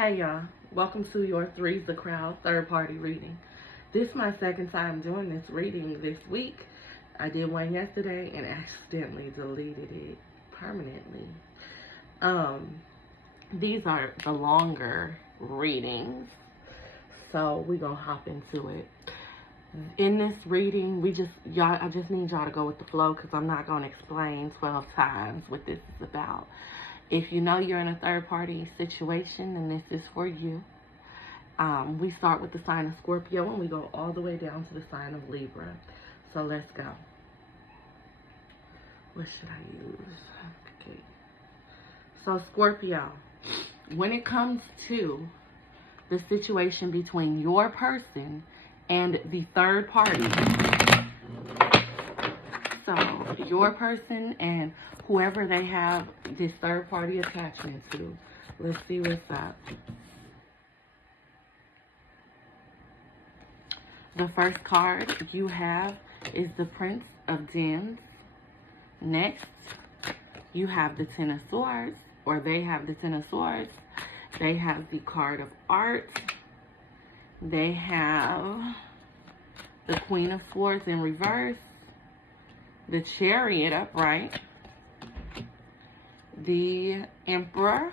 Hey y'all, welcome to your Three's the Crowd third-party reading. This is my second time doing this reading this week. I did one yesterday and accidentally deleted it permanently. These are the longer readings, so we're gonna hop into it. In this reading, I just need y'all to go with the flow because I'm not gonna explain 12 times what this is about. If you know you're in a third-party situation, then this is for you. We start with the sign of Scorpio and we go all the way down to the sign of Libra. So let's go. What should I use? Okay. So Scorpio, when it comes to the situation between your person and the third party, so your person and whoever they have this third party attachment to, let's see what's up. The first card you have is the Prince of Dimes. Next, you have the Ten of Swords, or they have the Ten of Swords. They have the card of Art. They have the Queen of Swords in reverse, the Chariot upright, the Emperor,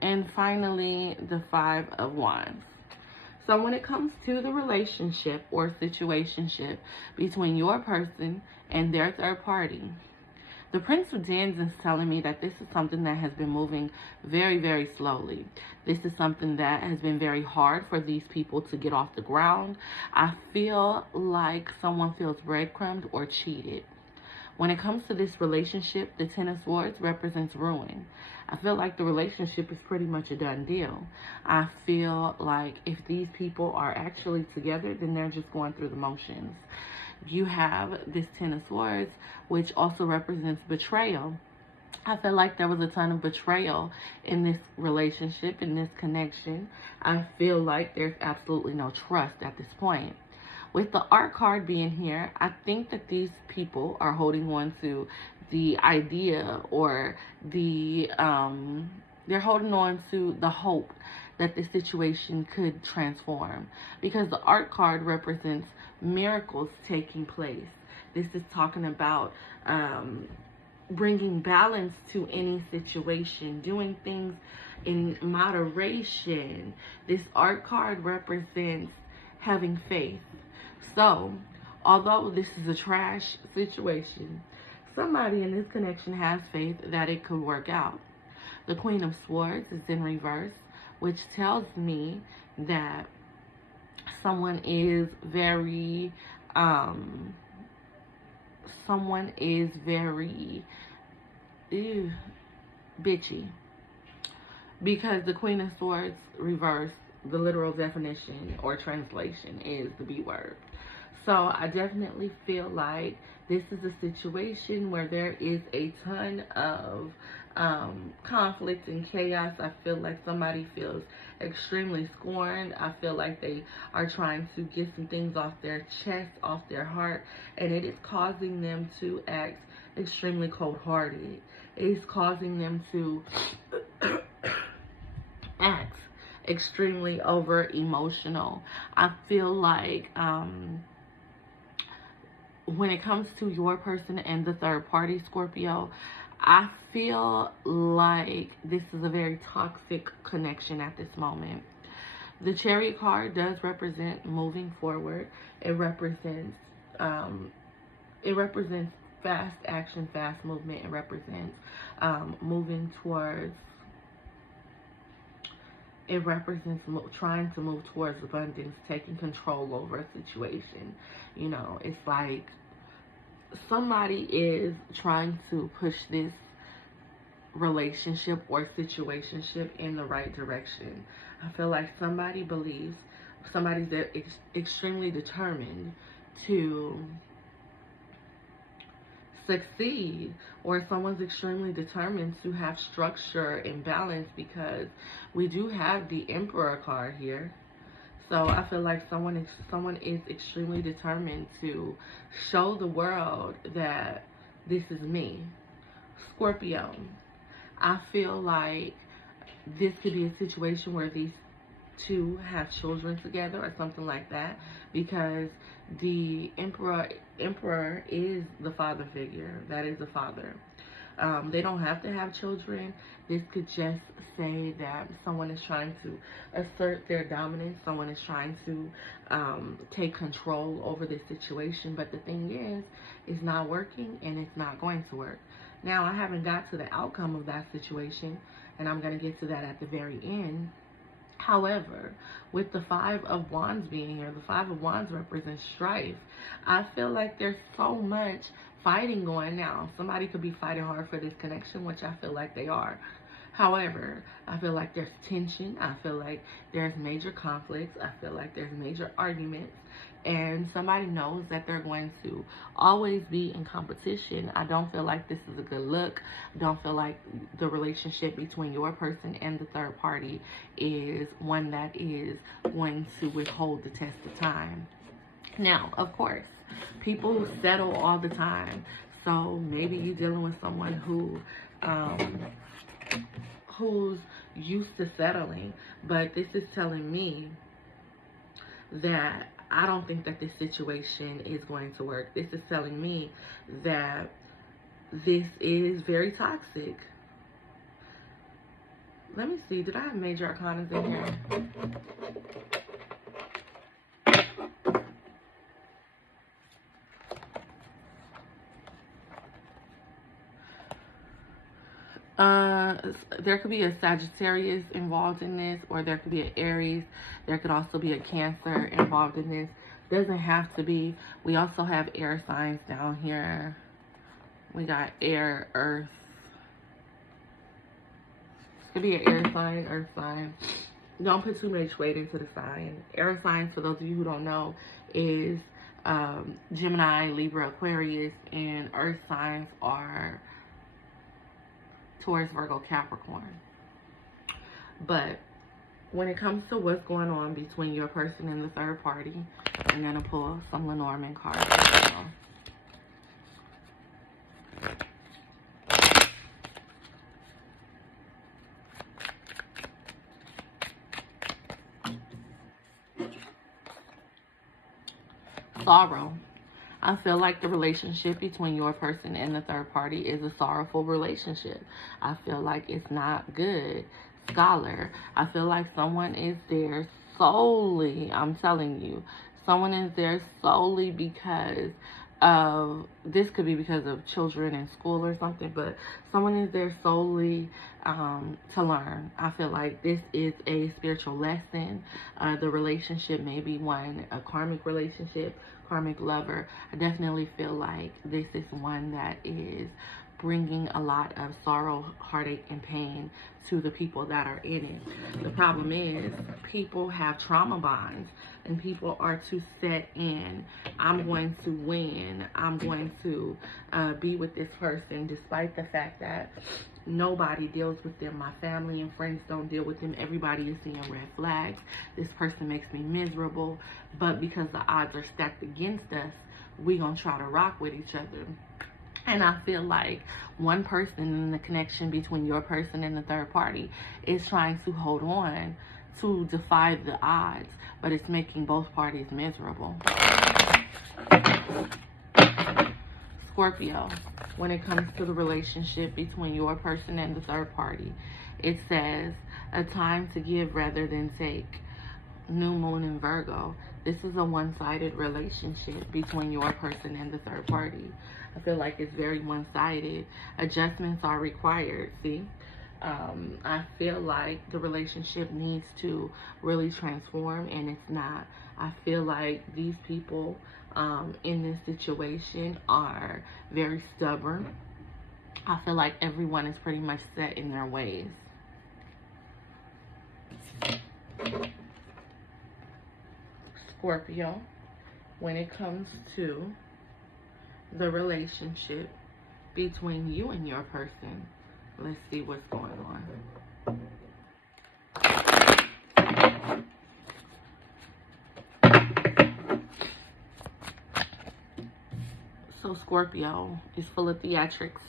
and finally the Five of Wands. So when it comes to the relationship or situationship between your person and their third party, the Prince of Dimes is telling me that this is something that has been moving very, very slowly. This is something that has been very hard for these people to get off the ground. I feel like someone feels breadcrumbed or cheated. When it comes to this relationship, the Ten of Swords represents ruin. I feel like the relationship is pretty much a done deal. I feel like if these people are actually together, then they're just going through the motions. You have this Ten of Swords, which also represents betrayal. I feel like there was a ton of betrayal in this relationship, in this connection. I feel like there's absolutely no trust at this point. With the Art card being here, I think that these people are holding on to the idea or they're holding on to the hope that the situation could transform, because the Art card represents miracles taking place. This is talking about bringing balance to any situation, doing things in moderation. This Art card represents having faith. So, although this is a trash situation, somebody in this connection has faith that it could work out. The Queen of Swords is in reverse, which tells me that someone is very bitchy. Because the Queen of Swords reverse, the literal definition or translation is the B word. So I definitely feel like this is a situation where there is a ton of conflict and chaos. I feel like somebody feels extremely scorned. I feel like they are trying to get some things off their chest, off their heart, and it is causing them to act extremely cold-hearted. It is causing them to act extremely over emotional. I feel like when it comes to your person and the third party, Scorpio, I feel like this is a very toxic connection at this moment. The Chariot card does represent moving forward. It represents fast action, fast movement. It represents moving towards. It represents trying to move towards abundance, taking control over a situation. You know, it's like somebody is trying to push this relationship or situationship in the right direction. I feel like somebody's extremely determined to succeed, or someone's extremely determined to have structure and balance, because we do have the Emperor card here. So I feel like someone is extremely determined to show the world that this is me. Scorpio, I feel like this could be a situation where these two have children together or something like that, because the emperor is the father figure. That is the father. They don't have to have children. This could just say that someone is trying to assert their dominance. Someone is trying to take control over this situation. But the thing is, it's not working and it's not going to work. Now, I haven't got to the outcome of that situation, and I'm going to get to that at the very end. However, with the Five of Wands being here, the Five of Wands represents strife. I feel like there's so much fighting going now. Somebody could be fighting hard for this connection, which I feel like they are. However, I feel like there's tension. I feel like there's major conflicts. I feel like there's major arguments. And somebody knows that they're going to always be in competition. I don't feel like this is a good look. I don't feel like the relationship between your person and the third party is one that is going to withhold the test of time. Now, of course, people settle all the time. So maybe you're dealing with someone who's used to settling. But this is telling me that I don't think that this situation is going to work. This is telling me that this is very toxic. Let me see. Did I have major arcanas in here? There could be a Sagittarius involved in this, or there could be an Aries. There could also be a Cancer involved in this. Doesn't have to be. We also have air signs down here. We got air, earth. This could be an air sign, earth sign. Don't put too much weight into the sign. Air signs, for those of you who don't know, is Gemini, Libra, Aquarius, and earth signs are Taurus, Virgo, Capricorn. But when it comes to what's going on between your person and the third party, I'm going to pull some Lenormand cards as well. Sorrow. I feel like the relationship between your person and the third party is a sorrowful relationship. I feel like it's not good. Scholar. I feel like someone is there solely, I'm telling you, someone is there solely because of, this could be because of children in school or something, but someone is there solely to learn. I feel like this is a spiritual lesson. The relationship may be one, a karmic relationship, karmic lover. I definitely feel like this is one that is bringing a lot of sorrow, heartache, and pain to the people that are in it. The problem is people have trauma bonds, and people are too set in, I'm going to win, I'm going to be with this person, despite the fact that nobody deals with them. My family and friends don't deal with them. Everybody is seeing red flags. This person makes me miserable. But because the odds are stacked against us, we're going to try to rock with each other. And I feel like one person in the connection between your person and the third party is trying to hold on to defy the odds, but it's making both parties miserable. Scorpio, when it comes to the relationship between your person and the third party, it says a time to give rather than take. New moon in Virgo. This is a one-sided relationship between your person and the third party. I feel like it's very one-sided. Adjustments are required, see? I feel like the relationship needs to really transform, and it's not. I feel like these people in this situation are very stubborn. I feel like everyone is pretty much set in their ways. Scorpio, when it comes to the relationship between you and your person, let's see what's going on. So Scorpio is full of theatrics.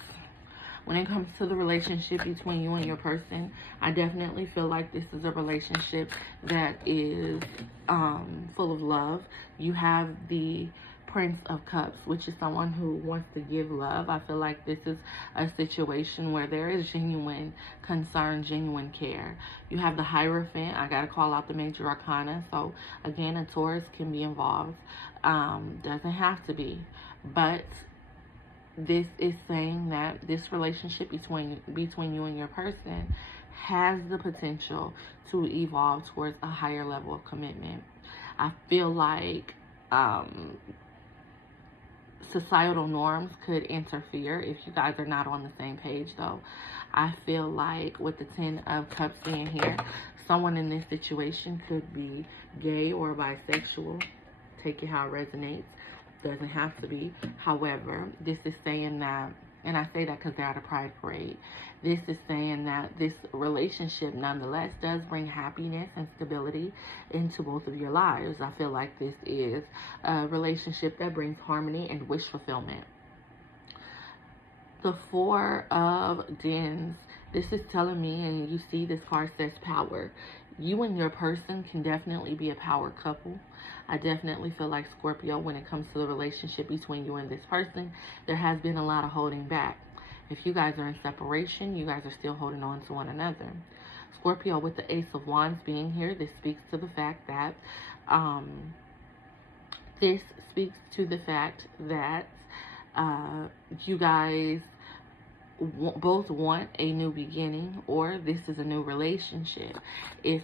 When it comes to the relationship between you and your person, I definitely feel like this is a relationship that is full of love. You have the Prince of Cups, which is someone who wants to give love. I feel like this is a situation where there is genuine concern, genuine care. You have the Hierophant. I got to call out the major arcana. So again, a Taurus can be involved. Doesn't have to be. But this is saying that this relationship between you and your person has the potential to evolve towards a higher level of commitment. I feel like societal norms could interfere if you guys are not on the same page, though. I feel like with the 10 of Cups being here, someone in this situation could be gay or bisexual. Take it how it resonates. Doesn't have to be. However, this is saying that, and I say that because they're at a pride parade, this is saying that this relationship nonetheless does bring happiness and stability into both of your lives. I feel like this is a relationship that brings harmony and wish fulfillment. The 4 of Wands, this is telling me, and you see this card says power. You and your person can definitely be a power couple. I definitely feel like, Scorpio, when it comes to the relationship between you and this person, there has been a lot of holding back. If you guys are in separation, you guys are still holding on to one another. Scorpio, with the Ace of Wands being here, this speaks to the fact that you guys both want a new beginning, or this is a new relationship. If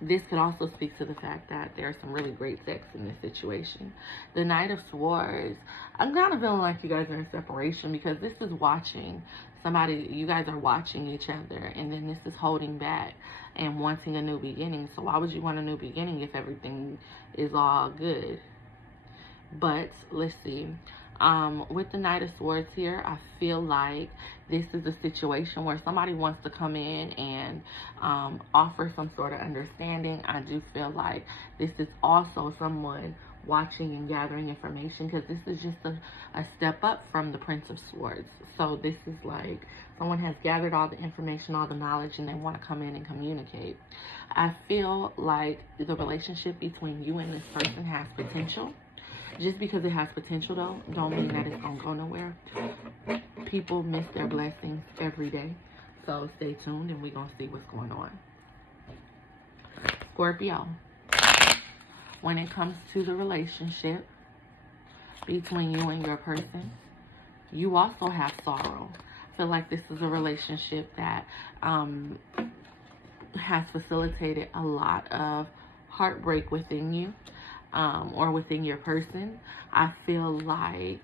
this could also speak to the fact that there's some really great sex in this situation. The Knight of Swords, I'm kind of feeling like you guys are in separation, because this is watching somebody. You guys are watching each other, and then this is holding back and wanting a new beginning. So why would you want a new beginning if everything is all good? But let's see. With the Knight of Swords here, I feel like this is a situation where somebody wants to come in and offer some sort of understanding. I do feel like this is also someone watching and gathering information, because this is just a step up from the Prince of Swords. So this is like someone has gathered all the information, all the knowledge, and they want to come in and communicate. I feel like the relationship between you and this person has potential. Just because it has potential, though, don't mean that it's going to go nowhere. People miss their blessings every day. So stay tuned, and we're going to see what's going on. Scorpio, when it comes to the relationship between you and your person, you also have sorrow. I feel like this is a relationship that has facilitated a lot of heartbreak within you. Or within your person. I feel like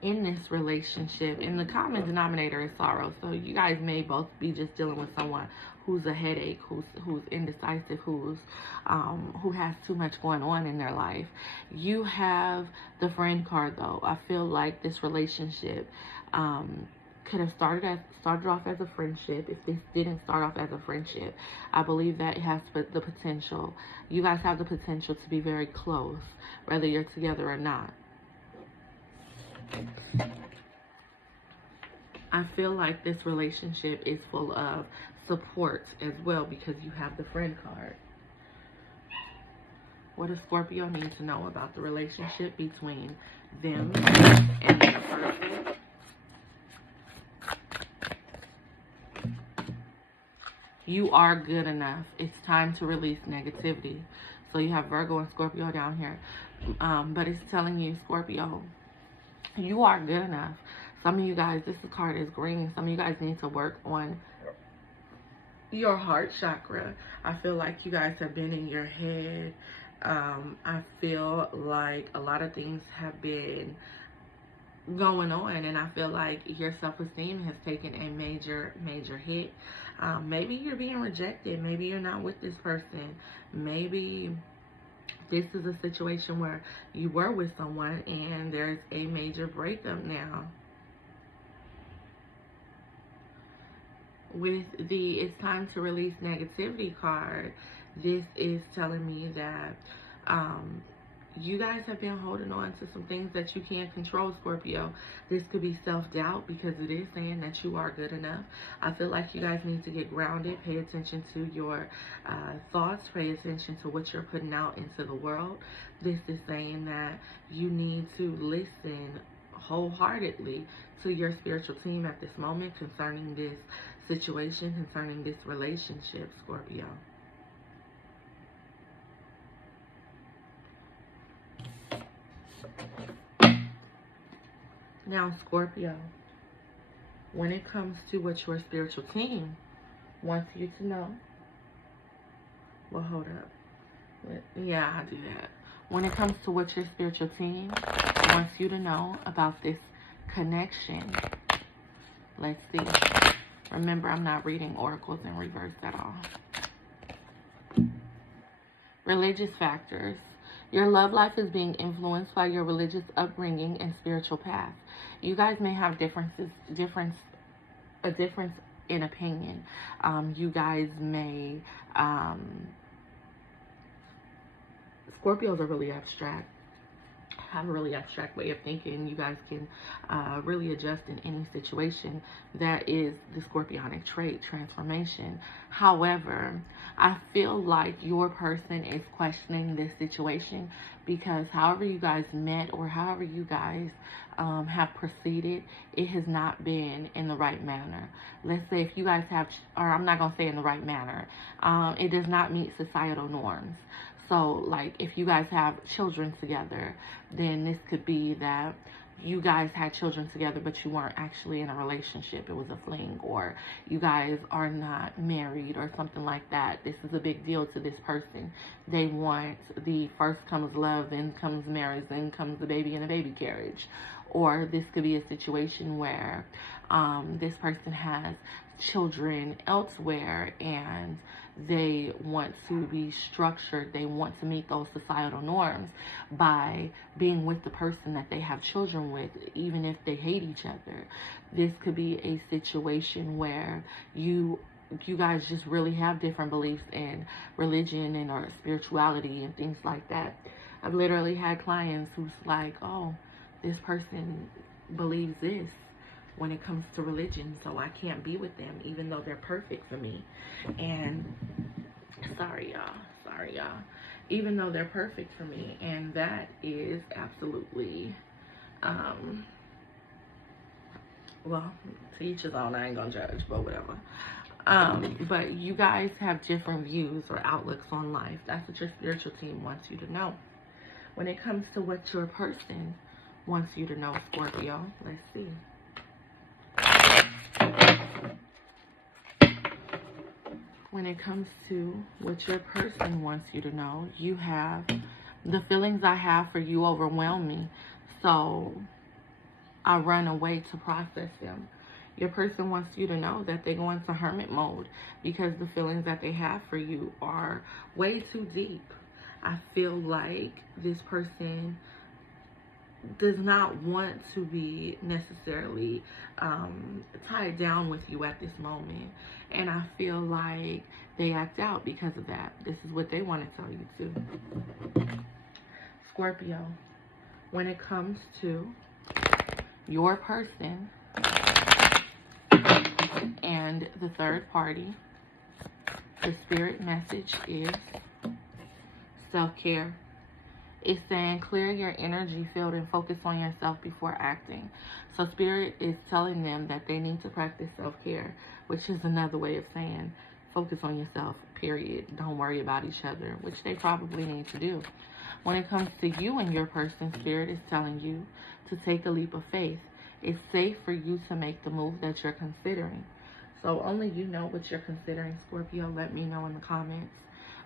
in this relationship, and the common denominator is sorrow. So you guys may both be just dealing with someone who's a headache, who's indecisive, who has too much going on in their life. You have the Friend card, though. I feel like this relationship could have started off as a friendship. If this didn't start off as a friendship, I believe that it has the potential. You guys have the potential to be very close, whether you're together or not. I feel like this relationship is full of support as well, because you have the Friend card. What does Scorpio need to know about the relationship between them and their person? You are good enough. It's time to release negativity. So you have Virgo and Scorpio down here. But it's telling you, Scorpio, you are good enough. Some of you guys, this card is green. Some of you guys need to work on your heart chakra. I feel like you guys have been in your head. I feel like a lot of things have been going on, and I feel like your self-esteem has taken a major hit. Maybe you're being rejected. Maybe you're not with this person. Maybe this is a situation where you were with someone and there's a major breakup now. With the it's time to release negativity card, this is telling me that you guys have been holding on to some things that you can't control, Scorpio. This could be self-doubt because it is saying that you are good enough. I feel like you guys need to get grounded, pay attention to your thoughts, pay attention to what you're putting out into the world. This is saying that you need to listen wholeheartedly to your spiritual team at this moment concerning this situation, concerning this relationship, Scorpio. Now, Scorpio, when it comes to what your spiritual team wants you to know, well, hold up. Yeah, I do that. When it comes to what your spiritual team wants you to know about this connection, let's see. Remember, I'm not reading oracles in reverse at all. Religious factors. Your love life is being influenced by your religious upbringing and spiritual path. You guys may have a difference in opinion. You guys may, Scorpios are really abstract, have a really abstract way of thinking. You guys can really adjust in any situation. That is the Scorpionic trait, transformation. However, I feel like your person is questioning this situation because however you guys met or however you guys have proceeded, it has not been in the right manner. Let's say if you guys have, or I'm not going to say in the right manner, it does not meet societal norms. So, like, if you guys have children together, then this could be that you guys had children together, but you weren't actually in a relationship. It was a fling, or you guys are not married or something like that. This is a big deal to this person. They want the first comes love, then comes marriage, then comes the baby in a baby carriage. Or this could be a situation where this person has children elsewhere and they want to be structured. They want to meet those societal norms by being with the person that they have children with, even if they hate each other. This could be a situation where you guys just really have different beliefs in religion and or spirituality and things like that. I've literally had clients who's like, oh, this person believes this when it comes to religion, so I can't be with them even though they're perfect for me. And sorry y'all, even though they're perfect for me. And that is absolutely well, to each his own. I ain't gonna judge, but whatever. But you guys have different views or outlooks on life. That's what your spiritual team wants you to know. When it comes to what your person wants you to know, Scorpio, let's see. When it comes to what your person wants you to know, you have the feelings I have for you overwhelm me, so I run away to process them. Your person wants you to know that they go into hermit mode because the feelings that they have for you are way too deep. I feel like this person does not want to be necessarily tied down with you at this moment. And I feel like they act out because of that. This is what they want to tell you too. Scorpio, when it comes to your person and the third party, the spirit message is self-care. It's saying clear your energy field and focus on yourself before acting. So spirit is telling them that they need to practice self-care, which is another way of saying focus on yourself, period. Don't worry about each other, which they probably need to do. When it comes to you and your person, spirit is telling you to take a leap of faith. It's safe for you to make the move that you're considering. So only you know what you're considering, Scorpio. Let me know in the comments.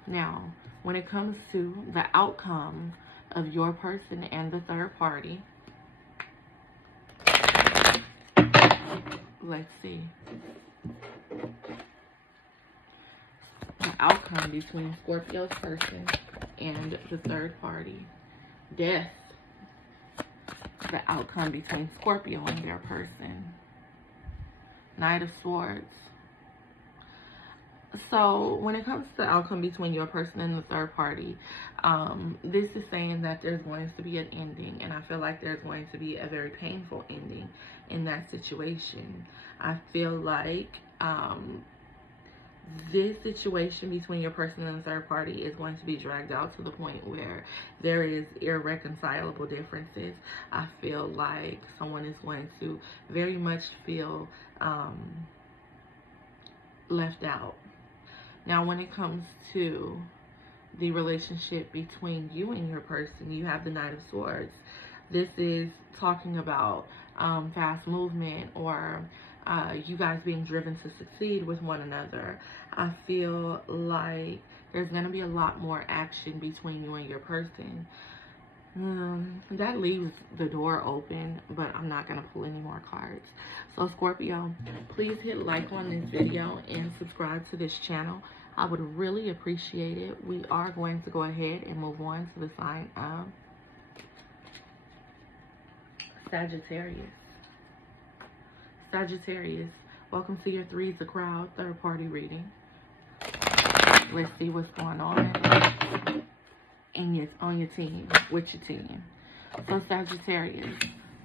Now, when it comes to the outcome of your person and the third party, let's see. The outcome between Scorpio's person and the third party. Death. The outcome between Scorpio and their person. Knight of Swords. So when it comes to the outcome between your person and the third party, this is saying that there's going to be an ending, and I feel like there's going to be a very painful ending in that situation. I feel like this situation between your person and the third party is going to be dragged out to the point where there is irreconcilable differences. I feel like someone is going to very much feel left out. Now, when it comes to the relationship between you and your person, you have the Knight of Swords. This is talking about fast movement, or you guys being driven to succeed with one another. I feel like there's going to be a lot more action between you and your person. That leaves the door open, but I'm not going to pull any more cards. So Scorpio, please hit like on this video and subscribe to this channel. I would really appreciate it. We are going to go ahead and move on to the sign of Sagittarius. Sagittarius, welcome to your Threes of Crowd third party reading. Let's see what's going on on your team, with your team. So Sagittarius,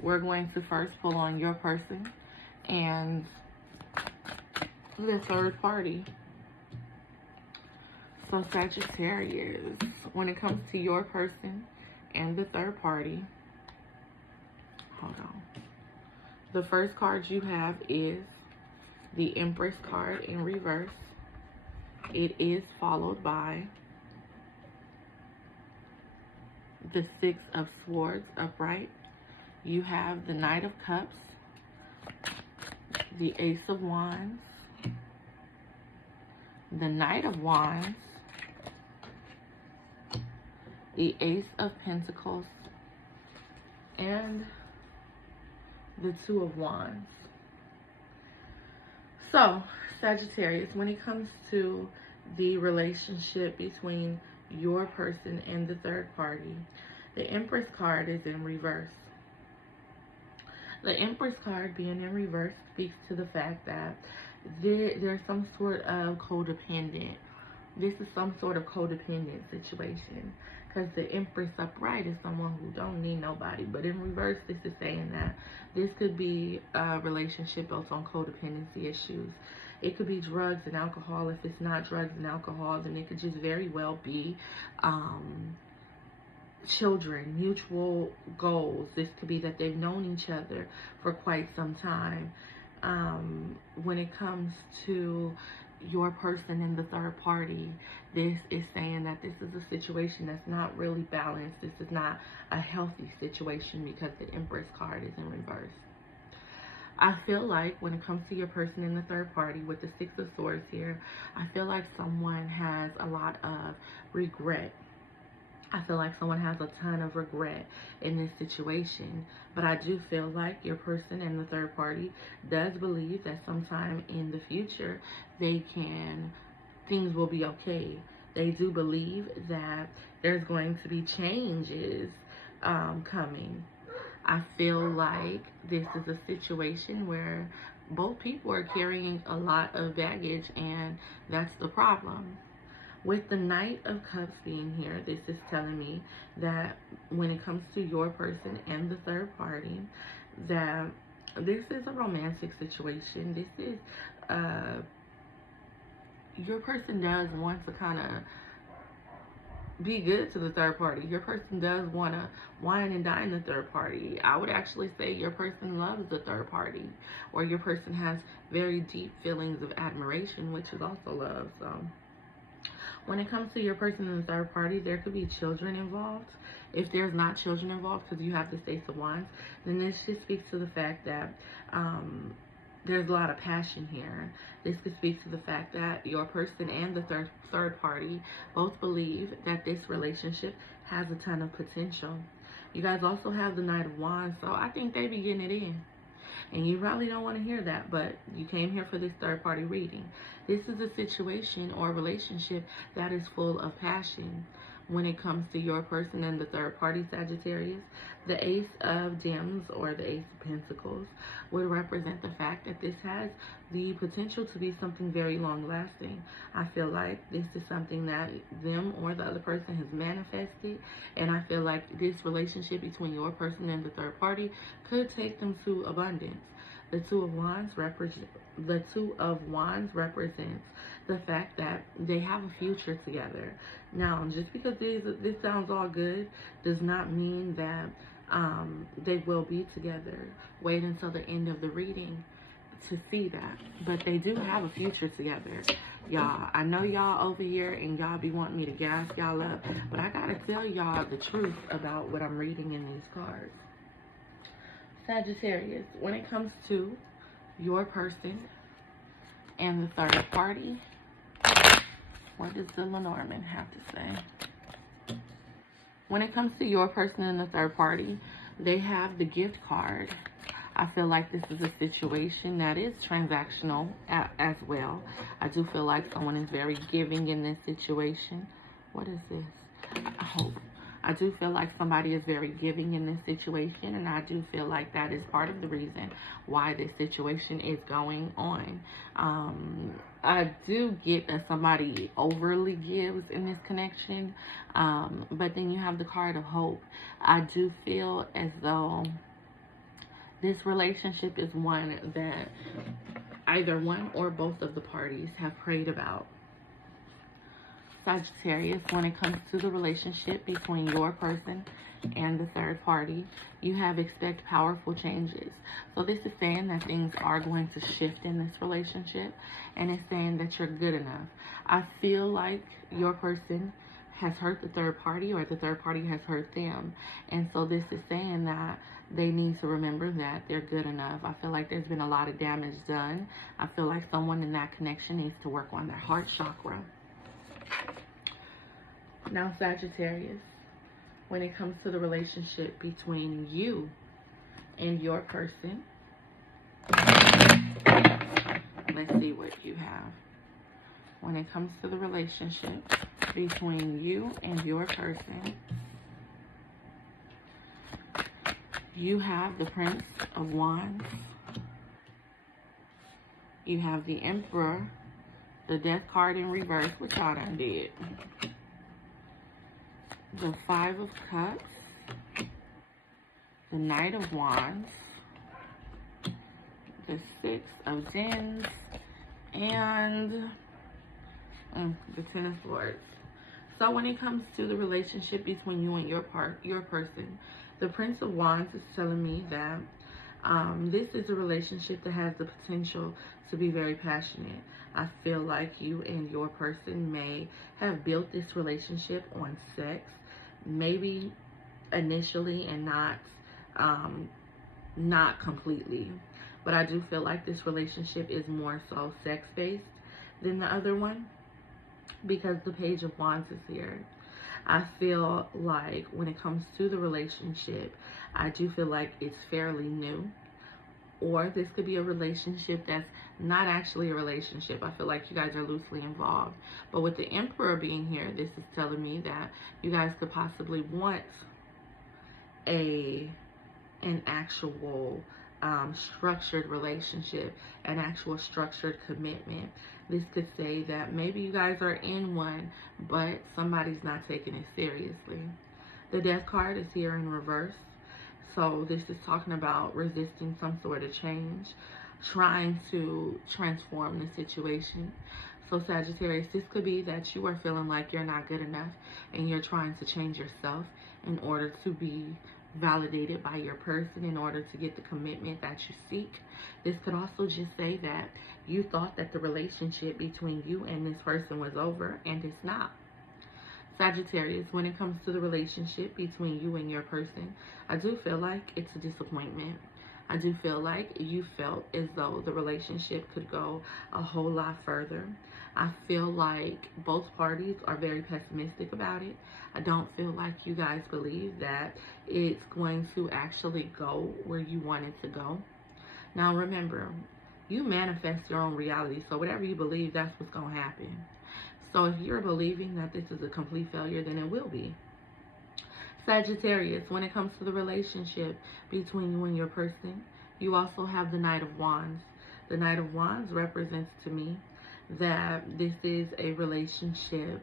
we're going to first pull on your person and the third party. So Sagittarius, when it comes to your person and the third party, hold on. The first card you have is the Empress card in reverse. It is followed by the Six of Swords upright. You have the Knight of Cups, the Ace of Wands, the Knight of Wands, the Ace of Pentacles, and the Two of Wands. So, Sagittarius, when it comes to the relationship between your person and the third party, the Empress card is in reverse. The Empress card being in reverse speaks to the fact that there's some sort of codependent. This is some sort of codependent situation, because the Empress upright is someone who don't need nobody. But in reverse, this is saying that this could be a relationship built on codependency issues. It could be drugs and alcohol. If it's not drugs and alcohol, then it could just very well be children, mutual goals. This could be that they've known each other for quite some time. When it comes to your person and the third party, this is saying that this is a situation that's not really balanced. This is not a healthy situation because the Empress card is in reverse. I feel like when it comes to your person in the third party with the Six of Swords here, I feel like someone has a lot of regret. I feel like someone has a ton of regret in this situation. But I do feel like your person in the third party does believe that sometime in the future, things will be okay. They do believe that there's going to be changes coming. I feel like this is a situation where both people are carrying a lot of baggage, and that's the problem. With the Knight of Cups being here, this is telling me that when it comes to your person and the third party, that this is a romantic situation. This is, your person does want to kind of be good to the third party. Your person does want to wine and dine the third party. I would actually say your person loves the third party, or your person has very deep feelings of admiration, which is also love. So when it comes to your person and the third party, there could be children involved. If there's not children involved, because you have the Ace of Wands, then this just speaks to the fact that there's a lot of passion here. This could speak to the fact that your person and the third party both believe that this relationship has a ton of potential. You guys also have the Knight of Wands, so I think they be getting it in. And you probably don't want to hear that, but you came here for this third party reading. This is a situation or a relationship that is full of passion. when it comes to your person and the third party, Sagittarius, the Ace of Gems or the Ace of Pentacles would represent the fact that this has the potential to be something very long lasting. I feel like this is something that them or the other person has manifested, and I feel like this relationship between your person and the third party could take them to abundance. The Two of Wands represents the fact that they have a future together. Now, just because this sounds all good does not mean that they will be together. Wait until the end of the reading to see that. But they do have a future together. Y'all, I know y'all over here and y'all be wanting me to gas y'all up, but I gotta tell y'all the truth about what I'm reading in these cards. Sagittarius, when it comes to your person and the third party, what does the Lenormand have to say? When it comes to your person and the third party, they have the gift card. I feel like this is a situation that is transactional as well. I do feel like someone is very giving in this situation. What is this? I hope. I do feel like somebody is very giving in this situation, and I do feel like that is part of the reason why this situation is going on. I do get that somebody overly gives in this connection, but then you have the card of hope. I do feel as though this relationship is one that either one or both of the parties have prayed about. Sagittarius, when it comes to the relationship between your person and the third party, you have expect powerful changes. So this is saying that things are going to shift in this relationship, and it's saying that you're good enough. I feel like your person has hurt the third party, or the third party has hurt them, and so this is saying that they need to remember that they're good enough. I feel like there's been a lot of damage done. I feel like someone in that connection needs to work on their heart chakra. Now, Sagittarius, when it comes to the relationship between you and your person, let's see what you have. When it comes to the relationship between you and your person, you have the Prince of Wands, you have the Emperor, the Death card in reverse, which y'all done did, the Five of Cups, the Knight of Wands, the Six of Gens, and the Ten of Swords. So when it comes to the relationship between you and your person, the Prince of Wands is telling me that this is a relationship that has the potential to be very passionate. I feel like you and your person may have built this relationship on sex, maybe initially and not completely. But I do feel like this relationship is more so sex-based than the other one, because the Page of Wands is here. I feel like when it comes to the relationship, I do feel like it's fairly new. Or this could be a relationship that's not actually a relationship. I feel like you guys are loosely involved. But with the Emperor being here, this is telling me that you guys could possibly want an actual structured relationship, an actual structured commitment. This could say that maybe you guys are in one, but somebody's not taking it seriously. The Death card is here in reverse. So this is talking about resisting some sort of change, trying to transform the situation. So Sagittarius, this could be that you are feeling like you're not good enough and you're trying to change yourself in order to be validated by your person, in order to get the commitment that you seek. This could also just say that you thought that the relationship between you and this person was over, and it's not. Sagittarius, when it comes to the relationship between you and your person, I do feel like it's a disappointment. I do feel like you felt as though the relationship could go a whole lot further. I feel like both parties are very pessimistic about it. I don't feel like you guys believe that it's going to actually go where you want it to go. Now remember, you manifest your own reality, so whatever you believe, that's what's going to happen. So if you're believing that this is a complete failure, then it will be. Sagittarius, when it comes to the relationship between you and your person, you also have the Knight of Wands. The Knight of Wands represents to me that this is a relationship.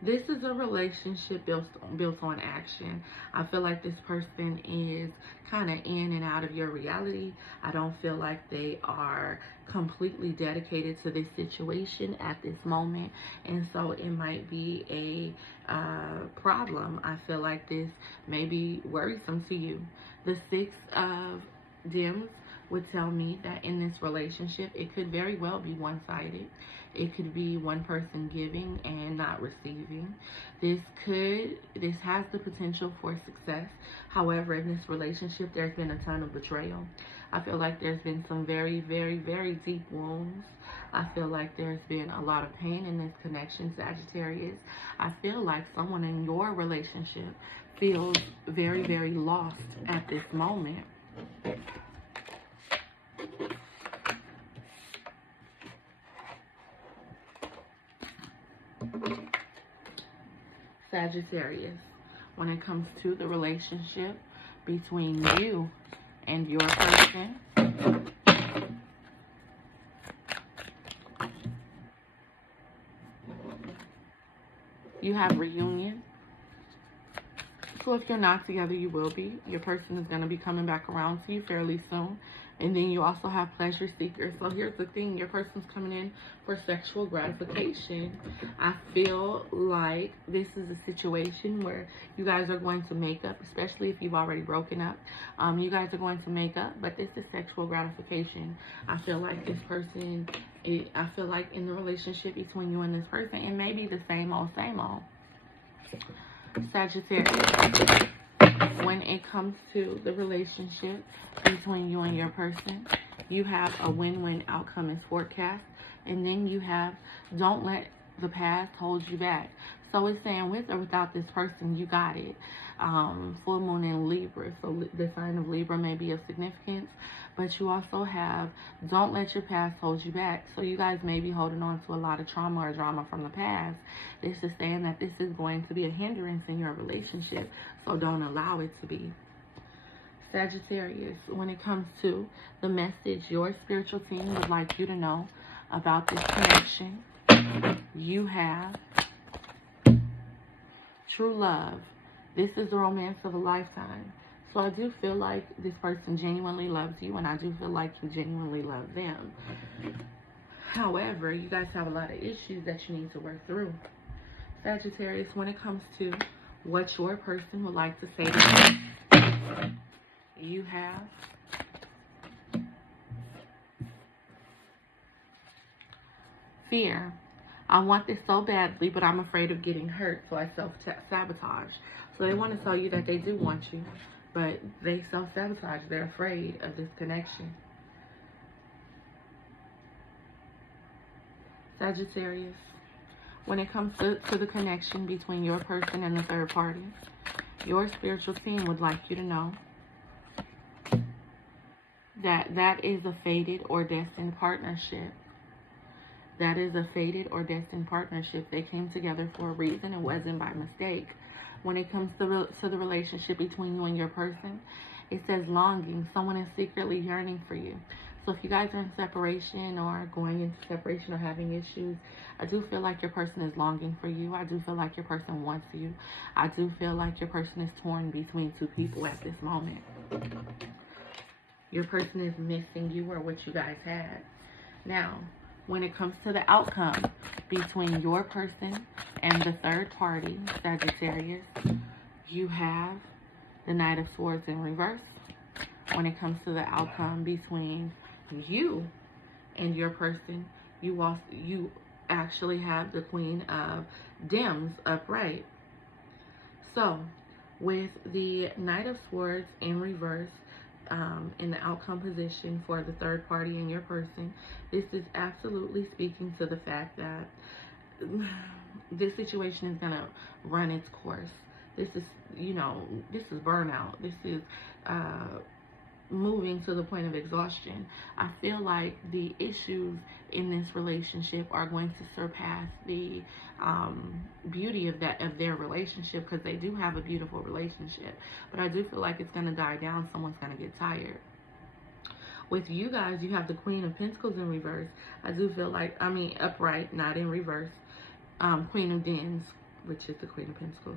This is a relationship built on action. I feel like this person is kind of in and out of your reality. I don't feel like they are completely dedicated to this situation at this moment. And so it might be a problem. I feel like this may be worrisome to you. The Six of Dims would tell me that in this relationship, it could very well be one-sided. It could be one person giving and not receiving. This has the potential for success. However, in this relationship, there's been a ton of betrayal. I feel like there's been some very, very, very deep wounds. I feel like there's been a lot of pain in this connection, Sagittarius. I feel like someone in your relationship feels very, very lost at this moment. Sagittarius, when it comes to the relationship between you and your person, you have reunion. So if you're not together, you will be. Your person is going to be coming back around to you fairly soon. And then you also have pleasure seekers. So here's the thing. Your person's coming in for sexual gratification. I feel like this is a situation where you guys are going to make up, especially if you've already broken up. You guys are going to make up, but this is sexual gratification. I feel like this person, I feel like in the relationship between you and this person, it may be the same old, same old. Sagittarius, when it comes to the relationship between you and your person, you have a win-win outcome is forecast, and then you have don't let the past hold you back. So it's saying with or without this person, you got it. Full moon in Libra, so the sign of Libra may be of significance, but you also have don't let your past hold you back. So you guys may be holding on to a lot of trauma or drama from the past. This is saying that this is going to be a hindrance in your relationship, so don't allow it to be. Sagittarius, when it comes to the message your spiritual team would like you to know about this connection, you have true love. This is the romance of a lifetime. So I do feel like this person genuinely loves you, and I do feel like you genuinely love them. However, you guys have a lot of issues that you need to work through. Sagittarius, when it comes to what your person would like to say to you, you have fear. I want this so badly, but I'm afraid of getting hurt, so I self-sabotage. So they want to tell you that they do want you, but they self-sabotage. They're afraid of this connection. Sagittarius, when it comes to the connection between your person and the third party, your spiritual team would like you to know that that is a fated or destined partnership. That is a fated or destined partnership. They came together for a reason. It wasn't by mistake. When it comes to the relationship between you and your person, it says longing. Someone is secretly yearning for you. So if you guys are in separation or going into separation or having issues, I do feel like your person is longing for you. I do feel like your person wants you. I do feel like your person is torn between two people at this moment. Your person is missing you or what you guys had. Now, when it comes to the outcome between your person and the third party, Sagittarius, you have the Knight of Swords in reverse. When it comes to the outcome between you and your person, you actually have the Queen of Dims upright. So, with the Knight of Swords in reverse, in the outcome position for the third party in your person, this is absolutely speaking to the fact that this situation is going to run its course. This is, this is burnout. This is moving to the point of exhaustion. I feel like the issues in this relationship are going to surpass the beauty of their relationship, because they do have a beautiful relationship. But I do feel like it's going to die down. Someone's going to get tired. With you guys, you have the Queen of Pentacles in reverse. I do feel like, I mean, upright, not in reverse. Queen of Dens, which is the Queen of Pentacles.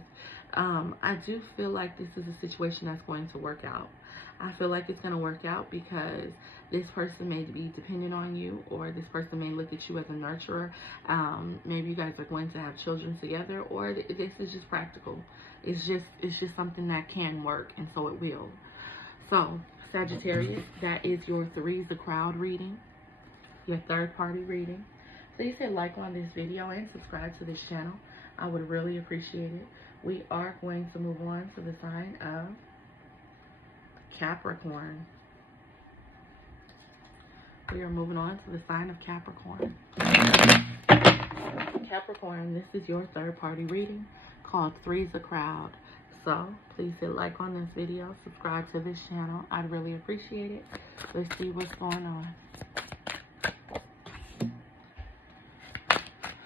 I do feel like this is a situation that's going to work out. I feel like it's going to work out because this person may be dependent on you, or this person may look at you as a nurturer. Maybe you guys are going to have children together, or this is just practical. It's just something that can work, and so it will. So, Sagittarius, that is your Three's a Crowd reading, your third party reading. Please hit like on this video and subscribe to this channel. I would really appreciate it. We are going to move on to the sign of Capricorn. We are moving on to the sign of Capricorn. Capricorn, this is your third party reading called Three's a Crowd. So please hit like on this video, subscribe to this channel. I'd really appreciate it. Let's see what's going on.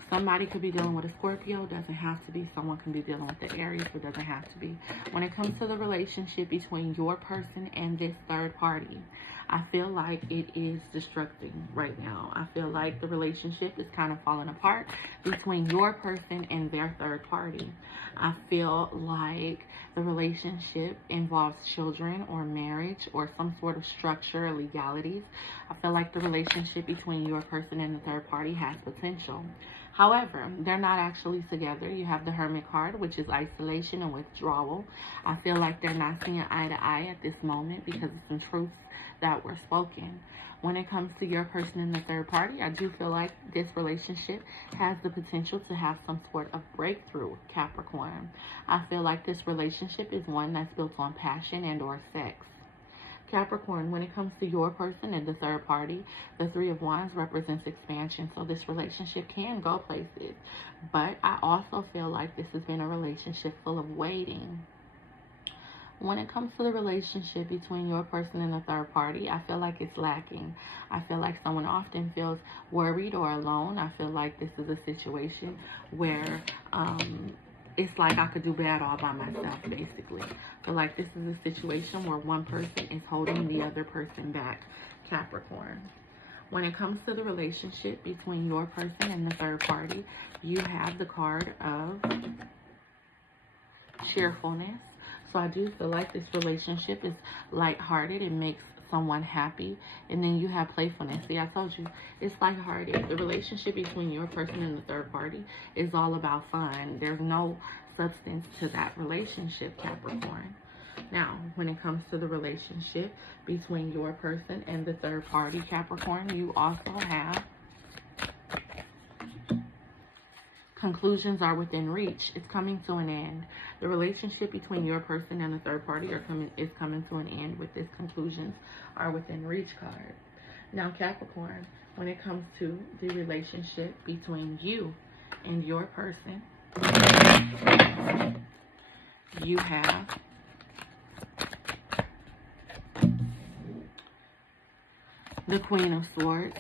Somebody could be dealing with a Scorpio, doesn't have to be. Someone can be dealing with the Aries, but doesn't have to be. When it comes to the relationship between your person and this third party, I feel like it is destructing right now. I feel like the relationship is kind of falling apart between your person and their third party. I feel like the relationship involves children or marriage or some sort of structure or legalities. I feel like the relationship between your person and the third party has potential. However, they're not actually together. You have the Hermit card, which is isolation and withdrawal. I feel like they're not seeing eye to eye at this moment because of some truths that were spoken. When it comes to your person and the third party, I do feel like this relationship has the potential to have some sort of breakthrough, Capricorn. I feel like this relationship is one that's built on passion and or sex. Capricorn, when it comes to your person and the third party, the Three of Wands represents expansion. So this relationship can go places. But I also feel like this has been a relationship full of waiting. When it comes to the relationship between your person and the third party, I feel like it's lacking. I feel like someone often feels worried or alone. I feel like this is a situation where it's like I could do bad all by myself, basically. I feel like this is a situation where one person is holding the other person back, Capricorn. When it comes to the relationship between your person and the third party, you have the card of cheerfulness. So I do feel like this relationship is lighthearted. It makes someone happy. And then you have playfulness. See, I told you, it's lighthearted. The relationship between your person and the third party is all about fun. There's no substance to that relationship, Capricorn. Now, when it comes to the relationship between your person and the third party, Capricorn, you also have conclusions are within reach. It's coming to an end. The relationship between your person and the third party is coming to an end with this conclusions are within reach card. Now, Capricorn, when it comes to the relationship between you and your person, you have the Queen of Swords.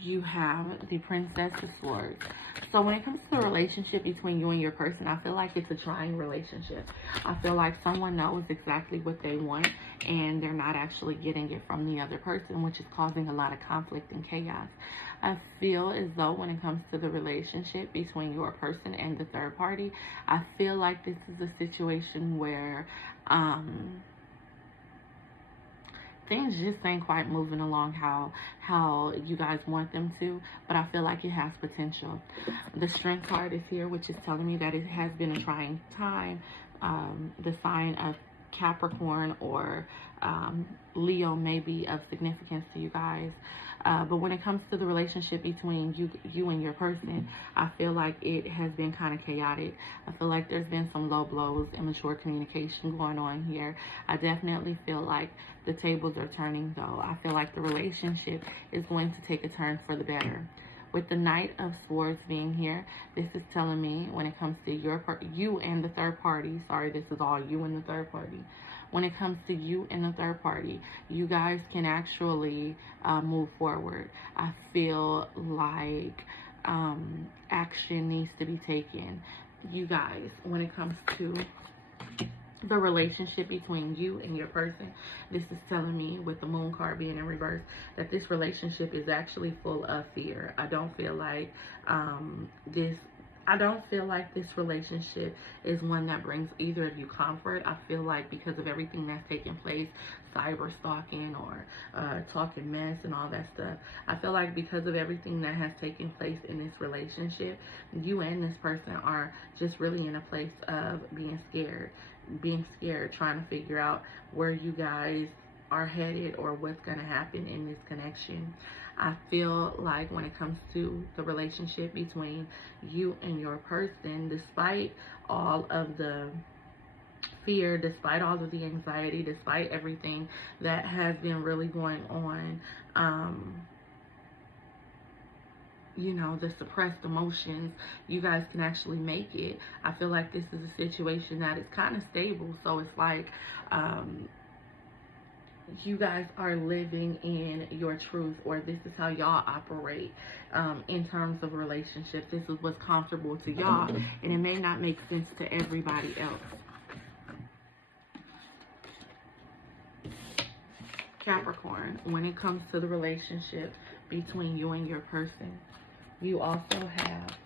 You have the Princess of Swords. So when it comes to the relationship between you and your person, I feel like it's a trying relationship. I feel like someone knows exactly what they want and they're not actually getting it from the other person, which is causing a lot of conflict and chaos. I feel as though when it comes to the relationship between your person and the third party, I feel like this is a situation where things just ain't quite moving along how you guys want them to, but I feel like it has potential. The Strength card is here, which is telling me that it has been a trying time. The sign of Capricorn or Leo may be of significance to you guys. But when it comes to the relationship between you and your person, I feel like it has been kind of chaotic. I feel like there's been some low blows, immature communication going on here. I definitely feel like the tables are turning, though. I feel like the relationship is going to take a turn for the better. With the Knight of Swords being here, this is telling me when it comes to you and the third party, sorry, this is all you and the third party. When it comes to you and the third party, you guys can actually move forward. I feel like action needs to be taken. You guys, when it comes to the relationship between you and your person, this is telling me, with the Moon card being in reverse, that this relationship is actually full of fear. I don't feel like this relationship is one that brings either of you comfort. I feel like because of everything that's taking place, cyber stalking or talking mess and all that stuff, I feel like because of everything that has taken place in this relationship, you and this person are just really in a place of being scared, trying to figure out where you guys are headed or what's going to happen in this connection. I feel like when it comes to the relationship between you and your person, despite all of the fear, despite all of the anxiety, despite everything that has been really going on, you know, the suppressed emotions, you guys can actually make it. I feel like this is a situation that is kind of stable. So it's like you guys are living in your truth, or this is how y'all operate in terms of relationships. This is what's comfortable to y'all, and it may not make sense to everybody else. Capricorn, when it comes to the relationship between you and your person, you also have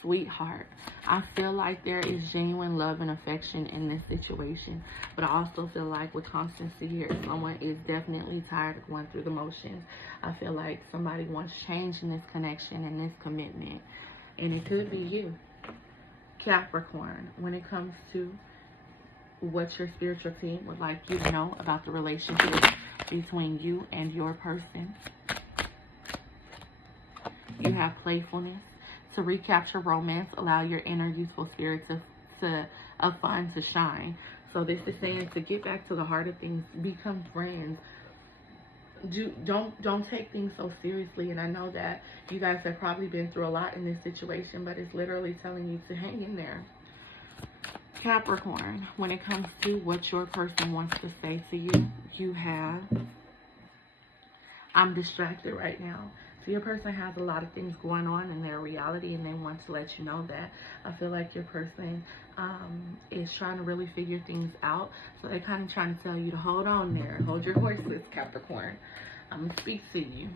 Sweetheart. I feel like there is genuine love and affection in this situation, but I also feel like with constancy here, someone is definitely tired of going through the motions. I feel like somebody wants change in this connection and this commitment, and it could be you. Capricorn, when it comes to what your spiritual team would like you to know about the relationship between you and your person, you have playfulness. To recapture romance, allow your inner youthful spirit of fun to shine. So this is saying to get back to the heart of things, become friends. Don't take things so seriously. And I know that you guys have probably been through a lot in this situation, but it's literally telling you to hang in there. Capricorn, when it comes to what your person wants to say to you, you have, I'm distracted right now. So your person has a lot of things going on in their reality, and they want to let you know that. I feel like your person is trying to really figure things out. So they're kind of trying to tell you to hold on there. Hold your horses, Capricorn. I'm going to speak to you.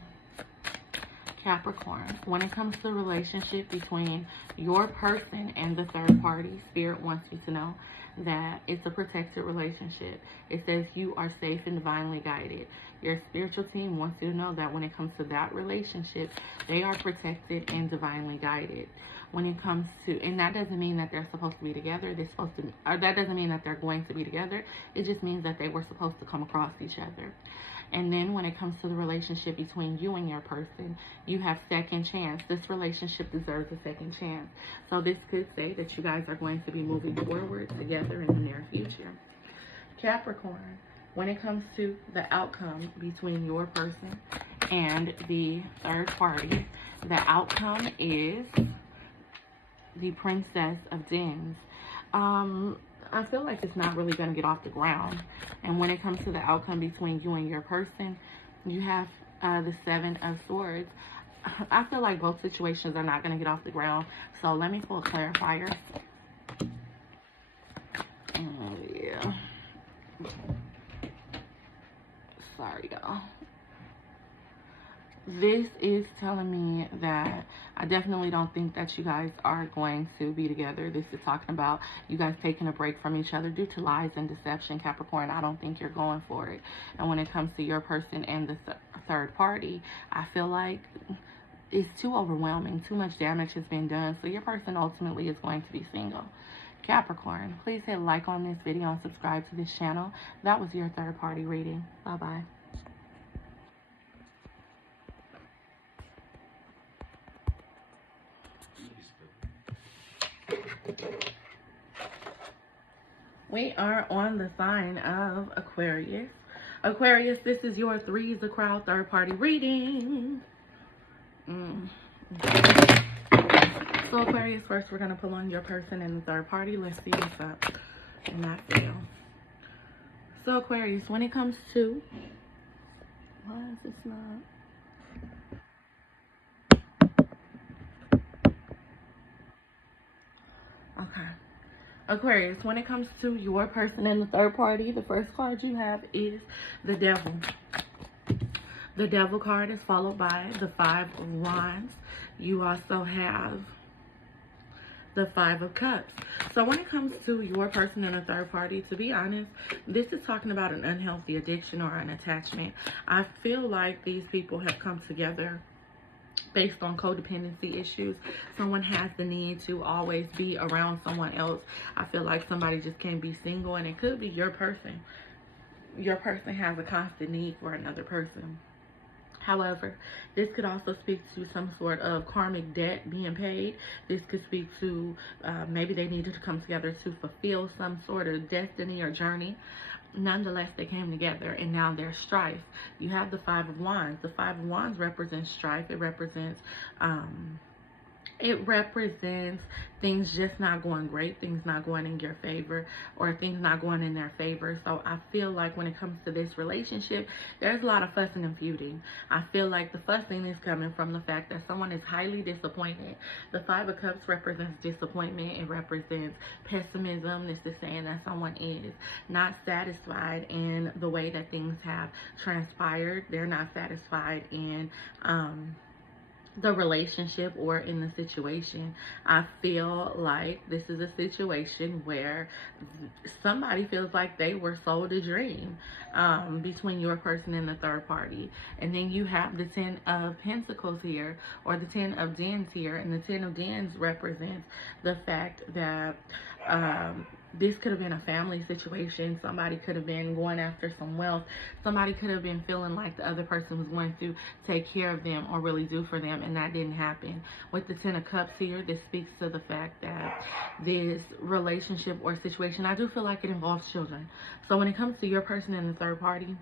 Capricorn, when it comes to the relationship between your person and the third party, Spirit wants you to know that it's a protected relationship. It says you are safe and divinely guided. Your spiritual team wants you to know that when it comes to that relationship, they are protected and divinely guided. When it comes to, and that doesn't mean that they're supposed to be together. They're supposed to, or that doesn't mean that they're going to be together. It just means that they were supposed to come across each other. And then when it comes to the relationship between you and your person, you have second chance. This relationship deserves a second chance. So this could say that you guys are going to be moving forward together in the near future. Capricorn, when it comes to the outcome between your person and the third party, the outcome is the Princess of Dens. I feel like it's not really going to get off the ground. And when it comes to the outcome between you and your person, you have the Seven of Swords. I feel like both situations are not going to get off the ground. So let me pull a clarifier. Oh, yeah. Sorry, y'all. This is telling me that I definitely don't think that you guys are going to be together. This is talking about you guys taking a break from each other due to lies and deception, Capricorn. I don't think you're going for it. And when it comes to your person and the third party, I feel like it's too overwhelming. Too much damage has been done. So your person ultimately is going to be single. Capricorn, please hit like on this video and subscribe to this channel. That was your third party reading. Bye-bye. We are on the sign of Aquarius. Aquarius, this is your Three's the Crowd third-party reading. So Aquarius, first we're going to pull on your person and the third party. Let's see what's up in that field. So Aquarius, when it comes to... Why is this not... Okay. Aquarius, when it comes to your person and the third party, the first card you have is the Devil. The Devil card is followed by the Five of Wands. You also have the Five of Cups. So when it comes to your person and a third party, to be honest, this is talking about an unhealthy addiction or an attachment. I feel like these people have come together based on codependency issues. Someone has the need to always be around someone else. I feel like somebody just can't be single, and it could be your person. Your person has a constant need for another person. However, this could also speak to some sort of karmic debt being paid. This could speak to maybe they needed to come together to fulfill some sort of destiny or journey. Nonetheless, they came together and now there's strife. You have the Five of Wands. The Five of Wands represents strife. It represents things just not going great, things not going in your favor, or things not going in their favor. So I feel like when it comes to this relationship, there's a lot of fussing and feuding. I feel like the fussing is coming from the fact that someone is highly disappointed. The Five of Cups represents disappointment. It represents pessimism. This is saying that someone is not satisfied in the way that things have transpired. They're not satisfied in the relationship or in the situation. I feel like this is a situation where somebody feels like they were sold a dream between your person and the third party. And then you have the Ten of Pentacles here, or the Ten of Wands here, and the Ten of Wands represents the fact that this could have been a family situation. Somebody could have been going after some wealth. Somebody could have been feeling like the other person was going to take care of them or really do for them, and that didn't happen. With the Ten of Cups here, this speaks to the fact that this relationship or situation, I do feel like it involves children. So when it comes to your person and the third party,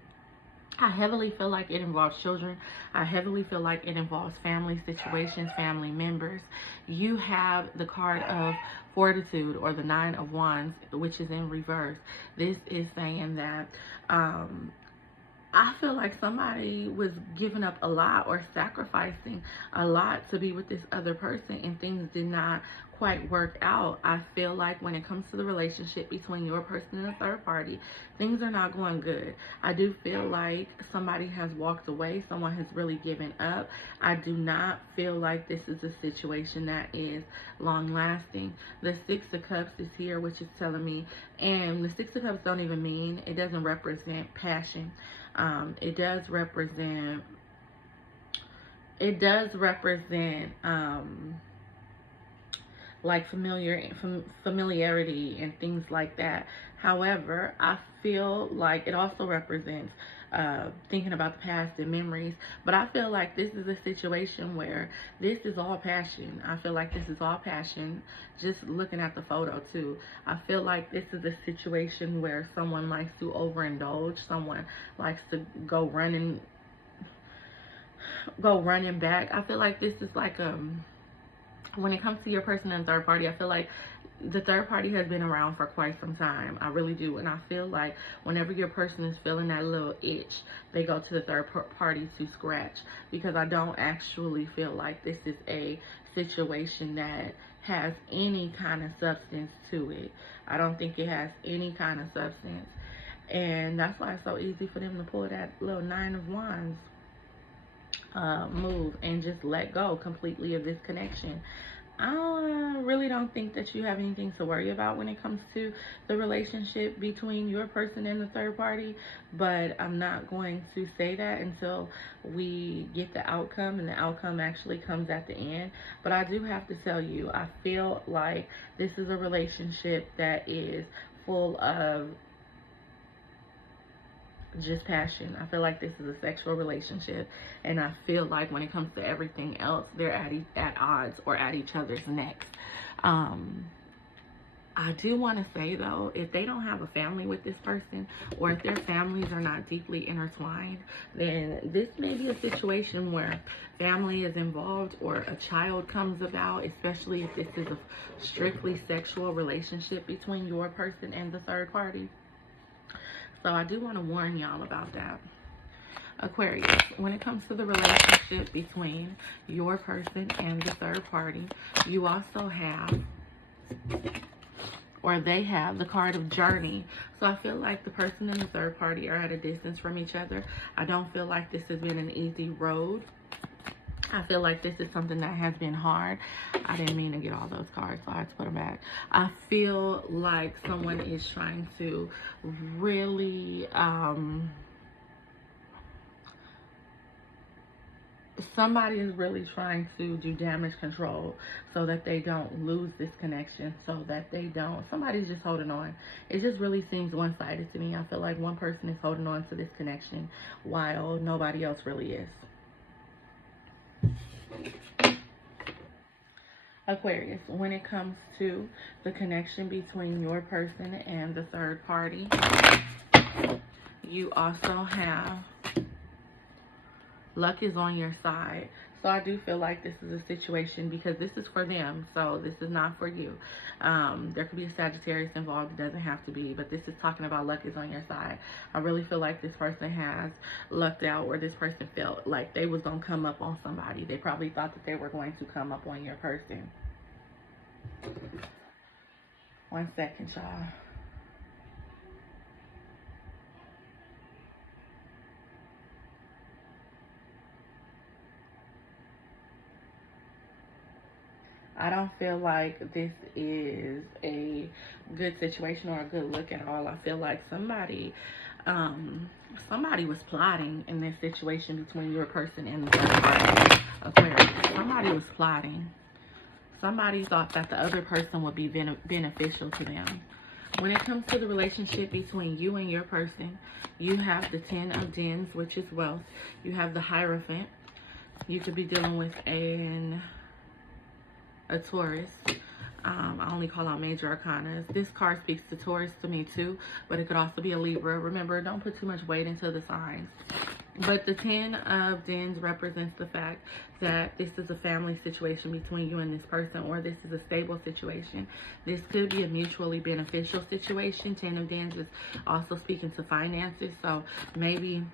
I heavily feel like it involves children. I heavily feel like it involves family situations, family members. You have the card of Fortitude, or the Nine of Wands, which is in reverse. This is saying that I feel like somebody was giving up a lot or sacrificing a lot to be with this other person, and things did not quite work out. I feel like when it comes to the relationship between your person and the third party, things are not going good. I do feel like somebody has walked away. Someone has really given up. I do not feel like this is a situation that is long lasting. The Six of Cups is here, which is telling me, and the Six of Cups don't even mean, it doesn't represent passion. It does represent like familiarity and things like that. However, I feel like it also represents thinking about the past and memories. But I feel like this is a situation where this is all passion. I feel like this is all passion. Just looking at the photo too, I feel like this is a situation where someone likes to overindulge. Someone likes to go running back. I feel like this is like when it comes to your person and third party, I feel like the third party has been around for quite some time. I really do. And I feel like whenever your person is feeling that little itch, they go to the third party to scratch, because I don't actually feel like this is a situation that has any kind of substance to it. I don't think it has any kind of substance. And that's why it's so easy for them to pull that little Nine of Wands move and just let go completely of this connection. I really don't think that you have anything to worry about when it comes to the relationship between your person and the third party, but I'm not going to say that until we get the outcome, and the outcome actually comes at the end. But I do have to tell you, I feel like this is a relationship that is full of just passion. I feel like this is a sexual relationship, and I feel like when it comes to everything else, they're at odds or at each other's necks. I do want to say, though, if they don't have a family with this person, or if their families are not deeply intertwined, then this may be a situation where family is involved or a child comes about, especially if this is a strictly sexual relationship between your person and the third party. So I do want to warn y'all about that. Aquarius, when it comes to the relationship between your person and the third party, you also have, or they have, the card of journey. So I feel like the person and the third party are at a distance from each other. I don't feel like this has been an easy road. I feel like this is something that has been hard. I didn't mean to get all those cards, so I had to put them back. I feel like someone is trying to really, somebody is really trying to do damage control so that they don't lose this connection, so that they don't, somebody's just holding on. It just really seems one-sided to me. I feel like one person is holding on to this connection while nobody else really is. Aquarius, when it comes to the connection between your person and the third party, you also have luck is on your side. So I do feel like this is a situation, because this is for them, so this is not for you. There could be a Sagittarius involved. It doesn't have to be, but this is talking about luck is on your side. I really feel like this person has lucked out, or this person felt like they was going to come up on somebody. They probably thought that they were going to come up on your person. 1 second, y'all. I don't feel like this is a good situation or a good look at all. I feel like somebody was plotting in this situation between your person and the third party. Aquarius, somebody was plotting. Somebody thought that the other person would be beneficial to them. When it comes to the relationship between you and your person, you have the 10 of Wands, which is wealth. You have the Hierophant. You could be dealing with a Taurus. I only call out major arcanas. This card speaks to Taurus to me too, but it could also be a Libra. Remember, don't put too much weight into the signs. But the 10 of Wands represents the fact that this is a family situation between you and this person, or this is a stable situation. This could be a mutually beneficial situation. 10 of Wands is also speaking to finances, so maybe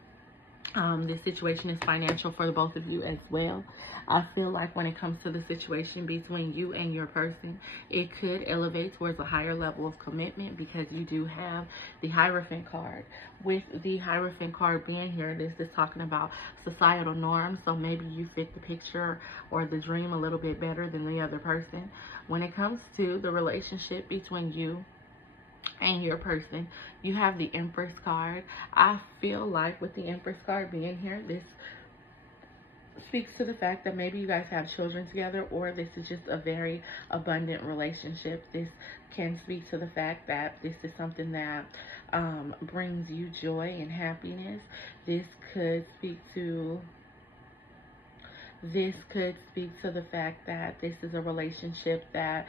this situation is financial for the both of you as well. I feel like when it comes to the situation between you and your person, it could elevate towards a higher level of commitment, because you do have the Hierophant card. With the Hierophant card being here, this is talking about societal norms, so maybe you fit the picture or the dream a little bit better than the other person. When it comes to the relationship between you and your person, you have the Empress card. I feel like with the Empress card being here, this speaks to the fact that maybe you guys have children together, or this is just a very abundant relationship. This can speak to the fact that this is something that brings you joy and happiness. This could speak to the fact that this is a relationship that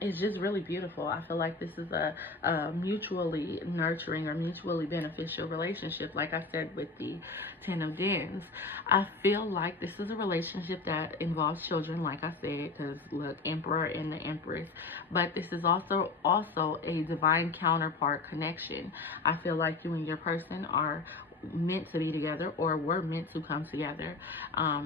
is just really beautiful. I feel like this is a mutually nurturing or mutually beneficial relationship. Like I said with the 10 of Wands, I feel like this is a relationship that involves children, like I said, because look, Emperor and the Empress. But this is also a divine counterpart connection. I feel like you and your person are meant to be together, or were meant to come together.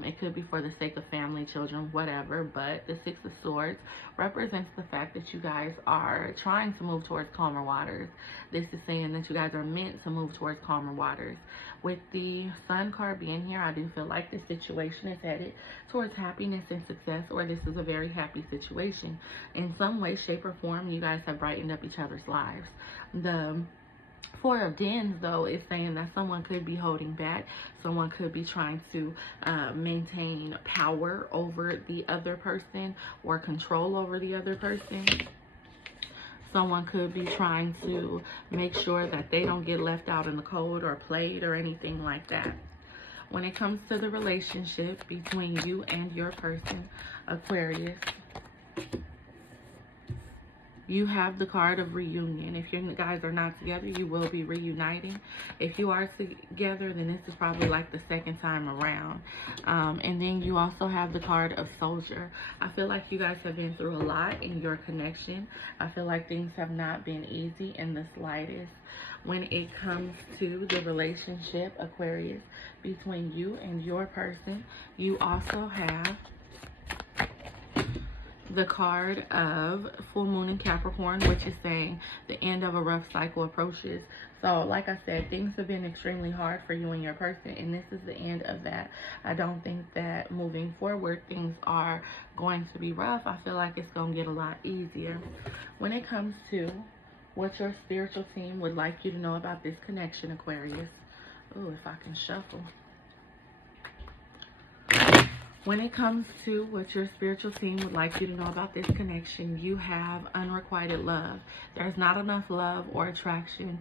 It could be for the sake of family, children, whatever, but the 6 of Swords represents the fact that you guys are trying to move towards calmer waters. This is saying that you guys are meant to move towards calmer waters. With the Sun card being here, I do feel like this situation is headed towards happiness and success, or this is a very happy situation. In some way, shape, or form, you guys have brightened up each other's lives. The 4 of Wands, though, is saying that someone could be holding back. Someone could be trying to maintain power over the other person, or control over the other person. Someone could be trying to make sure that they don't get left out in the cold or played or anything like that. When it comes to the relationship between you and your person, Aquarius, You have the card of reunion. If you guys are not together, you will be reuniting. If you are together, then this is probably like the second time around. And then you also have the card of soldier. I feel like you guys have been through a lot in your connection. I feel like things have not been easy in the slightest. When it comes to the relationship, Aquarius, between you and your person, you also have the card of full moon in Capricorn, which is saying the end of a rough cycle approaches. So like I said, things have been extremely hard for you and your person, and this is the end of that. I don't think that moving forward things are going to be rough. I feel like it's going to get a lot easier. When it comes to what your spiritual team would like you to know about this connection, Aquarius. Oh, if I can shuffle. When it comes to what your spiritual team would like you to know about this connection, you have unrequited love. There's not enough love or attraction.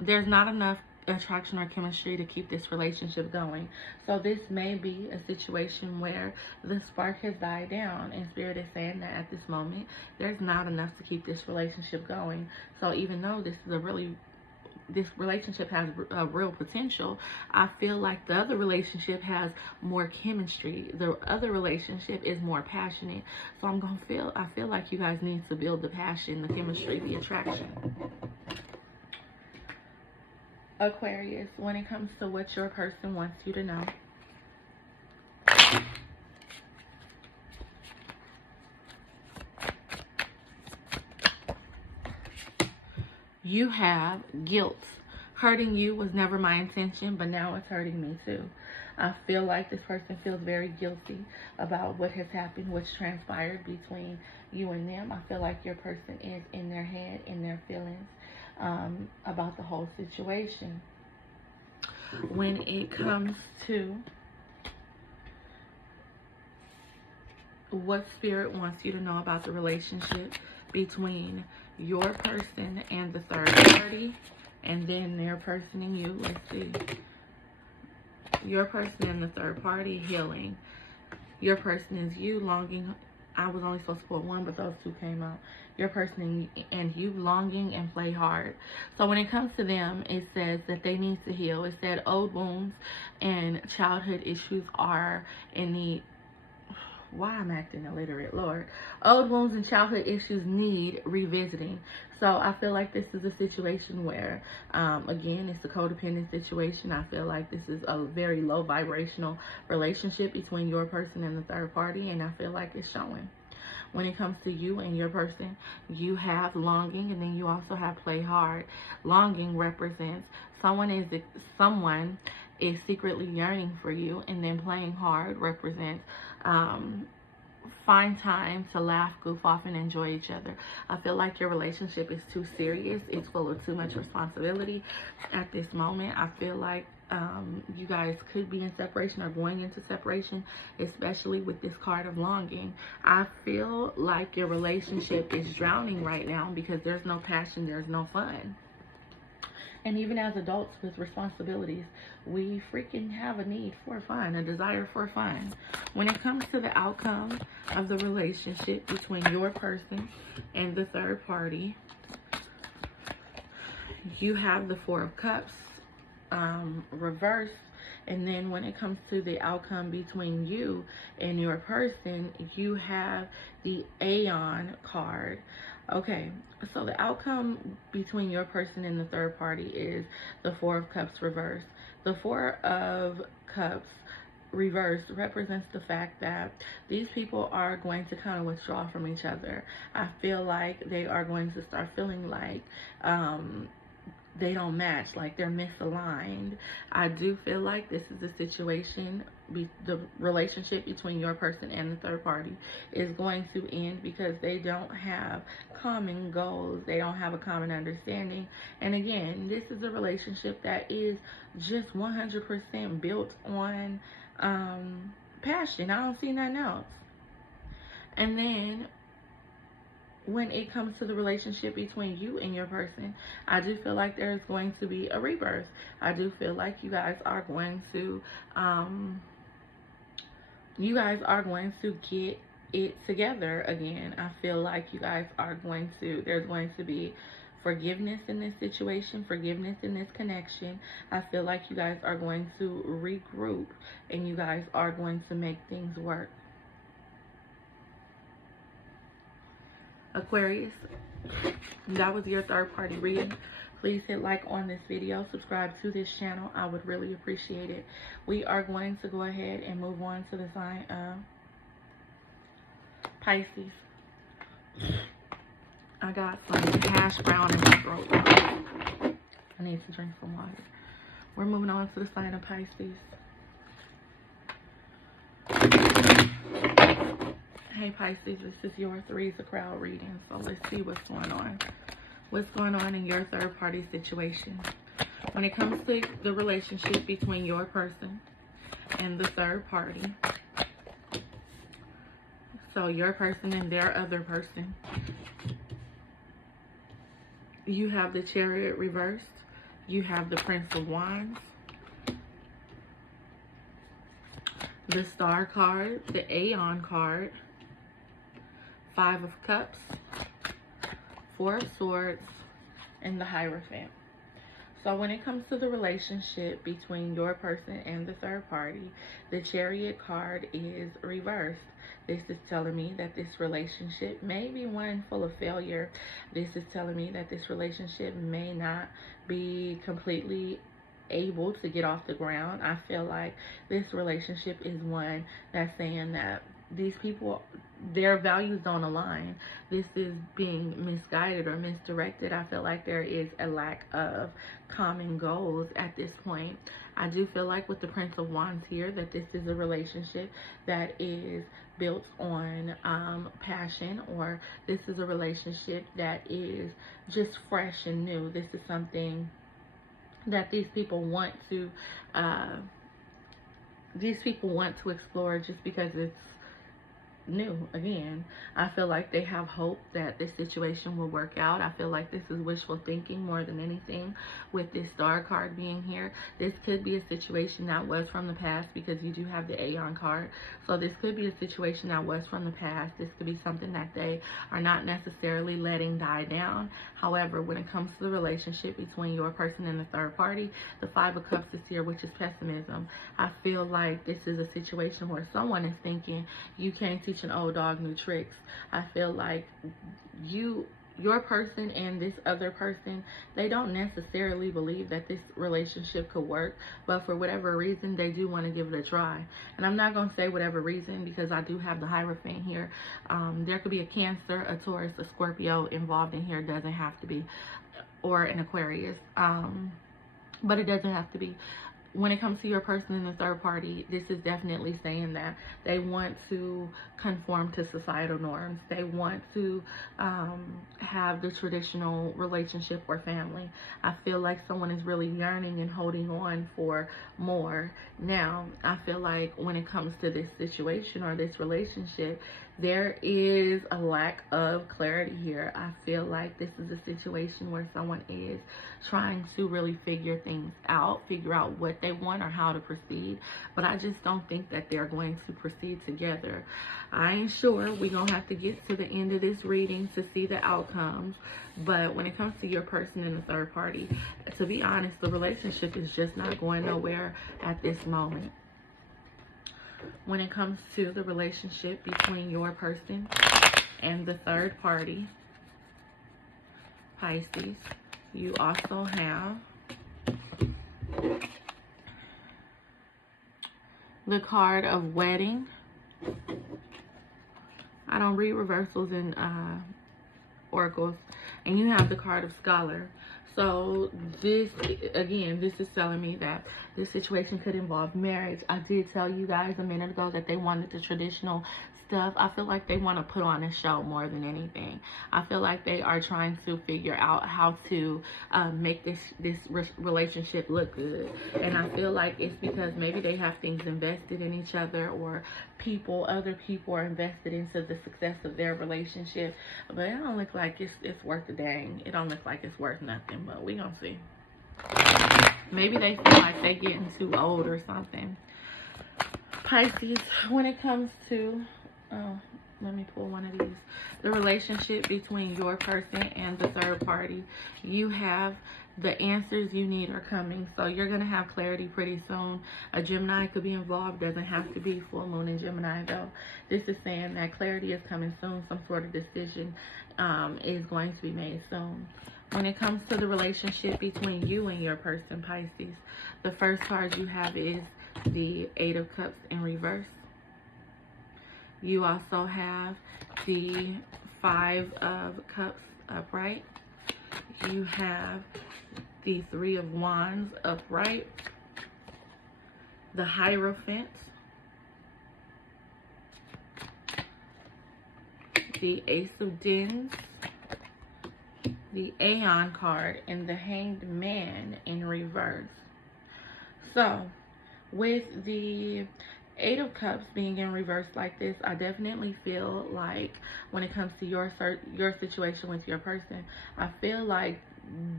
There's not enough attraction or chemistry to keep this relationship going. So this may be a situation where the spark has died down, and Spirit is saying that at this moment, there's not enough to keep this relationship going. So even though this relationship has a real potential, I feel like the other relationship has more chemistry. The other relationship is more passionate. So I feel like you guys need to build the passion, the chemistry, the attraction. Aquarius, when it comes to what your person wants you to know. You have guilt. Hurting you was never my intention, but now it's hurting me too. I feel like this person feels very guilty about what has happened, what's transpired between you and them. I feel like your person is in their head, in their feelings about the whole situation. When it comes to what Spirit wants you to know about the relationship between your person and the third party, and then their person and you. Let's see. Your person and the third party, healing. Your person is you, longing. I was only supposed to put one, but those two came out. Your person and you, longing and play hard. So when it comes to them, it says that they need to heal. It said old wounds and childhood issues are in the... Why I'm acting illiterate, Lord. Old wounds and childhood issues need revisiting. So I feel like this is a situation where, again, it's a codependent situation. I feel like this is a very low vibrational relationship between your person and the third party, and I feel like it's showing. When it comes to you and your person, you have longing, and then you also have play hard. Longing represents someone is secretly yearning for you, and then playing hard represents find time to laugh, goof off, and enjoy each other. I feel like your relationship is too serious. It's full of too much responsibility at this moment. I feel like you guys could be in separation or going into separation, especially with this card of longing. I feel like your relationship is drowning right now because there's no passion, there's no fun. And even as adults with responsibilities, we freaking have a need for fun, a desire for fun. When it comes to the outcome of the relationship between your person and the third party, you have the Four of Cups reversed. And then when it comes to the outcome between you and your person, you have the Aeon card. Okay, so the outcome between your person and the third party is the Four of Cups reversed. The Four of Cups reversed represents the fact that these people are going to kind of withdraw from each other. I feel like they are going to start feeling like they don't match, like they're misaligned. I do feel like this is a situation, the relationship between your person and the third party is going to end because they don't have common goals. They don't have a common understanding. And again, this is a relationship that is just 100% built on passion. I don't see nothing else. And then when it comes to the relationship between you and your person, I do feel like there's going to be a rebirth. I do feel like you guys are going to get it together again. I feel like you guys are going to, there's going to be forgiveness in this situation, forgiveness in this connection. I feel like you guys are going to regroup and you guys are going to make things work. Aquarius, that was your third party reading. Please hit like on this video, subscribe to this channel. I would really appreciate it. We are going to go ahead and move on to the sign of Pisces. I got some hash brown in my throat. I need to drink some water. We're moving on to the sign of Pisces. Hey Pisces, this is your threes of crowd reading. So let's see what's going on. What's going on in your third party situation? When it comes to the relationship between your person and the third party. So your person and their other person. You have the Chariot reversed. You have the Prince of Wands. The Star card. The Aeon card. Five of Cups. Four of Swords. And the Hierophant. So when it comes to the relationship between your person and the third party, the Chariot card is reversed. This is telling me that this relationship may be one full of failure. This is telling me that this relationship may not be completely able to get off the ground. I feel like this relationship is one that's saying that these people, their values don't align. This is being misguided or misdirected. I feel like there is a lack of common goals at this point. I do feel like with the Prince of Wands here that this is a relationship that is built on passion, or this is a relationship that is just fresh and new. This is something that these people want to explore just because it's new. Again, I feel like they have hope that this situation will work out. I feel like this is wishful thinking more than anything with this Star card being here. This could be a situation that was from the past because you do have the Aeon card. So this could be a situation that was from the past. This could be something that they are not necessarily letting die down. However, when it comes to the relationship between your person and the third party, the Five of Cups is here, which is pessimism. I feel like this is a situation where someone is thinking you can't teach an old dog new tricks. I feel like your person and this other person, they don't necessarily believe that this relationship could work, but for whatever reason they do want to give it a try. And I'm not going to say whatever reason because I do have the Hierophant here. There could be a Cancer, a Taurus, a Scorpio involved in here. It doesn't have to be, or an Aquarius, but it doesn't have to be. When it comes to your person in the third party, this is definitely saying that they want to conform to societal norms. They want to have the traditional relationship or family. I feel like someone is really yearning and holding on for more. Now, I feel like when it comes to this situation or this relationship, there is a lack of clarity here. I feel like this is a situation where someone is trying to really figure things out, figure out what they want or how to proceed. But I just don't think that they're going to proceed together. I ain't sure. We're going to have to get to the end of this reading to see the outcomes. But when it comes to your person in the third party, to be honest, the relationship is just not going nowhere at this moment. When it comes to the relationship between your person and the third party, Pisces, you also have the card of Wedding. I don't read reversals in oracles. And you have the card of Scholar. So this, again, this is telling me that this situation could involve marriage. I did tell you guys a minute ago that they wanted the traditional stuff. I feel like they want to put on a show more than anything. I feel like they are trying to figure out how to make this relationship look good. And I feel like it's because maybe they have things invested in each other, or other people are invested into the success of their relationship. But it don't look like it's worth a dang. It don't look like it's worth nothing, but we gonna see. Maybe they feel like they're getting too old or something. Pisces, when it comes to Let me pull one of these. The relationship between your person and the third party. You have the answers you need are coming. So you're going to have clarity pretty soon. A Gemini could be involved. Doesn't have to be full moon in Gemini though. This is saying that clarity is coming soon. Some sort of decision is going to be made soon. When it comes to the relationship between you and your person, Pisces, the first card you have is the Eight of Cups in reverse. You also have the Five of Cups upright. You have the Three of Wands upright. The Hierophant. The Ace of Wands. The Aeon card, and the Hanged Man in reverse. So, with the Eight of Cups being in reverse like this, I definitely feel like when it comes to your situation with your person, I feel like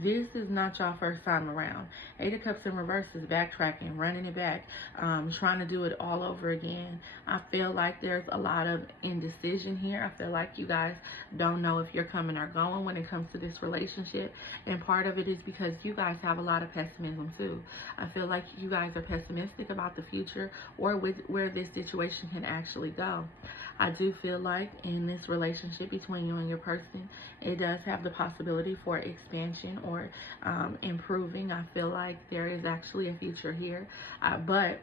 this is not y'all first time around. Eight of Cups in reverse is backtracking, running it back, trying to do it all over again. I feel like there's a lot of indecision here. I feel like you guys don't know if you're coming or going when it comes to this relationship. And part of it is because you guys have a lot of pessimism too. I feel like you guys are pessimistic about the future or with where this situation can actually go. I do feel like in this relationship between you and your person, it does have the possibility for expansion or improving. I feel like there is actually a future here, but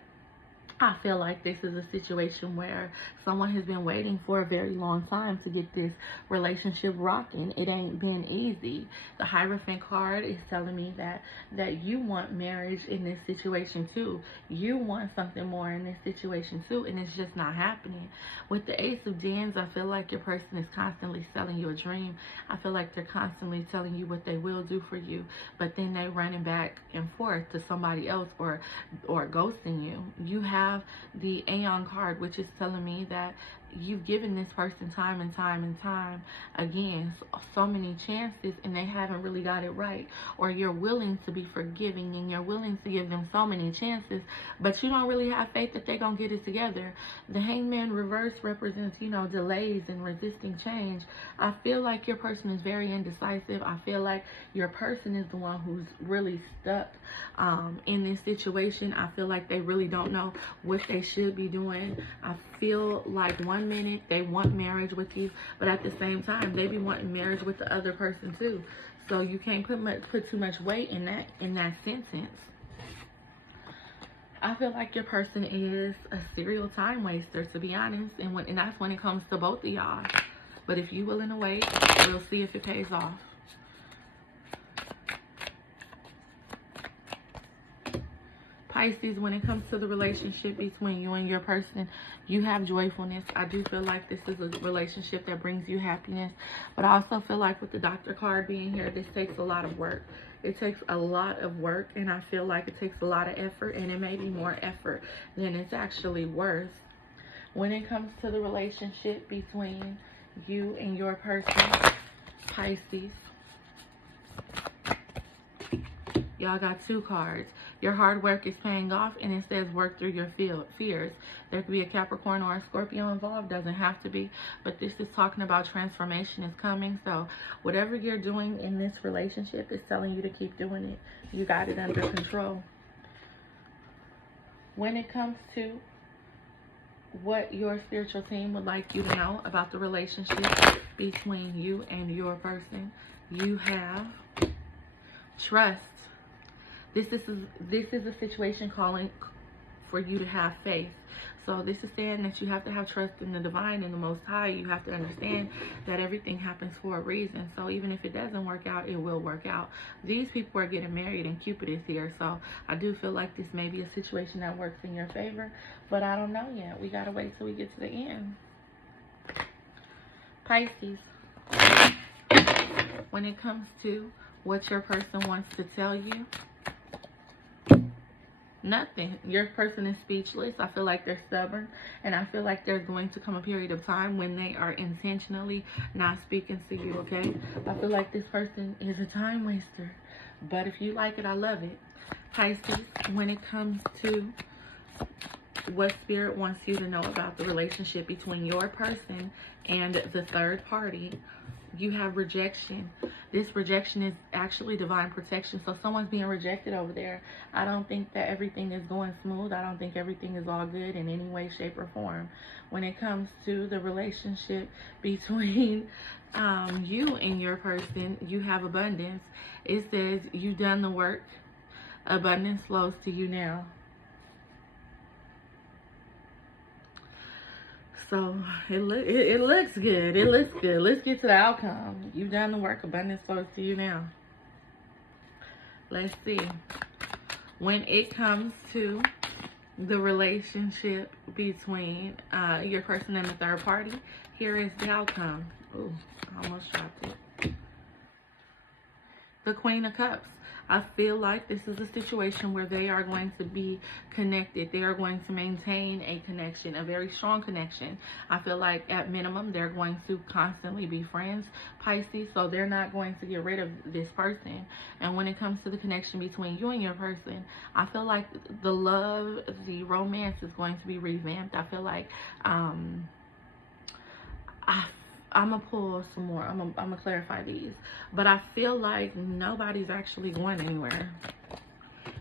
I feel like this is a situation where someone has been waiting for a very long time to get this relationship rocking. It ain't been easy. The Hierophant card is telling me that you want marriage in this situation too. You want something more in this situation too, and it's just not happening. With the Ace of Wands, I feel like your person is constantly selling you a dream. I feel like they're constantly telling you what they will do for you, but then they running back and forth to somebody else or ghosting you. You have the Aeon card, which is telling me that you've given this person time and time again, so many chances, and they haven't really got it right. Or you're willing to be forgiving and you're willing to give them so many chances, but you don't really have faith that they're gonna get it together. The Hangman reverse represents, you know, delays and resisting change. I feel like your person is very indecisive. I feel like your person is the one who's really stuck in this situation. I feel like they really don't know what they should be doing. I feel like one minute they want marriage with you, but at the same time they be wanting marriage with the other person too. So you can't put too much weight in that sentence. I feel like your person is a serial time waster, to be honest, and that's when it comes to both of y'all. But if you're willing to wait, we'll see if it pays off. Pisces, when it comes to the relationship between you and your person, you have joyfulness. I do feel like this is a relationship that brings you happiness. But I also feel like with the Doctor card being here, this takes a lot of work. It takes a lot of work, and I feel like it takes a lot of effort, and it may be more effort than it's actually worth. When it comes to the relationship between you and your person, Pisces, y'all got two cards. Your hard work is paying off, and it says work through your fears. There could be a Capricorn or a Scorpio involved. Doesn't have to be, but this is talking about transformation is coming. So whatever you're doing in this relationship is telling you to keep doing it. You got it under control. When it comes to what your spiritual team would like you to know about the relationship between you and your person, you have trust. This is a situation calling for you to have faith. So this is saying that you have to have trust in the divine and the Most High. You have to understand that everything happens for a reason. So even if it doesn't work out, it will work out. These people are getting married and Cupid is here. So I do feel like this may be a situation that works in your favor, but I don't know yet. We got to wait till we get to the end. Pisces, when it comes to what your person wants to tell you, nothing. Your person is speechless. I feel like they're stubborn, and I feel like there's going to come a period of time when they are intentionally not speaking to you, okay? I feel like this person is a time waster, but if you like it, I love it. Pisces, when it comes to what Spirit wants you to know about the relationship between your person and the third party. You have rejection. This rejection is actually divine protection. So someone's being rejected over there. I don't think that everything is going smooth. I don't think everything is all good in any way, shape, or form. When it comes to the relationship between you and your person, you have abundance. It says you've done the work. Abundance flows to you now. So it looks good. It looks good. Let's get to the outcome. You've done the work. Abundance flows to you now. Let's see. When it comes to the relationship between your person and the third party, here is the outcome. Ooh, I almost dropped it. The Queen of Cups. I feel like this is a situation where they are going to be connected. They are going to maintain a connection, a very strong connection. I feel like at minimum, they're going to constantly be friends, Pisces. So they're not going to get rid of this person. And when it comes to the connection between you and your person, I feel like the love, the romance is going to be revamped. I feel like I'm gonna pull some more. I'm gonna clarify these, but I feel like nobody's actually going anywhere.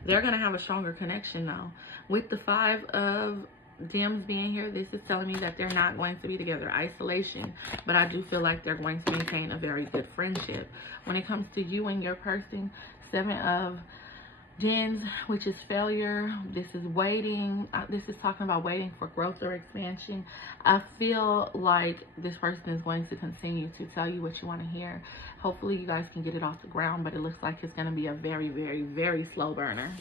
They're gonna have a stronger connection though. With the 5 of Gems being here, this is telling me that they're not going to be together. Isolation, but I do feel like they're going to maintain a very good friendship. When it comes to you and your person, 7 of Gens, which is failure. This is waiting. This is talking about waiting for growth or expansion. I feel like this person is going to continue to tell you what you want to hear. Hopefully you guys can get it off the ground, but it looks like it's going to be a very, very, very slow burner.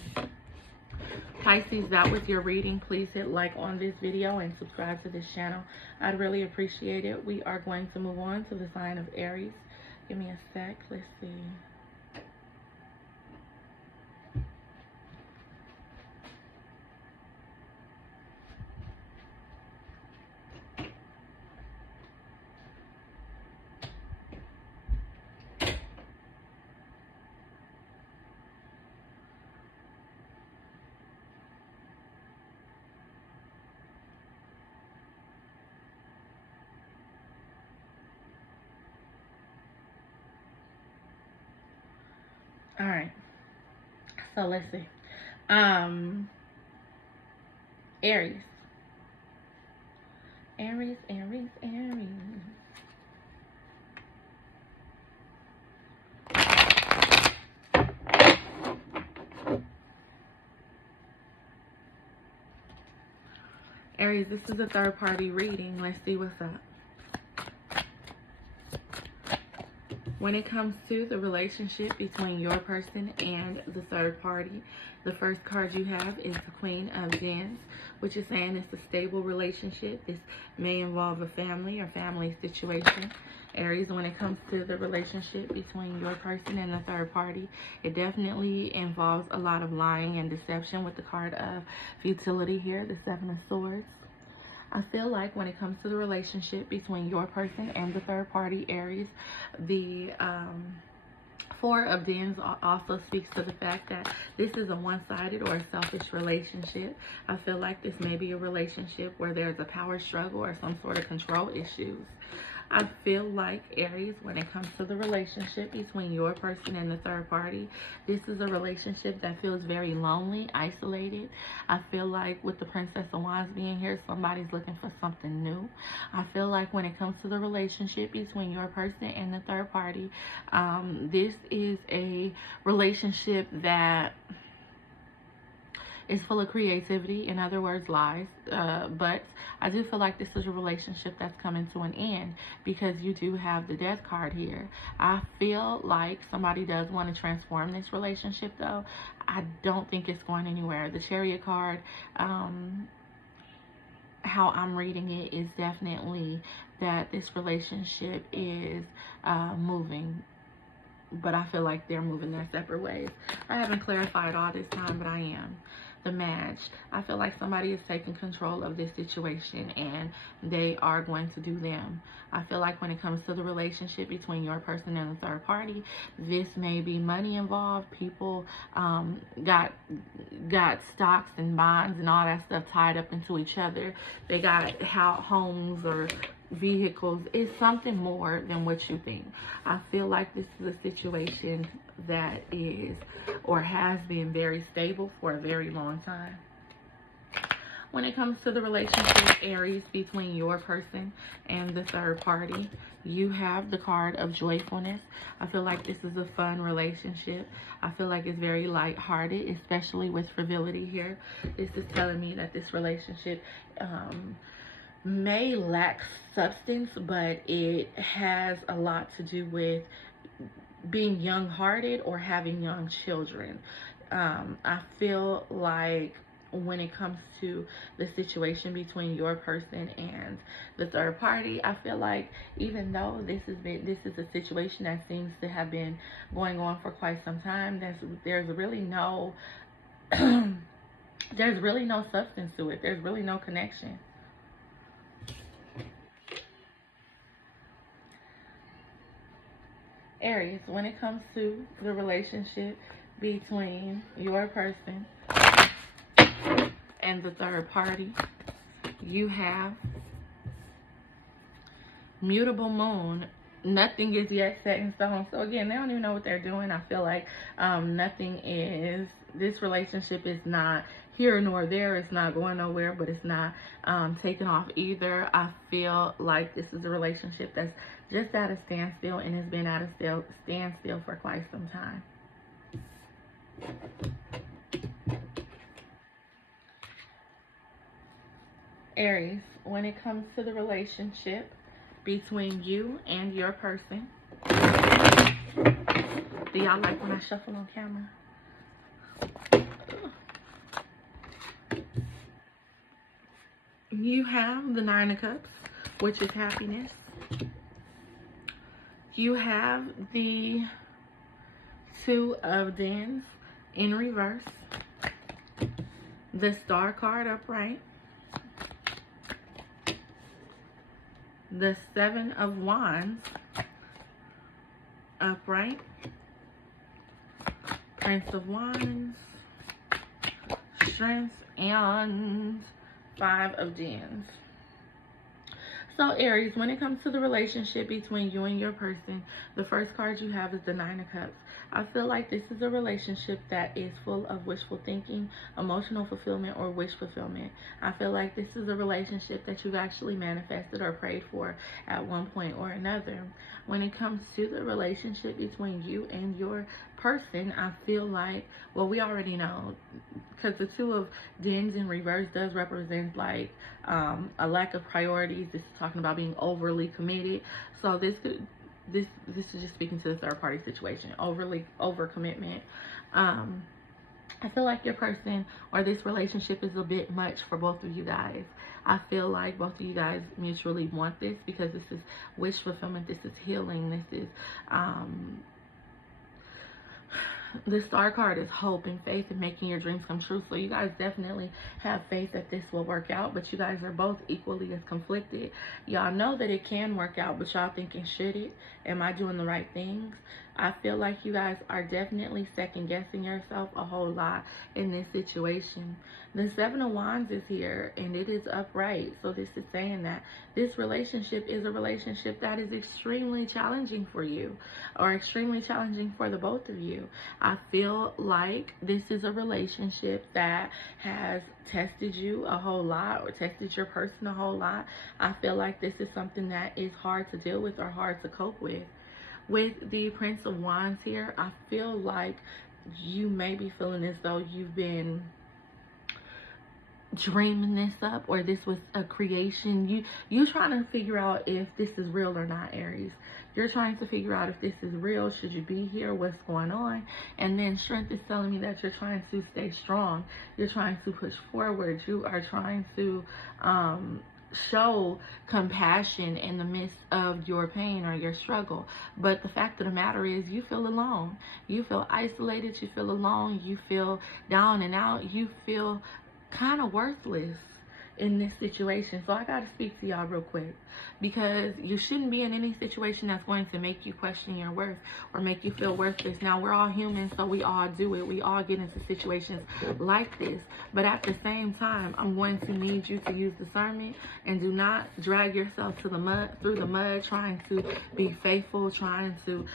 Pisces, that was your reading. Please hit like on this video and subscribe to this channel. I'd really appreciate it. We are going to move on to the sign of Aries. Give me a sec. Let's see. All right, so let's see. Aries. Aries. Aries, this is a third party reading. Let's see what's up. When it comes to the relationship between your person and the third party, the first card you have is the Queen of Gens, which is saying it's a stable relationship. This may involve a family or family situation. Aries, when it comes to the relationship between your person and the third party, it definitely involves a lot of lying and deception with the card of futility here, the 7 of Swords. I feel like when it comes to the relationship between your person and the third party, Aries, the 4 of Gens also speaks to the fact that this is a one-sided or a selfish relationship. I feel like this may be a relationship where there's a power struggle or some sort of control issues. I feel like, Aries, when it comes to the relationship between your person and the third party, this is a relationship that feels very lonely, isolated. I feel like with the Princess of Wands being here, somebody's looking for something new. I feel like when it comes to the relationship between your person and the third party, this is a relationship that is full of creativity, in other words, lies. But I do feel like this is a relationship that's coming to an end because you do have the Death card here. I feel like somebody does want to transform this relationship, though. I don't think it's going anywhere. The Chariot card, how I'm reading it, is definitely that this relationship is moving. But I feel like they're moving their separate ways. I haven't clarified all this time, but I am. the match. I feel like somebody is taking control of this situation and they are going to do them. I feel like when it comes to the relationship between your person and the third party, this may be money involved. People got stocks and bonds and all that stuff tied up into each other. They got homes or vehicles. It's something more than what you think. I feel like this is a situation that is or has been very stable for a very long time. When it comes to the relationship, Aries, between your person and the third party, you have the card of joyfulness. I feel like this is a fun relationship. I feel like it's very lighthearted, especially with frivolity here. This is telling me that this relationship may lack substance, but it has a lot to do with being young-hearted or having young children. I feel like when it comes to the situation between your person and the third party, I feel like even though this is a situation that seems to have been going on for quite some time, there's really no there's really no substance to it. There's really no connection. Aries, when it comes to the relationship between your person and the third party, you have mutable moon. Nothing is yet set in stone. So again, they don't even know what they're doing. I feel like this relationship is not here nor there. It's not going nowhere, but it's not taking off either. I feel like this is a relationship that's just at a standstill and has been at a standstill for quite some time. Aries, when it comes to the relationship between you and your person, do y'all like when I shuffle on camera? You have the Nine of Cups, which is happiness. You have the Two of Wands in reverse. The Star card upright. The Seven of Wands upright. Prince of Wands. Strength. And Five of Wands. So Aries, when it comes to the relationship between you and your person, the first card you have is the Nine of Cups. I feel like this is a relationship that is full of wishful thinking, emotional fulfillment, or wish fulfillment. I feel like this is a relationship that you've actually manifested or prayed for at one point or another. When it comes to the relationship between you and your person, I feel like, well, we already know, because the Two of Wands in reverse does represent like a lack of priorities. This is talking about being overly committed. So this is just speaking to the third party situation, over commitment. I feel like your person or this relationship is a bit much for both of you guys. I feel like both of you guys mutually want this because this is wish fulfillment, this is healing, this is the Star card is hope and faith and making your dreams come true. So you guys definitely have faith that this will work out, but you guys are both equally as conflicted. Y'all know that it can work out, but y'all thinking, should it? Am I doing the right things? I feel like you guys are definitely second guessing yourself a whole lot in this situation. The Seven of Wands is here and it is upright. So this is saying that this relationship is a relationship that is extremely challenging for you, or extremely challenging for the both of you. I feel like this is a relationship that has tested you a whole lot, or tested your person a whole lot. I feel like this is something that is hard to deal with or hard to cope with. With the Prince of Wands here, I feel like you may be feeling as though you've been dreaming this up, or this was a creation. You trying to figure out if this is real or not, Aries. You're trying to figure out if this is real. Should you be here? What's going on? And then Strength is telling me that you're trying to stay strong. You're trying to push forward. You are trying to show compassion in the midst of your pain or your struggle. But the fact of the matter is, you feel alone. You feel isolated. You feel alone. You feel down and out. You feel kind of worthless in this situation. So I got to speak to y'all real quick, because you shouldn't be in any situation that's going to make you question your worth or make you feel worthless. Now, we're all human, so we all do it. We all get into situations like this. But at the same time, I'm going to need you to use discernment and do not drag yourself to the mud, through the mud, trying to be faithful, trying to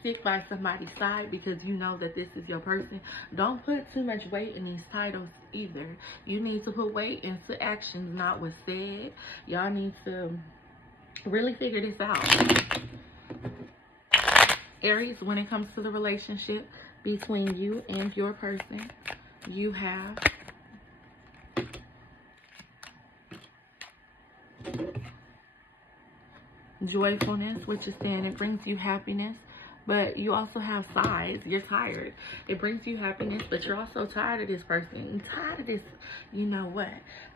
stick by somebody's side because you know that this is your person. Don't put too much weight in these titles either. You need to put weight into actions, not what's said. Y'all need to really figure this out. Aries, when it comes to the relationship between you and your person, you have joyfulness, which is saying it brings you happiness, but you also have sighs. You're tired. It brings you happiness, but you're also tired of this person. You're tired of this, you know what?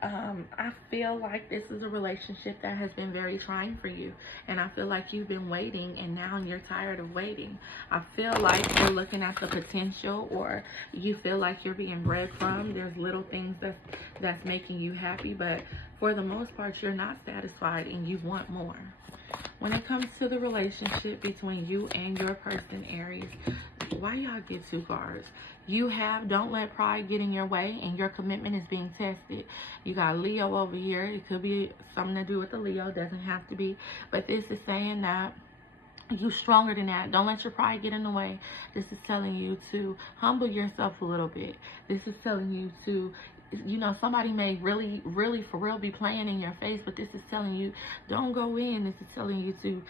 I feel like this is a relationship that has been very trying for you, and I feel like you've been waiting, and now you're tired of waiting. I feel like you're looking at the potential, or you feel like you're being breadcrumbed. There's little things that's making you happy, but for the most part, you're not satisfied, and you want more. When it comes to the relationship between you and your person, Aries, why y'all get 2 cards? You have don't let pride get in your way, and your commitment is being tested. You got Leo over here. It could be something to do with the Leo. Doesn't have to be. But this is saying that you're stronger than that. Don't let your pride get in the way. This is telling you to humble yourself a little bit. This is telling you to, you know, somebody may really for real be playing in your face, but this is telling you don't go in. This is telling you to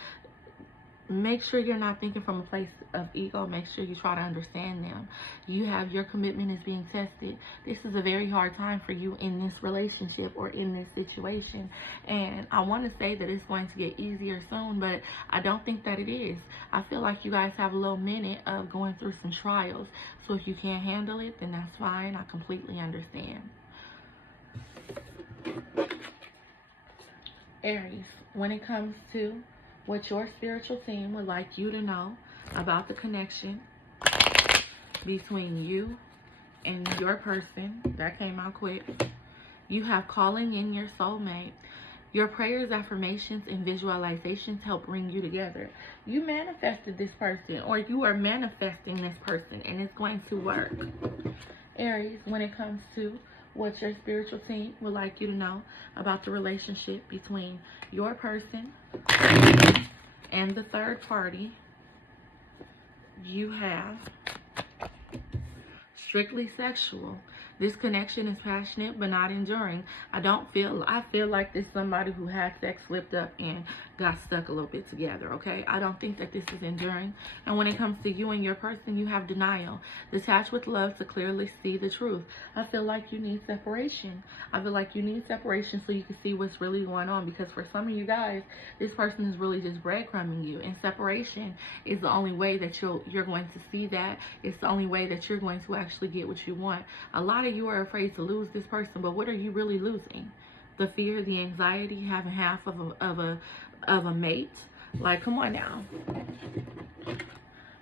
make sure you're not thinking from a place of ego. Make sure you try to understand them. You have your commitment is being tested. This is a very hard time for you in this relationship or in this situation, and I want to say that it's going to get easier soon, but I don't think that it is. I feel like you guys have a little minute of going through some trials, so if you can't handle it, then that's fine. I completely understand. Aries, when it comes to what your spiritual team would like you to know about the connection between you and your person, that came out quick. You have calling in your soulmate. Your prayers, affirmations, and visualizations help bring you together. You manifested this person, or you are manifesting this person, and it's going to work. Aries, when it comes to what your spiritual team would like you to know about the relationship between your person and the third party, you have strictly sexual. This connection is passionate but not enduring. I feel like this is somebody who had sex, slipped up, and got stuck a little bit together, okay? I don't think that this is enduring. And when it comes to you and your person, you have denial. Detached with love to clearly see the truth. I feel like you need separation. I feel like you need separation so you can see what's really going on, because for some of you guys, this person is really just breadcrumbing you, and separation is the only way that you're going to see that. It's the only way that you're going to actually get what you want. A lot of you are afraid to lose this person, but what are you really losing? The fear, the anxiety, having half of a mate. Like, come on now.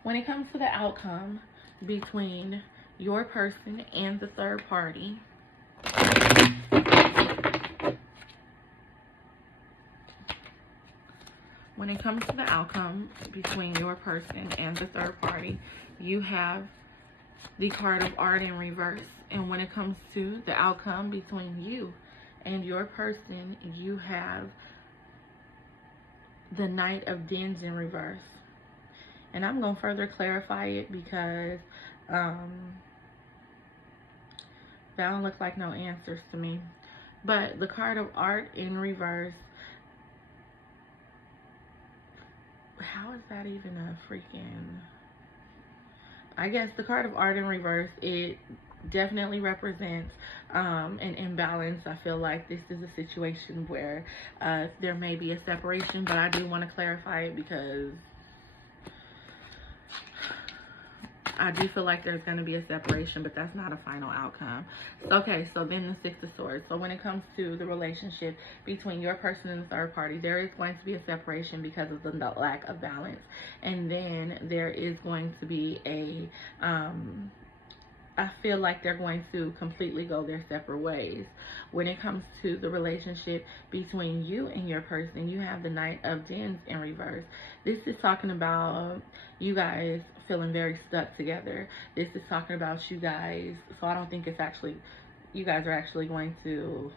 When it comes to the outcome between your person and the third party, when it comes to the outcome between your person and the third party, you have the card of art in reverse. And when it comes to the outcome between you and your person, you have the Knight of Wands in reverse. And I'm going to further clarify it because that don't look like no answers to me. But the card of art in reverse, how is that even a freaking... I guess the card of art in reverse, it definitely represents an imbalance. I feel like this is a situation where there may be a separation, but I do want to clarify it because I do feel like there's going to be a separation, but that's not a final outcome. Okay, so then the Six of Swords. So when it comes to the relationship between your person and the third party, there is going to be a separation because of the lack of balance. And then there is going to be a, I feel like they're going to completely go their separate ways. When it comes to the relationship between you and your person, you have the Knight of Wands in reverse. This is talking about you guys feeling very stuck together. This is talking about you guys. So I don't think it's actually, you guys are actually going to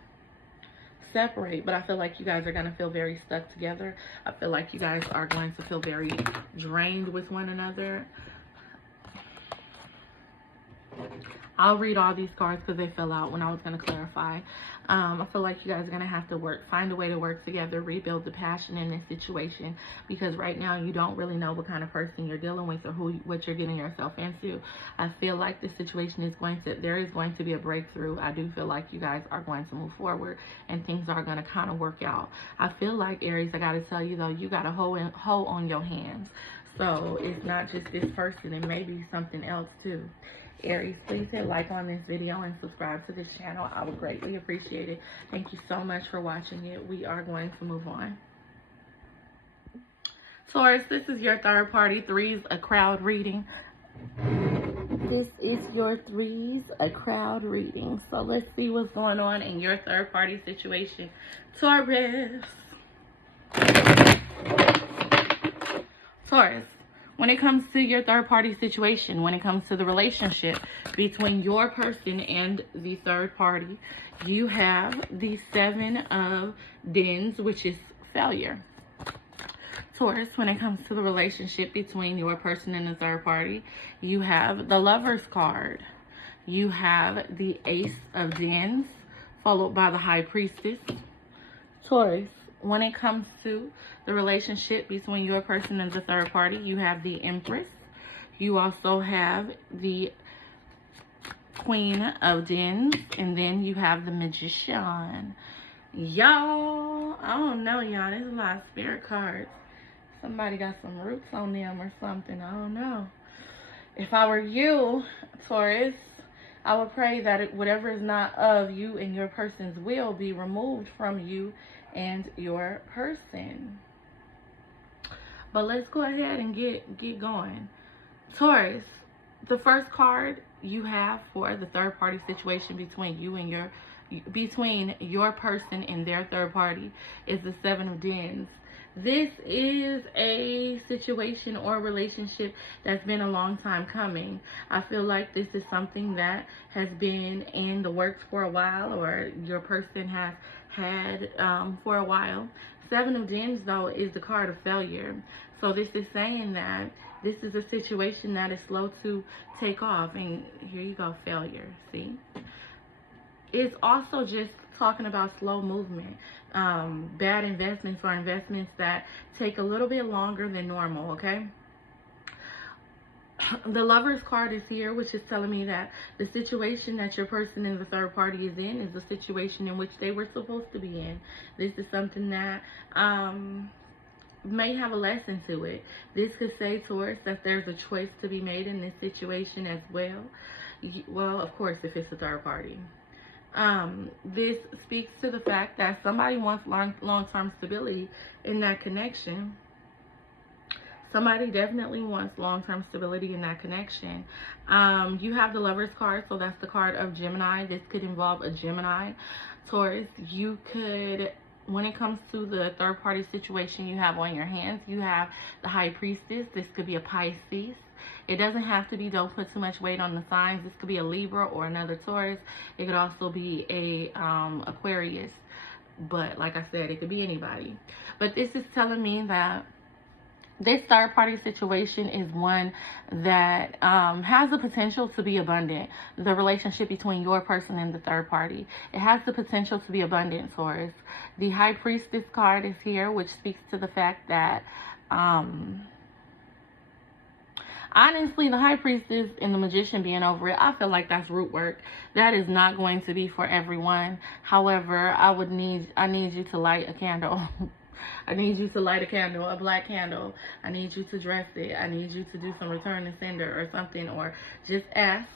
separate, but I feel like you guys are going to feel very stuck together. I feel like you guys are going to feel very drained with one another. I'll read all these cards because they fell out when I was going to clarify. I feel like you guys are going to have to find a way to work together, rebuild the passion in this situation, because right now you don't really know what kind of person you're dealing with or what you're getting yourself into. I feel like the situation is there is going to be a breakthrough. I do feel like you guys are going to move forward and things are going to kind of work out. I feel like, Aries, I got to tell you though, you got a hoe on your hands. So it's not just this person, it may be something else too. Aries, please hit like on this video and subscribe to this channel. I would greatly appreciate it. Thank you so much for watching it. We are going to move on. Taurus, this is your third party threes, a crowd reading. This is your threes, a crowd reading. So let's see what's going on in your third party situation. Taurus. Taurus. When it comes to your third party situation, when it comes to the relationship between your person and the third party, you have the Seven of Wands, which is failure. Taurus, when it comes to the relationship between your person and the third party, you have the Lover's card. You have the Ace of Wands, followed by the High Priestess. Taurus, when it comes to the relationship between your person and the third party, you have the Empress. You also have the Queen of Wands, and then you have the Magician. Y'all, I don't know, y'all. There's a lot of spirit cards. Somebody got some roots on them or something. I don't know. If I were you, Taurus, I would pray that whatever is not of you and your person's will be removed from you and your person. But let's go ahead and get going. Taurus, the first card you have for the third party situation between you and your person and their third party is the Seven of Wands. This is a situation or relationship that's been a long time coming. I feel like this is something that has been in the works for a while, or your person has had for a while. Seven of Wands, though, is the card of failure. So this is saying that this is a situation that is slow to take off. And here you go, failure. See? It's also just talking about slow movement. Bad investments or investments that take a little bit longer than normal, okay? The Lover's card is here, which is telling me that the situation that your person in the third party is in is a situation in which they were supposed to be in. This is something that may have a lesson to it. This could say, Taurus, that there's a choice to be made in this situation as well. Well, of course, if it's a third party. This speaks to the fact that somebody wants long-term stability in that connection. Somebody definitely wants long-term stability in that connection. You have the Lover's card, so that's the card of Gemini. This could involve a Gemini. Taurus, you could, when it comes to the third-party situation you have on your hands, you have the High Priestess. This could be a Pisces. It doesn't have to be, don't put too much weight on the signs. This could be a Libra or another Taurus. It could also be a Aquarius. But like I said, it could be anybody. But this is telling me that this third party situation is one that has the potential to be abundant. The relationship between your person and the third party. It has the potential to be abundant, Taurus. The High Priestess card is here, which speaks to the fact that honestly, the High Priestess and the Magician being over it, I feel like that's root work. That is not going to be for everyone. However, I need you to light a candle I need you to light a candle, a black candle. I need you to dress it. I need you to do some return and sender or something, or just ask,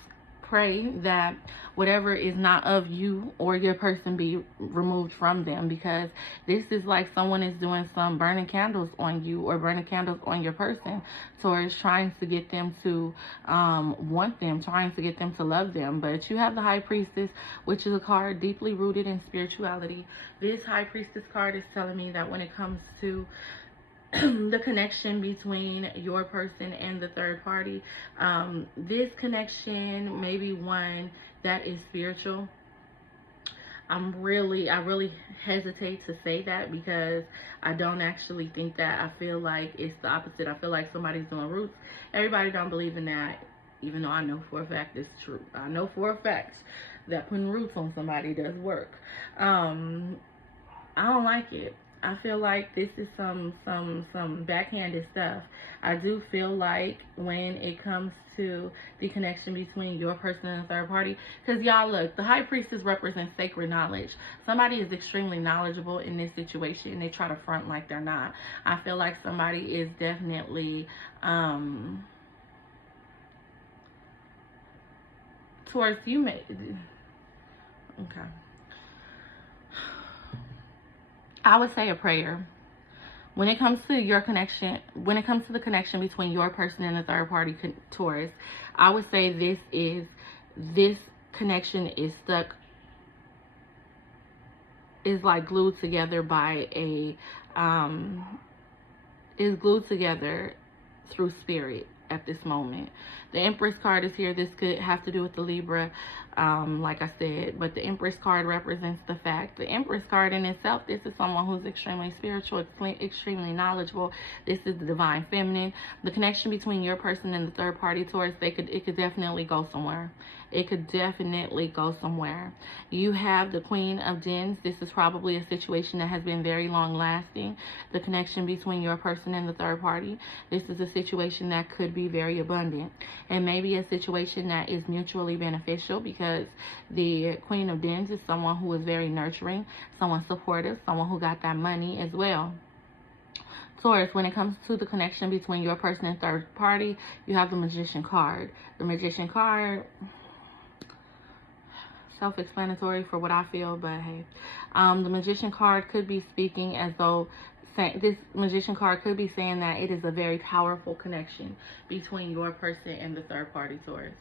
pray that whatever is not of you or your person be removed from them, because this is like someone is doing some burning candles on you or burning candles on your person. Taurus, trying to get them to want them, trying to get them to love them. But you have the High Priestess, which is a card deeply rooted in spirituality. This High Priestess card is telling me that when it comes to the connection between your person and the third party, this connection may be one that is spiritual. I really hesitate to say that, because I don't actually think that. I feel like it's the opposite. I feel like somebody's doing roots. Everybody don't believe in that, even though I know for a fact it's true. I know for a fact that putting roots on somebody does work. I don't like it. I feel like this is some backhanded stuff. I do feel like when it comes to the connection between your person and the third party, because y'all look, the High Priestess represents sacred knowledge. Somebody is extremely knowledgeable in this situation, and they try to front like they're not. I feel like somebody is definitely towards you. Okay. I would say a prayer. When it comes to your connection, when it comes to the connection between your person and the third party, Taurus, I would say this connection is stuck, is like glued together by a, is glued together through spirit at this moment. The Empress card is here. This could have to do with the Libra, like I said, but the Empress card represents the fact. The Empress card in itself, this is someone who's extremely spiritual, extremely knowledgeable. This is the divine feminine. The connection between your person and the third party, Taurus, it could definitely go somewhere. It could definitely go somewhere. You have the Queen of Wands. This is probably a situation that has been very long lasting. The connection between your person and the third party. This is a situation that could be very abundant. And maybe a situation that is mutually beneficial, because the Queen of Wands is someone who is very nurturing, someone supportive, someone who got that money as well. Taurus, when it comes to the connection between your person and third party, you have the Magician card. The Magician card, self-explanatory for what I feel, but hey, the Magician card could be speaking as though this Magician card could be saying that it is a very powerful connection between your person and the third party, Taurus.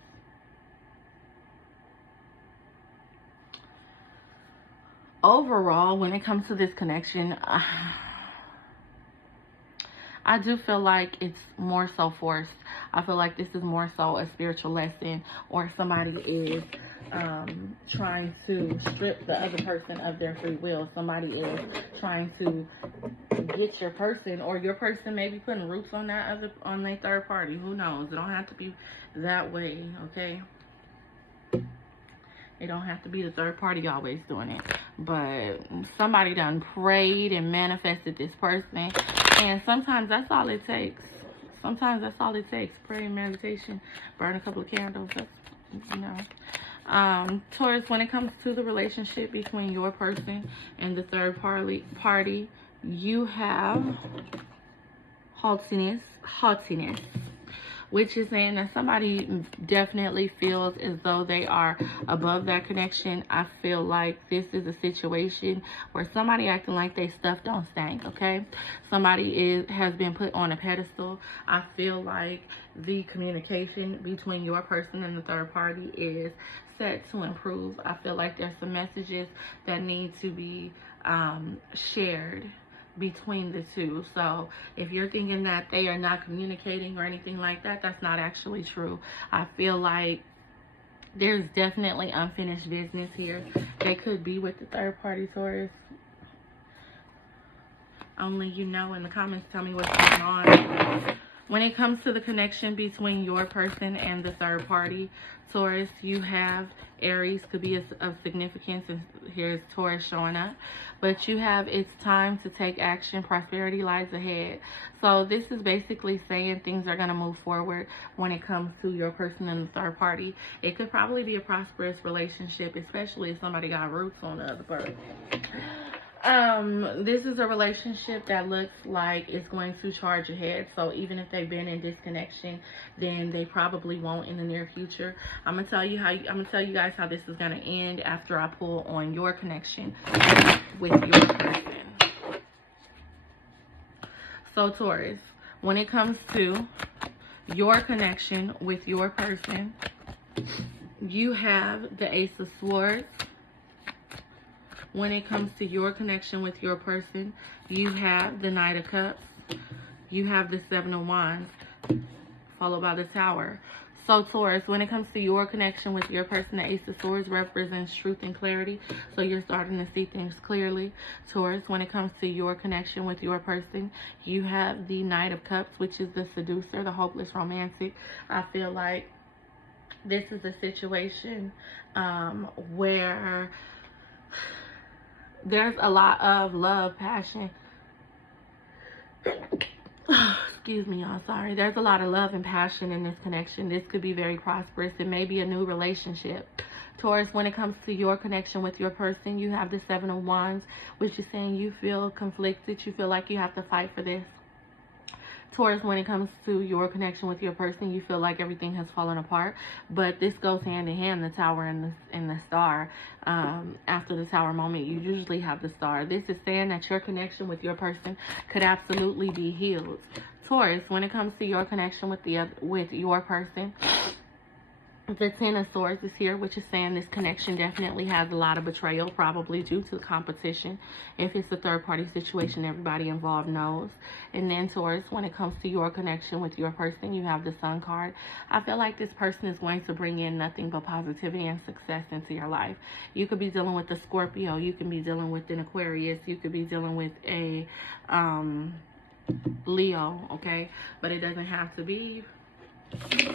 Overall, when it comes to this connection, I do feel like it's more so forced. I feel like this is more so a spiritual lesson, or somebody is trying to strip the other person of their free will. Somebody is trying to get your person, or your person may be putting roots on on their third party. Who knows? It don't have to be that way, okay? It don't have to be the third party always doing it. But somebody done prayed and manifested this person. And sometimes that's all it takes. Sometimes that's all it takes. Prayer and meditation. Burn a couple of candles. That's, you know. Taurus, when it comes to the relationship between your person and the third party, you have haughtiness, which is saying that somebody definitely feels as though they are above that connection. I feel like this is a situation where somebody acting like they stuff don't stink, okay? Somebody has been put on a pedestal. I feel like the communication between your person and the third party is set to improve. I feel like there's some messages that need to be shared between the two. So if you're thinking that they are not communicating or anything like that, that's not actually true. I feel like there's definitely unfinished business here. They could be with the third party, Taurus. Only you know. In the comments, tell me what's going on. When it comes to the connection between your person and the third party, Taurus, you have Aries, could be of significance, and here's Taurus showing up. But you have, it's time to take action, prosperity lies ahead. So this is basically saying things are going to move forward when it comes to your person and the third party. It could probably be a prosperous relationship, especially if somebody got roots on the other person. This is a relationship that looks like it's going to charge ahead. So even if they've been in disconnection, then they probably won't in the near future. I'm gonna tell you guys how this is gonna end after I pull on your connection with your person. So Taurus, when it comes to your connection with your person, you have the Ace of Swords. When it comes to your connection with your person, you have the Knight of Cups. You have the Seven of Wands, followed by the Tower. So Taurus, when it comes to your connection with your person, the Ace of Swords represents truth and clarity. So you're starting to see things clearly. Taurus, when it comes to your connection with your person, you have the Knight of Cups, which is the seducer, the hopeless romantic. I feel like this is a situation where there's a lot of love, passion. Excuse me, y'all. Sorry. There's a lot of love and passion in this connection. This could be very prosperous. It may be a new relationship. Taurus, when it comes to your connection with your person, you have the Seven of Wands, which is saying you feel conflicted. You feel like you have to fight for this. Taurus, when it comes to your connection with your person, you feel like everything has fallen apart, but this goes hand in hand, the Tower and the Star. After the Tower moment, you usually have the Star. This is saying that your connection with your person could absolutely be healed. Taurus, when it comes to your connection with your person, the Ten of Swords is here, which is saying this connection definitely has a lot of betrayal, probably due to competition. If it's a third-party situation, everybody involved knows. And then Taurus, when it comes to your connection with your person, you have the Sun card. I feel like this person is going to bring in nothing but positivity and success into your life. You could be dealing with a Scorpio. You can be dealing with an Aquarius. You could be dealing with a Leo, okay? But it doesn't have to be.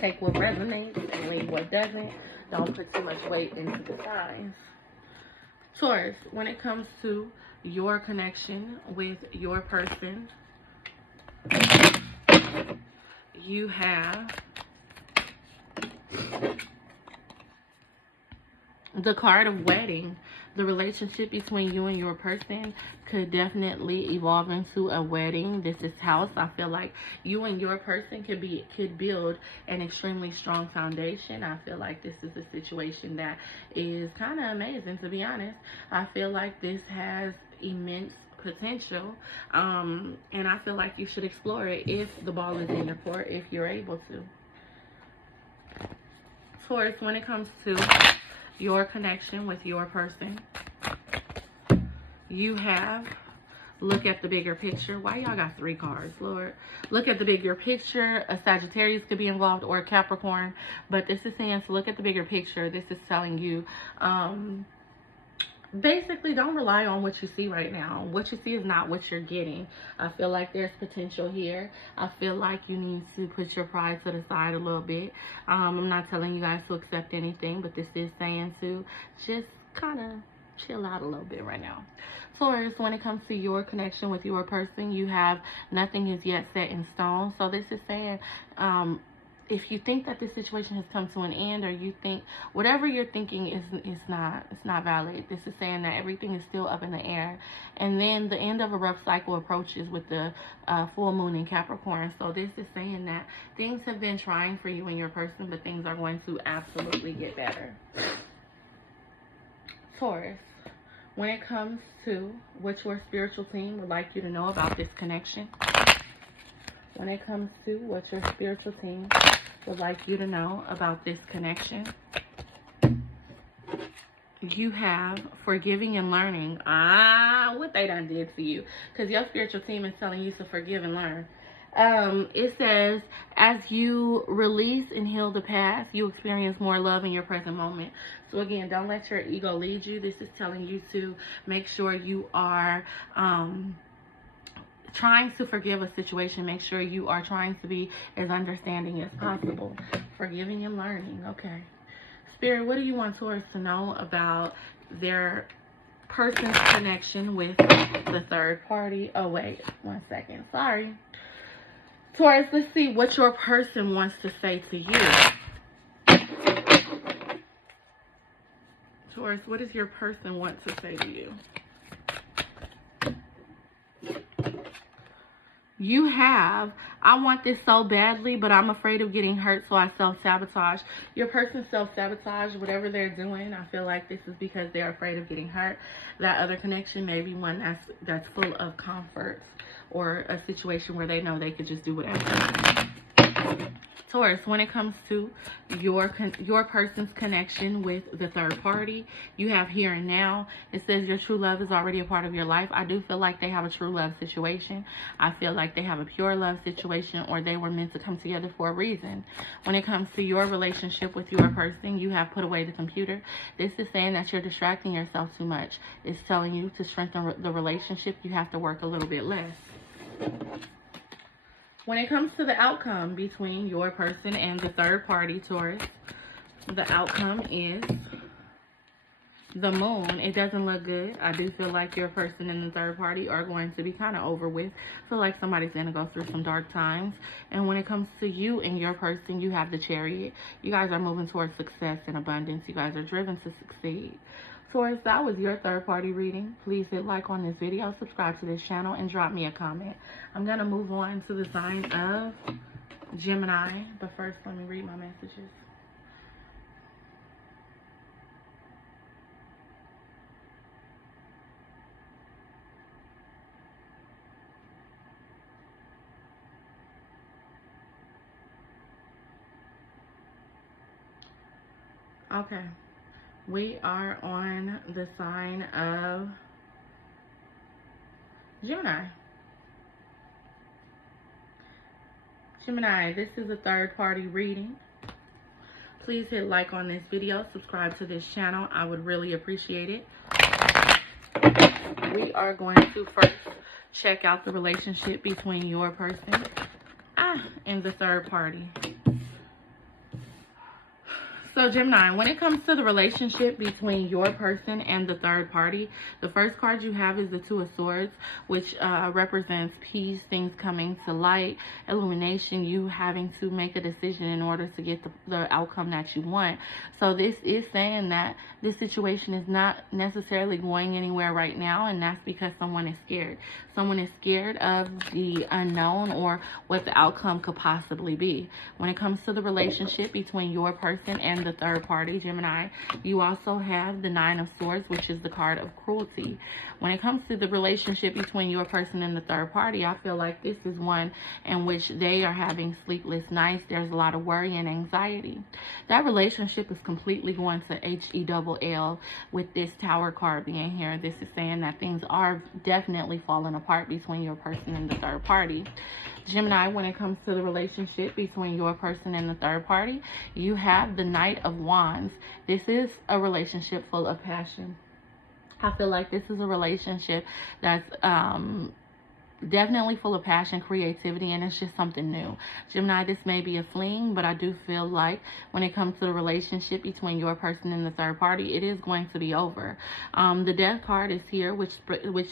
Take what resonates and leave what doesn't. Don't put too much weight into the signs. Taurus, when it comes to your connection with your person, you have the card of wedding. The relationship between you and your person could definitely evolve into a wedding. This is house. I feel like you and your person could build an extremely strong foundation. I feel like this is a situation that is kind of amazing, to be honest. I feel like this has immense potential, and I feel like you should explore it if the ball is in your court, if you're able to. Taurus, when it comes to your connection with your person, you have, look at the bigger picture. Why y'all got 3 cards, Lord? Look at the bigger picture. A Sagittarius could be involved, or a Capricorn, but this is saying to look at the bigger picture. This is telling you basically don't rely on what you see right now. What you see is not what you're getting. I feel like there's potential here. I feel like you need to put your pride to the side a little bit. I'm not telling you guys to accept anything, but this is saying to just kind of chill out a little bit right now. Taurus, when it comes to your connection with your person, you have nothing is yet set in stone. So this is saying if you think that this situation has come to an end, or you think whatever you're thinking is not valid, this is saying that everything is still up in the air. And then the end of a rough cycle approaches with the full moon in Capricorn. So this is saying that things have been trying for you and your person, but things are going to absolutely get better. Taurus, when it comes to what your spiritual team would like you to know about this connection, when it comes to what your spiritual team would like you to know about this connection, you have forgiving and learning. What they done did to you, because your spiritual team is telling you to forgive and learn. It says, as you release and heal the past, you experience more love in your present moment. So again, don't let your ego lead you. This is telling you to make sure you are trying to forgive a situation. Make sure you are trying to be as understanding as possible. Forgiving and learning. Okay. Spirit, what do you want Taurus to know about their person's connection with the third party? Oh, wait. 1 second. Sorry. Taurus, let's see what your person wants to say to you. Taurus, what does your person want to say to you? you have, I want this so badly, but I'm afraid of getting hurt, so I self-sabotage. Your person self-sabotage whatever they're doing. I feel like this is because they're afraid of getting hurt. That other connection may be one that's full of comfort, or a situation where they know they could just do whatever. Taurus, when it comes to your person's connection with the third party, you have here and now. It says your true love is already a part of your life. I do feel like they have a true love situation. I feel like they have a pure love situation, or they were meant to come together for a reason. When it comes to your relationship with your person, you have put away the computer. This is saying that you're distracting yourself too much. It's telling you to strengthen the relationship, you have to work a little bit less. When it comes to the outcome between your person and the third party, Taurus, the outcome is the moon. It doesn't look good. I do feel like your person and the third party are going to be kind of over with. I feel like somebody's going to go through some dark times. And when it comes to you and your person, you have the Chariot. You guys are moving towards success and abundance. You guys are driven to succeed. Taurus, that was your third party reading. Please hit like on this video, subscribe to this channel, and drop me a comment. I'm going to move on to the sign of Gemini. But first, let me read my messages. Okay. We are on the sign of Gemini. Gemini, this is a third party reading. Please hit like on this video, subscribe to this channel. I would really appreciate it. We are going to first check out the relationship between your person and the third party. So Gemini, when it comes to the relationship between your person and the third party, the first card you have is the Two of Swords, which represents peace, things coming to light, illumination, you having to make a decision in order to get the outcome that you want. So this is saying that this situation is not necessarily going anywhere right now, and that's because someone is scared. Someone is scared of the unknown or what the outcome could possibly be. When it comes to the relationship between your person and the third party, Gemini, you also have the Nine of Swords, which is the card of cruelty. When it comes to the relationship between your person and the third party, I feel like this is one in which they are having sleepless nights. There's a lot of worry and anxiety. That relationship is completely going to HELL with this Tower card being here. This is saying that things are definitely falling apart between your person and the third party. Gemini, when it comes to the relationship between your person and the third party, you have the Knight of Wands. This is a relationship full of passion. I feel like this is a relationship that's definitely full of passion, creativity, and it's just something new. Gemini, this may be a fling, but I do feel like when it comes to the relationship between your person and the third party, it is going to be over. The Death card is here, which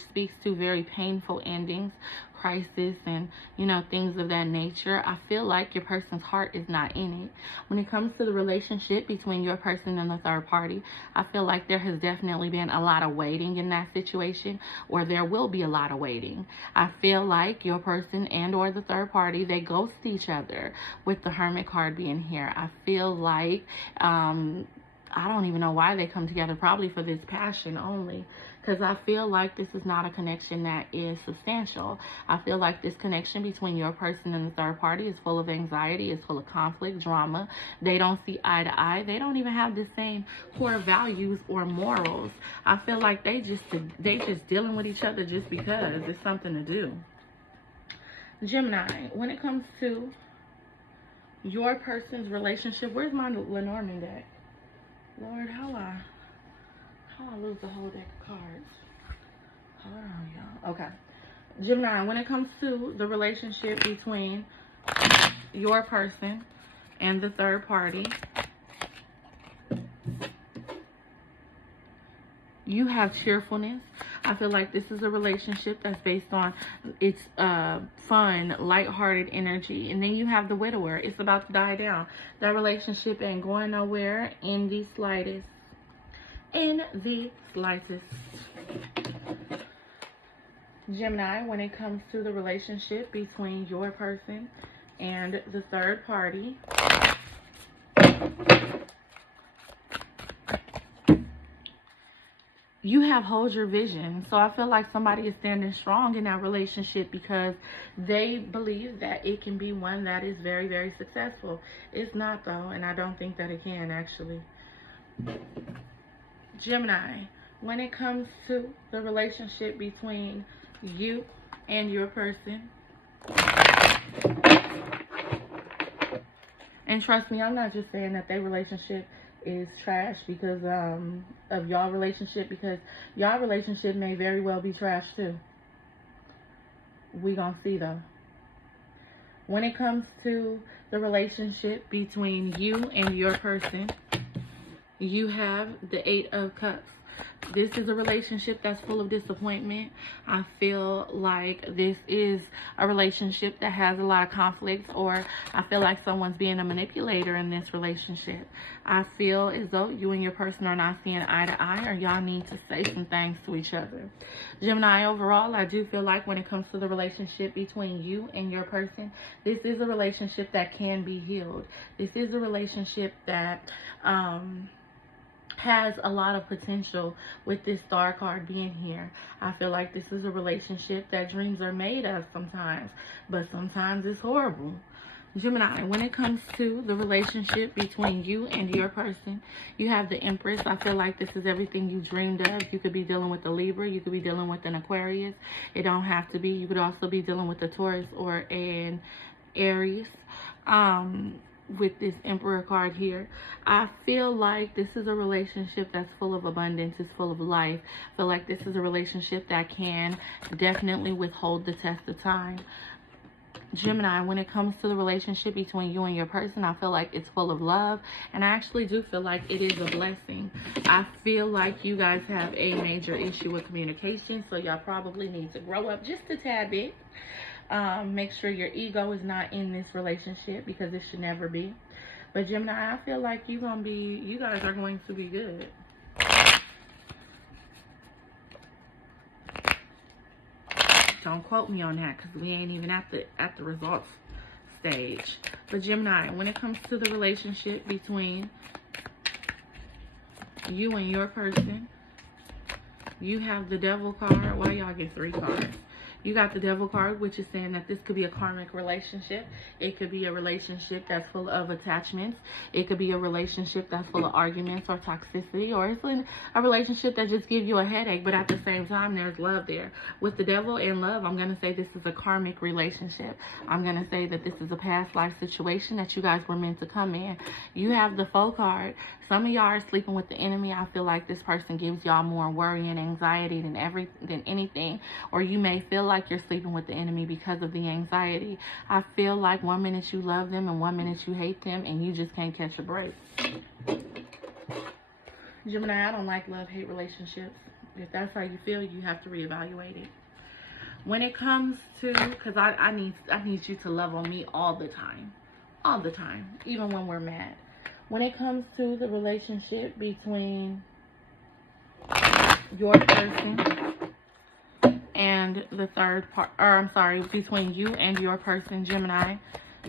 speaks to very painful endings, crisis, and things of that nature. I feel like your person's heart is not in it. When it comes to the relationship between your person and the third party, I feel like there has definitely been a lot of waiting in that situation, or there will be a lot of waiting. I feel like your person and or the third party, they ghost each other with the Hermit card being here. I feel like I don't even know why they come together, probably for this passion only, because I feel like this is not a connection that is substantial. I feel like this connection between your person and the third party is full of anxiety, is full of conflict, drama. They don't see eye to eye. They don't even have the same core values or morals. I feel like they just dealing with each other just because it's something to do. Gemini, when it comes to your person's relationship, where's my Lenormand deck? Lord, how I lose the whole deck of cards. Hold on, y'all. Okay. Gemini, when it comes to the relationship between your person and the third party, you have cheerfulness. I feel like this is a relationship that's based on its fun, lighthearted energy. And then you have the Widower. It's about to die down. That relationship ain't going nowhere in the slightest. In the slightest. Gemini, when it comes to the relationship between your person and the third party, you have hold your vision. So I feel like somebody is standing strong in that relationship because they believe that it can be one that is very, very successful. It's not though, and I don't think that it can actually. Gemini, when it comes to the relationship between you and your person, and trust me, I'm not just saying that their relationship is trash because of y'all relationship, because y'all relationship may very well be trash too. We gonna see though. When it comes to the relationship between you and your person, you have the 8 of Cups. This is a relationship that's full of disappointment. I feel like this is a relationship that has a lot of conflicts, or I feel like someone's being a manipulator in this relationship. I feel as though you and your person are not seeing eye to eye, or y'all need to say some things to each other. Gemini, overall, I do feel like when it comes to the relationship between you and your person, this is a relationship that can be healed. This is a relationship that has a lot of potential with this star card being here. I feel like this is a relationship that dreams are made of sometimes, but sometimes it's horrible. Gemini, when it comes to the relationship between you and your person, you have the Empress. I feel like this is everything you dreamed of. You could be dealing with a Libra. You could be dealing with an Aquarius. It don't have to be. You could also be dealing with a Taurus or an Aries. With this Emperor card here, I feel like this is a relationship that's full of abundance, it's full of life. I feel like this is a relationship that can definitely withhold the test of time. Gemini, when it comes to the relationship between you and your person, I feel like it's full of love, and I actually do feel like it is a blessing. I feel like you guys have a major issue with communication, so y'all probably need to grow up just a tad bit. Make sure your ego is not in this relationship because it should never be. But Gemini, I feel like you guys are going to be good. Don't quote me on that because we ain't even at the results stage. But Gemini, when it comes to the relationship between you and your person, you have the Devil card. Why y'all get 3 cards? You got the Devil card, which is saying that this could be a karmic relationship. It could be a relationship that's full of attachments. It could be a relationship that's full of arguments or toxicity, or it's a relationship that just gives you a headache, but at the same time, there's love there. With the Devil and love, I'm going to say this is a karmic relationship. I'm going to say that this is a past life situation that you guys were meant to come in. You have the Foe card. Some of y'all are sleeping with the enemy. I feel like this person gives y'all more worry and anxiety than anything, or you may feel like you're sleeping with the enemy because of the anxiety. I feel like one minute you love them and one minute you hate them, and you just can't catch a break. Gemini, I don't like love-hate relationships. If that's how you feel, you have to reevaluate it. When it comes to, because I need you to love on me all the time, even when we're mad. When it comes to the relationship between your person and the third part, or I'm sorry, between you and your person, Gemini,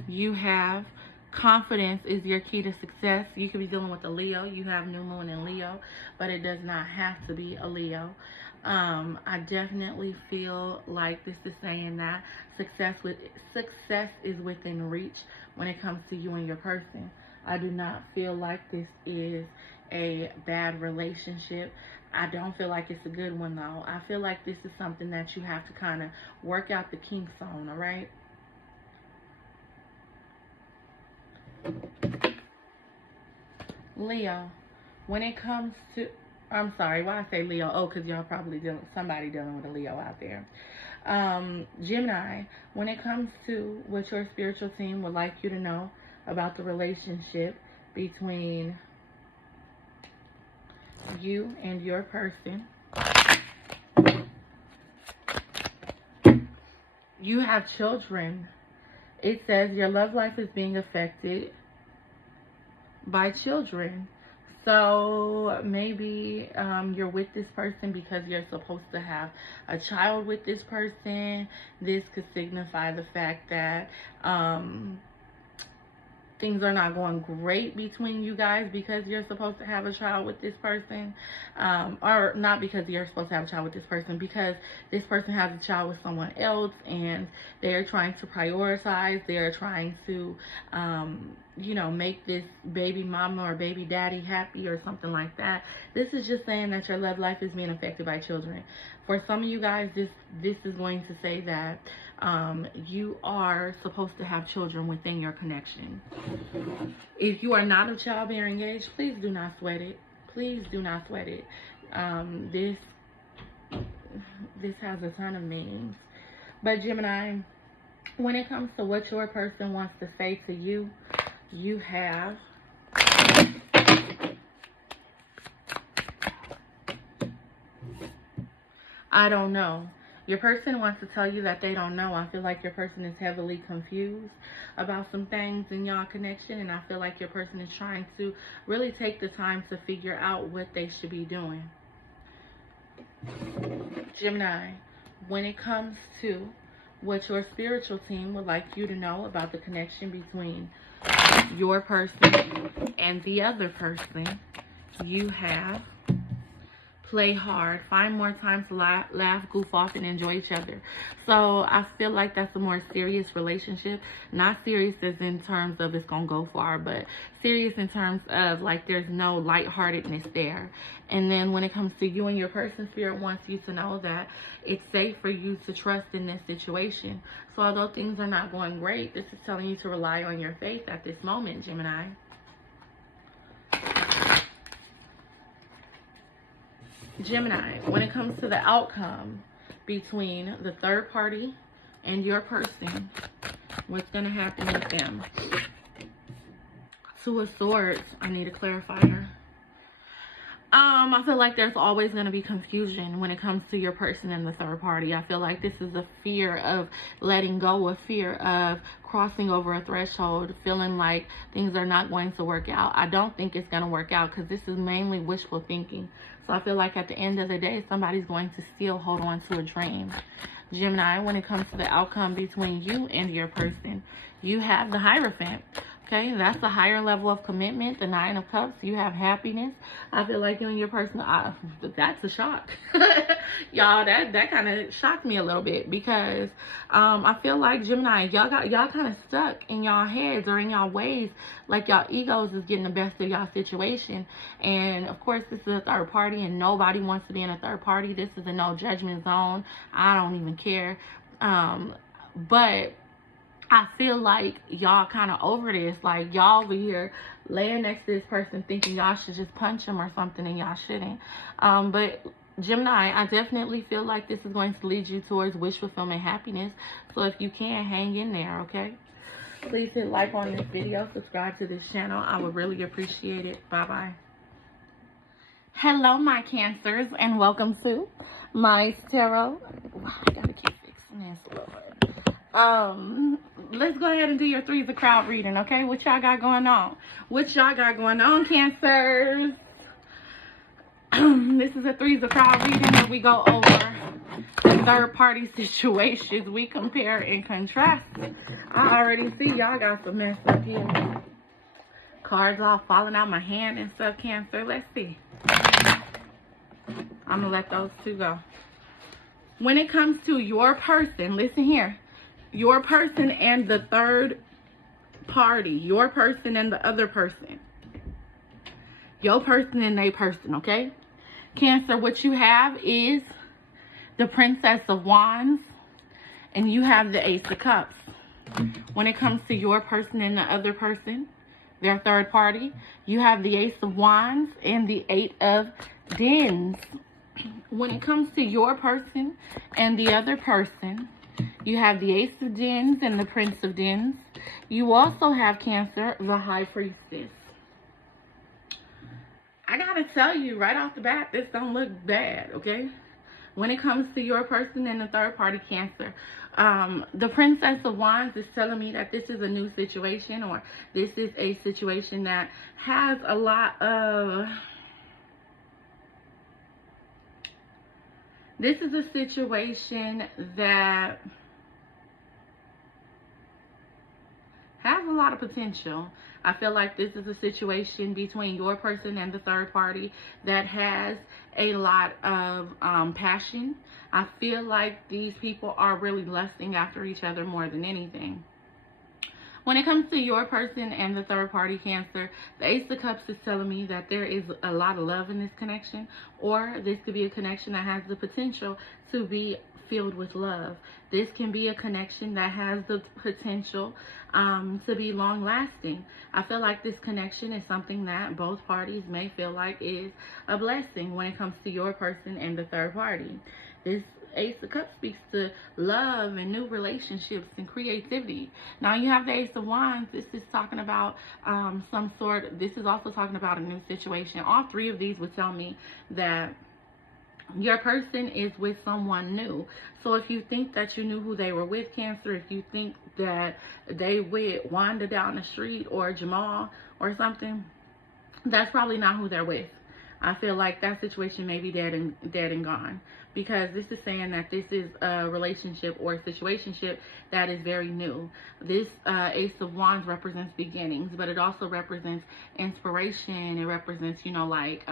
you have confidence is your key to success. You could be dealing with a Leo. You have new moon in Leo, but it does not have to be a Leo. I definitely feel like this is saying that success is within reach when it comes to you and your person. I do not feel like this is a bad relationship. I don't feel like it's a good one though. I feel like this is something that you have to kind of work out the kinks on, all right? Leo, when it comes to, I'm sorry, why I say Leo? Oh, because y'all probably somebody dealing with a Leo out there. Gemini, when it comes to what your spiritual team would like you to know about the relationship between you and your person, you have children. It says your love life is being affected by children. So maybe you're with this person because you're supposed to have a child with this person. This could signify the fact that things are not going great between you guys because you're supposed to have a child with this person, or not because you're supposed to have a child with this person, because this person has a child with someone else and they're trying to prioritize, they're trying to you know, make this baby mama or baby daddy happy or something like that. This is just saying that your love life is being affected by children. For some of you guys, this is going to say that you are supposed to have children within your connection. If you are not of childbearing age, please do not sweat it. Please do not sweat it. This has a ton of meanings. But Gemini, when it comes to what your person wants to say to you, you have I don't know. Your person wants to tell you that they don't know. I feel like your person is heavily confused about some things in y'all connection, and I feel like your person is trying to really take the time to figure out what they should be doing. Gemini, when it comes to what your spiritual team would like you to know about the connection between your person and the other person, you have play hard, find more time to laugh, goof off, and enjoy each other. So I feel like that's a more serious relationship. Not serious as in terms of it's gonna go far, but serious in terms of like there's no lightheartedness there. And then when it comes to you and your person, Spirit wants you to know that it's safe for you to trust in this situation. So although things are not going great, this is telling you to rely on your faith at this moment, Gemini. Gemini, when it comes to the outcome between the third party and your person, what's going to happen with them? Two of Swords. I need a clarifier. I feel like there's always going to be confusion when it comes to your person and the third party. I feel like this is a fear of letting go, a fear of crossing over a threshold, feeling like things are not going to work out. I don't think it's going to work out because this is mainly wishful thinking. So I feel like at the end of the day, somebody's going to still hold on to a dream. Gemini, when it comes to the outcome between you and your person, you have the Hierophant. Okay, that's a higher level of commitment. The Nine of Cups, you have happiness. I feel like you and your person, that's a shock. Y'all, that kind of shocked me a little bit because I feel like Gemini, y'all kind of stuck in y'all heads or in y'all ways, like y'all egos is getting the best of y'all situation. And of course, this is a third party and nobody wants to be in a third party. This is a no judgment zone. I don't even care. But I feel like y'all kind of over this. Like y'all over here laying next to this person thinking y'all should just punch him or something, and y'all shouldn't. But Gemini, I definitely feel like this is going to lead you towards wish fulfillment, happiness. So if you can, hang in there, okay? Please hit like on this video, subscribe to this channel. I would really appreciate it. Bye-bye. Hello, my Cancers, and welcome to MysTarot. I gotta keep fixing this a little bit. Let's go ahead and do your threes of crowd reading, okay? What y'all got going on? What y'all got going on, Cancers? This is a threes of crowd reading where we go over the third party situations. We compare and contrast. I already see y'all got some mess up here. Cards all falling out my hand and stuff, Cancer. Let's see. I'm gonna let those two go. When it comes to your person, listen here. Your person and the third party. Your person and the other person. Your person and their person, okay? Cancer, what you have is the Princess of Wands. And you have the Ace of Cups. When it comes to your person and the other person, their third party, you have the Ace of Wands and the Eight of Dens. When it comes to your person and the other person, you have the Ace of Dens and the Prince of Dens. You also have, Cancer, the High Priestess. I gotta tell you right off the bat, this don't look bad, okay? When it comes to your person and the third party, Cancer, the Princess of Wands is telling me that this is a new situation, or this is a situation that has a lot of... This is a situation that has a lot of potential. I feel like this is a situation between your person and the third party that has a lot of passion. I feel like these people are really lusting after each other more than anything. When it comes to your person and the third party, Cancer, the Ace of Cups is telling me that there is a lot of love in this connection, or this could be a connection that has the potential to be filled with love. This can be a connection that has the potential to be long lasting. I feel like this connection is something that both parties may feel like is a blessing when it comes to your person and the third party. This Ace of Cups speaks to love and new relationships and creativity. Now you have the Ace of Wands. This is talking about this is also talking about a new situation. All three of these would tell me that your person is with someone new. So if you think that you knew who they were with, Cancer, if you think that they with Wanda down the street or Jamal or something, that's probably not who they're with. I feel like that situation may be dead and gone, because this is saying that this is a relationship or a situationship that is very new. This Ace of Wands represents beginnings, but it also represents inspiration. It represents, you know, like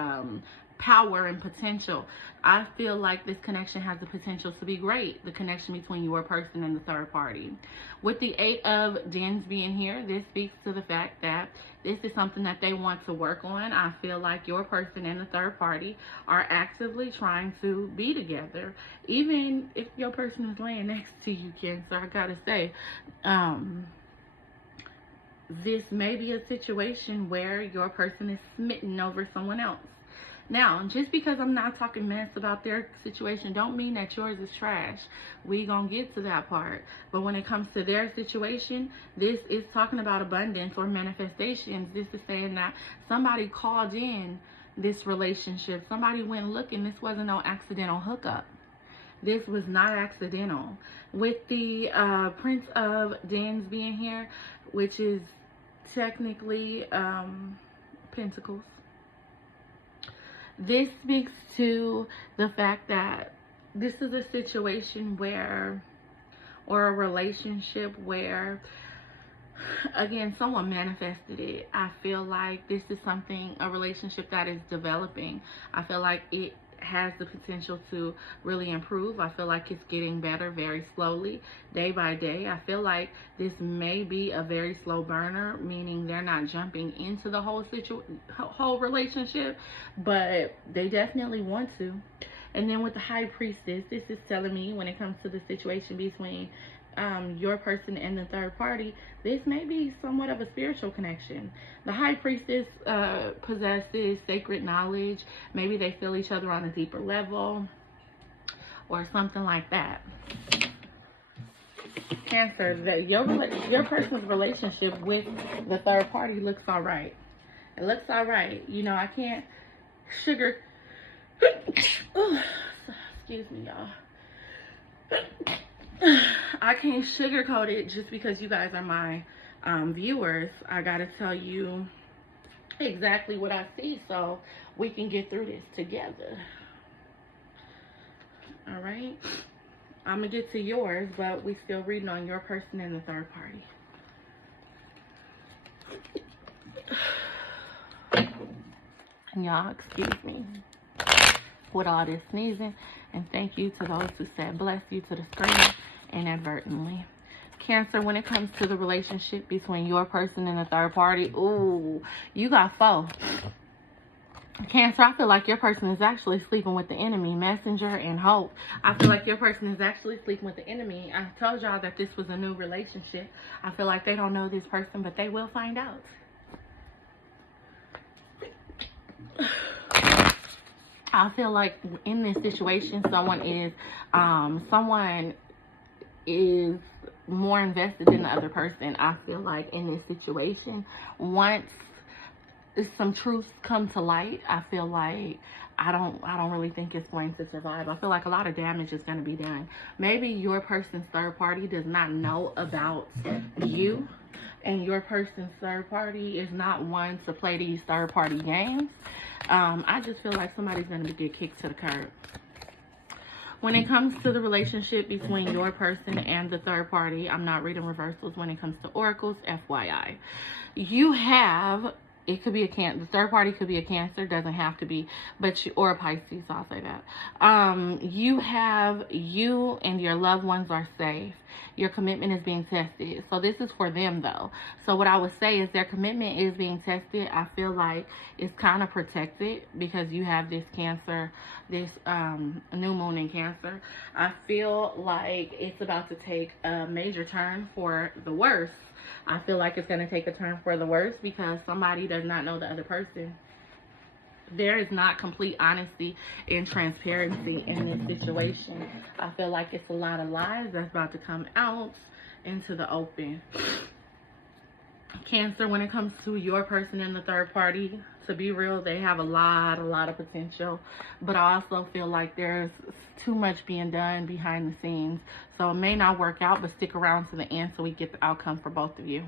power and potential. I feel like this connection has the potential to be great, the connection between your person and the third party. With the Eight of Wands being here, this speaks to the fact that this is something that they want to work on. I feel like your person and the third party are actively trying to be together. Even if your person is laying next to you, Cancer, I gotta say, this may be a situation where your person is smitten over someone else. Now, just because I'm not talking mess about their situation don't mean that yours is trash. We gonna get to that part. But when it comes to their situation, this is talking about abundance or manifestations. This is saying that somebody called in this relationship. Somebody went looking. This wasn't no accidental hookup. This was not accidental. With the Prince of Wands being here, which is technically Pentacles, this speaks to the fact that this is a situation where, or a relationship where, again, someone manifested it. I feel like this is something, a relationship that is developing. I feel like it has the potential to really improve. I feel like it's getting better very slowly, day by day. I feel like this may be a very slow burner, meaning they're not jumping into the whole relationship, but they definitely want to. And then with the High Priestess, this is telling me when it comes to the situation between your person and the third party, this may be somewhat of a spiritual connection. The High Priestess possesses sacred knowledge. Maybe they feel each other on a deeper level or something like that. Cancer, your person's relationship with the third party looks all right. It looks all right. You know, I can't excuse me, y'all. I can't sugarcoat it just because you guys are my viewers. I gotta tell you exactly what I see so we can get through this together. All right, I'm gonna get to yours, but we still reading on your person and the third party. Y'all, excuse me with all this sneezing, and thank you to those who said bless you to the screen inadvertently. Cancer, when it comes to the relationship between your person and the third party, ooh, you got four. Cancer, I feel like your person is actually sleeping with the enemy, Messenger and Hope. I feel like your person is actually sleeping with the enemy. I told y'all that this was a new relationship. I feel like they don't know this person, but they will find out. I feel like in this situation, someone is more invested than the other person. I feel like in this situation, once some truths come to light. I feel like I don't really think it's going to survive. I feel like a lot of damage is going to be done. Maybe your person's third party does not know about you, and your person's third party is not one to play these third party games. I just feel like somebody's going to get kicked to the curb. When it comes to the relationship between your person and the third party, I'm not reading reversals when it comes to oracles, FYI. You have, it could be the third party could be a Cancer, doesn't have to be, or a Pisces, I'll say that. You and your loved ones are safe. Your commitment is being tested. So this is for them though. So what I would say is their commitment is being tested. I feel like it's kind of protected because you have this Cancer, this new moon in Cancer. I feel like it's about to take a major turn for the worse. I feel like it's going to take a turn for the worse because somebody does not know the other person. There is not complete honesty and transparency in this situation. I feel like it's a lot of lies that's about to come out into the open. Cancer, when it comes to your person and the third party, to be real, they have a lot of potential. But I also feel like there's too much being done behind the scenes. So it may not work out, but stick around to the end so we get the outcome for both of you.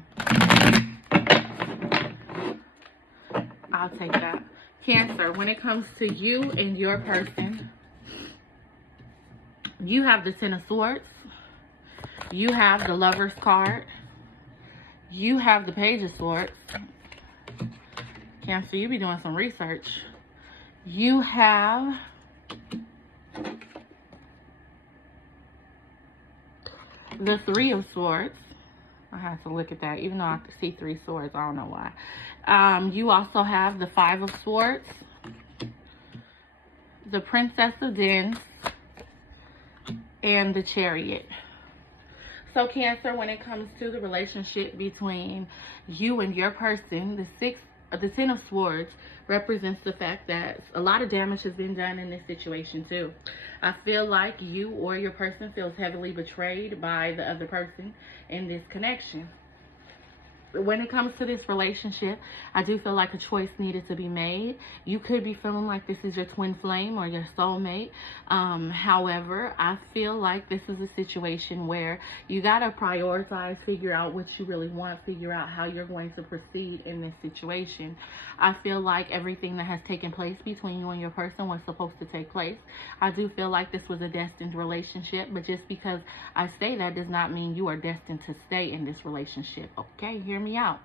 I'll take that. Cancer, when it comes to you and your person, you have the Ten of Swords. You have the Lover's card. You have the Page of Swords. Cancer, you be doing some research. You have the Three of Swords. I have to look at that, even though I see 3 swords. I don't know why. You also have the Five of Swords, the Princess of Wands, and the Chariot. So Cancer, when it comes to the relationship between you and your person, the Ten of Swords represents the fact that a lot of damage has been done in this situation too. I feel like you or your person feels heavily betrayed by the other person in this connection. When it comes to this relationship, I do feel like a choice needed to be made. You could be feeling like this is your twin flame or your soulmate. However, I feel like this is a situation where you got to prioritize, figure out what you really want, figure out how you're going to proceed in this situation. I feel like everything that has taken place between you and your person was supposed to take place. I do feel like this was a destined relationship, but just because I say that does not mean you are destined to stay in this relationship. Okay, hear me out.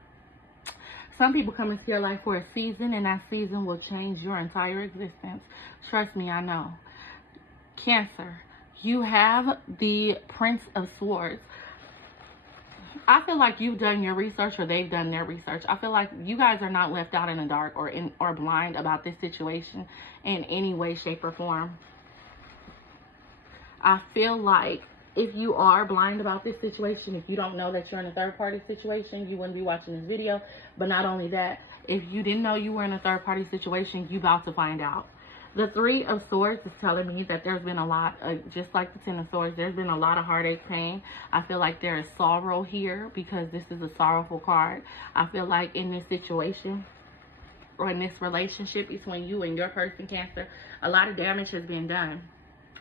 Some people come into your life for a season, and that season will change your entire existence. Trust me, I know. Cancer, you have the Prince of Swords. I feel like you've done your research or they've done their research. I feel like you guys are not left out in the dark or blind about this situation in any way, shape, or form. I feel like if you are blind about this situation, if you don't know that you're in a third party situation, you wouldn't be watching this video. But not only that, if you didn't know you were in a third party situation, you're about to find out. The Three of Swords is telling me that there's been a lot, just like the Ten of Swords, there's been a lot of heartache, pain. I feel like there is sorrow here because this is a sorrowful card. I feel like in this situation or in this relationship between you and your person, Cancer, a lot of damage has been done.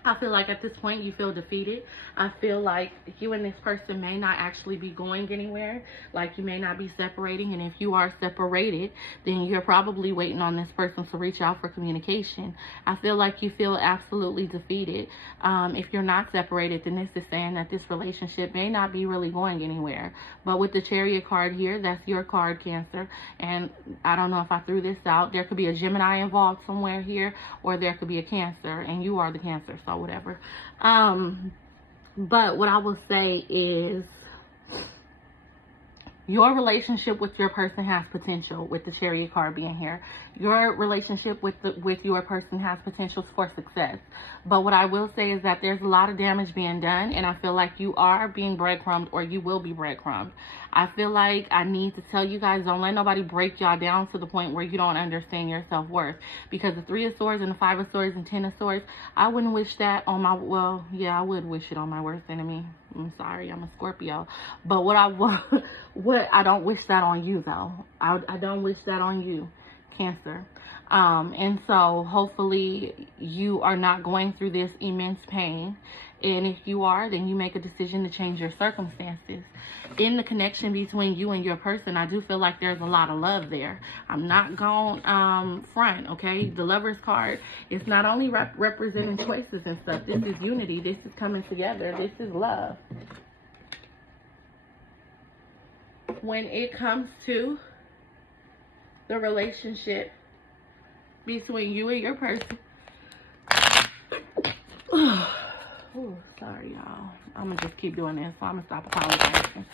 I feel like at this point you feel defeated. I feel like you and this person may not actually be going anywhere. Like you may not be separating. And if you are separated, then you're probably waiting on this person to reach out for communication. I feel like you feel absolutely defeated. If you're not separated, then this is saying that this relationship may not be really going anywhere. But with the Chariot card here, that's your card, Cancer. And I don't know if I threw this out. There could be a Gemini involved somewhere here, or there could be a Cancer, and you are the Cancer. So whatever. But what I will say is your relationship with your person has potential. With the Chariot card being here, your relationship with your person has potential for success. But what I will say is that there's a lot of damage being done, and I feel like you are being breadcrumbed, or you will be breadcrumbed. I feel like I need to tell you guys, don't let nobody break y'all down to the point where you don't understand your self-worth. Because the Three of Swords and the Five of Swords and Ten of Swords, I wouldn't wish that on my, well, yeah, I would wish it on my worst enemy. I'm sorry, I'm a Scorpio. But what I don't wish that on you though. I don't wish that on you. Cancer. And so hopefully you are not going through this immense pain. And if you are, then you make a decision to change your circumstances. In the connection between you and your person, I do feel like there's a lot of love there. I'm not going front, okay? The Lover's card is not only representing choices and stuff. This is unity. This is coming together. This is love. When it comes to the relationship between you and your person. Ooh, sorry, y'all. I'm going to just keep doing this, so I'm going to stop apologizing.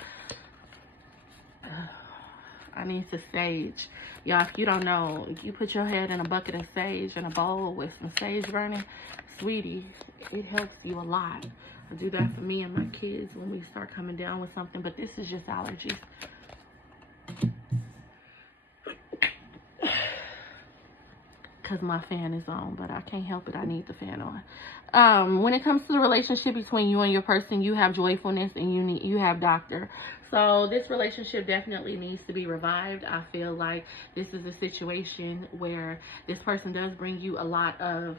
I need to sage. Y'all, if you don't know, if you put your head in a bucket of sage in a bowl with some sage burning, sweetie, it helps you a lot. I do that for me and my kids when we start coming down with something, but this is just allergies. Because my fan is on, but I can't help it. I need the fan on. When it comes to the relationship between you and your person, you have joyfulness and you have doctor. So this relationship definitely needs to be revived. I feel like this is a situation where this person does bring you a lot of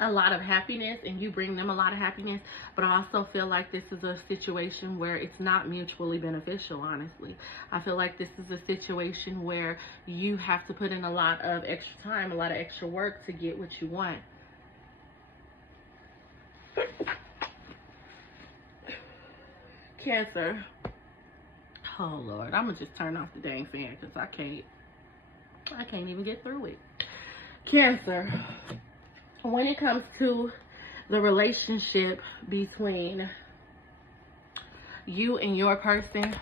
happiness and you bring them a lot of happiness, but I also feel like this is a situation where it's not mutually beneficial. Honestly, I feel like this is a situation where you have to put in a lot of extra time, a lot of extra work to get what you want. Cancer. Oh Lord, I'm gonna just turn off the dang fan because I can't even get through it. Cancer. When it comes to the relationship between you and your person,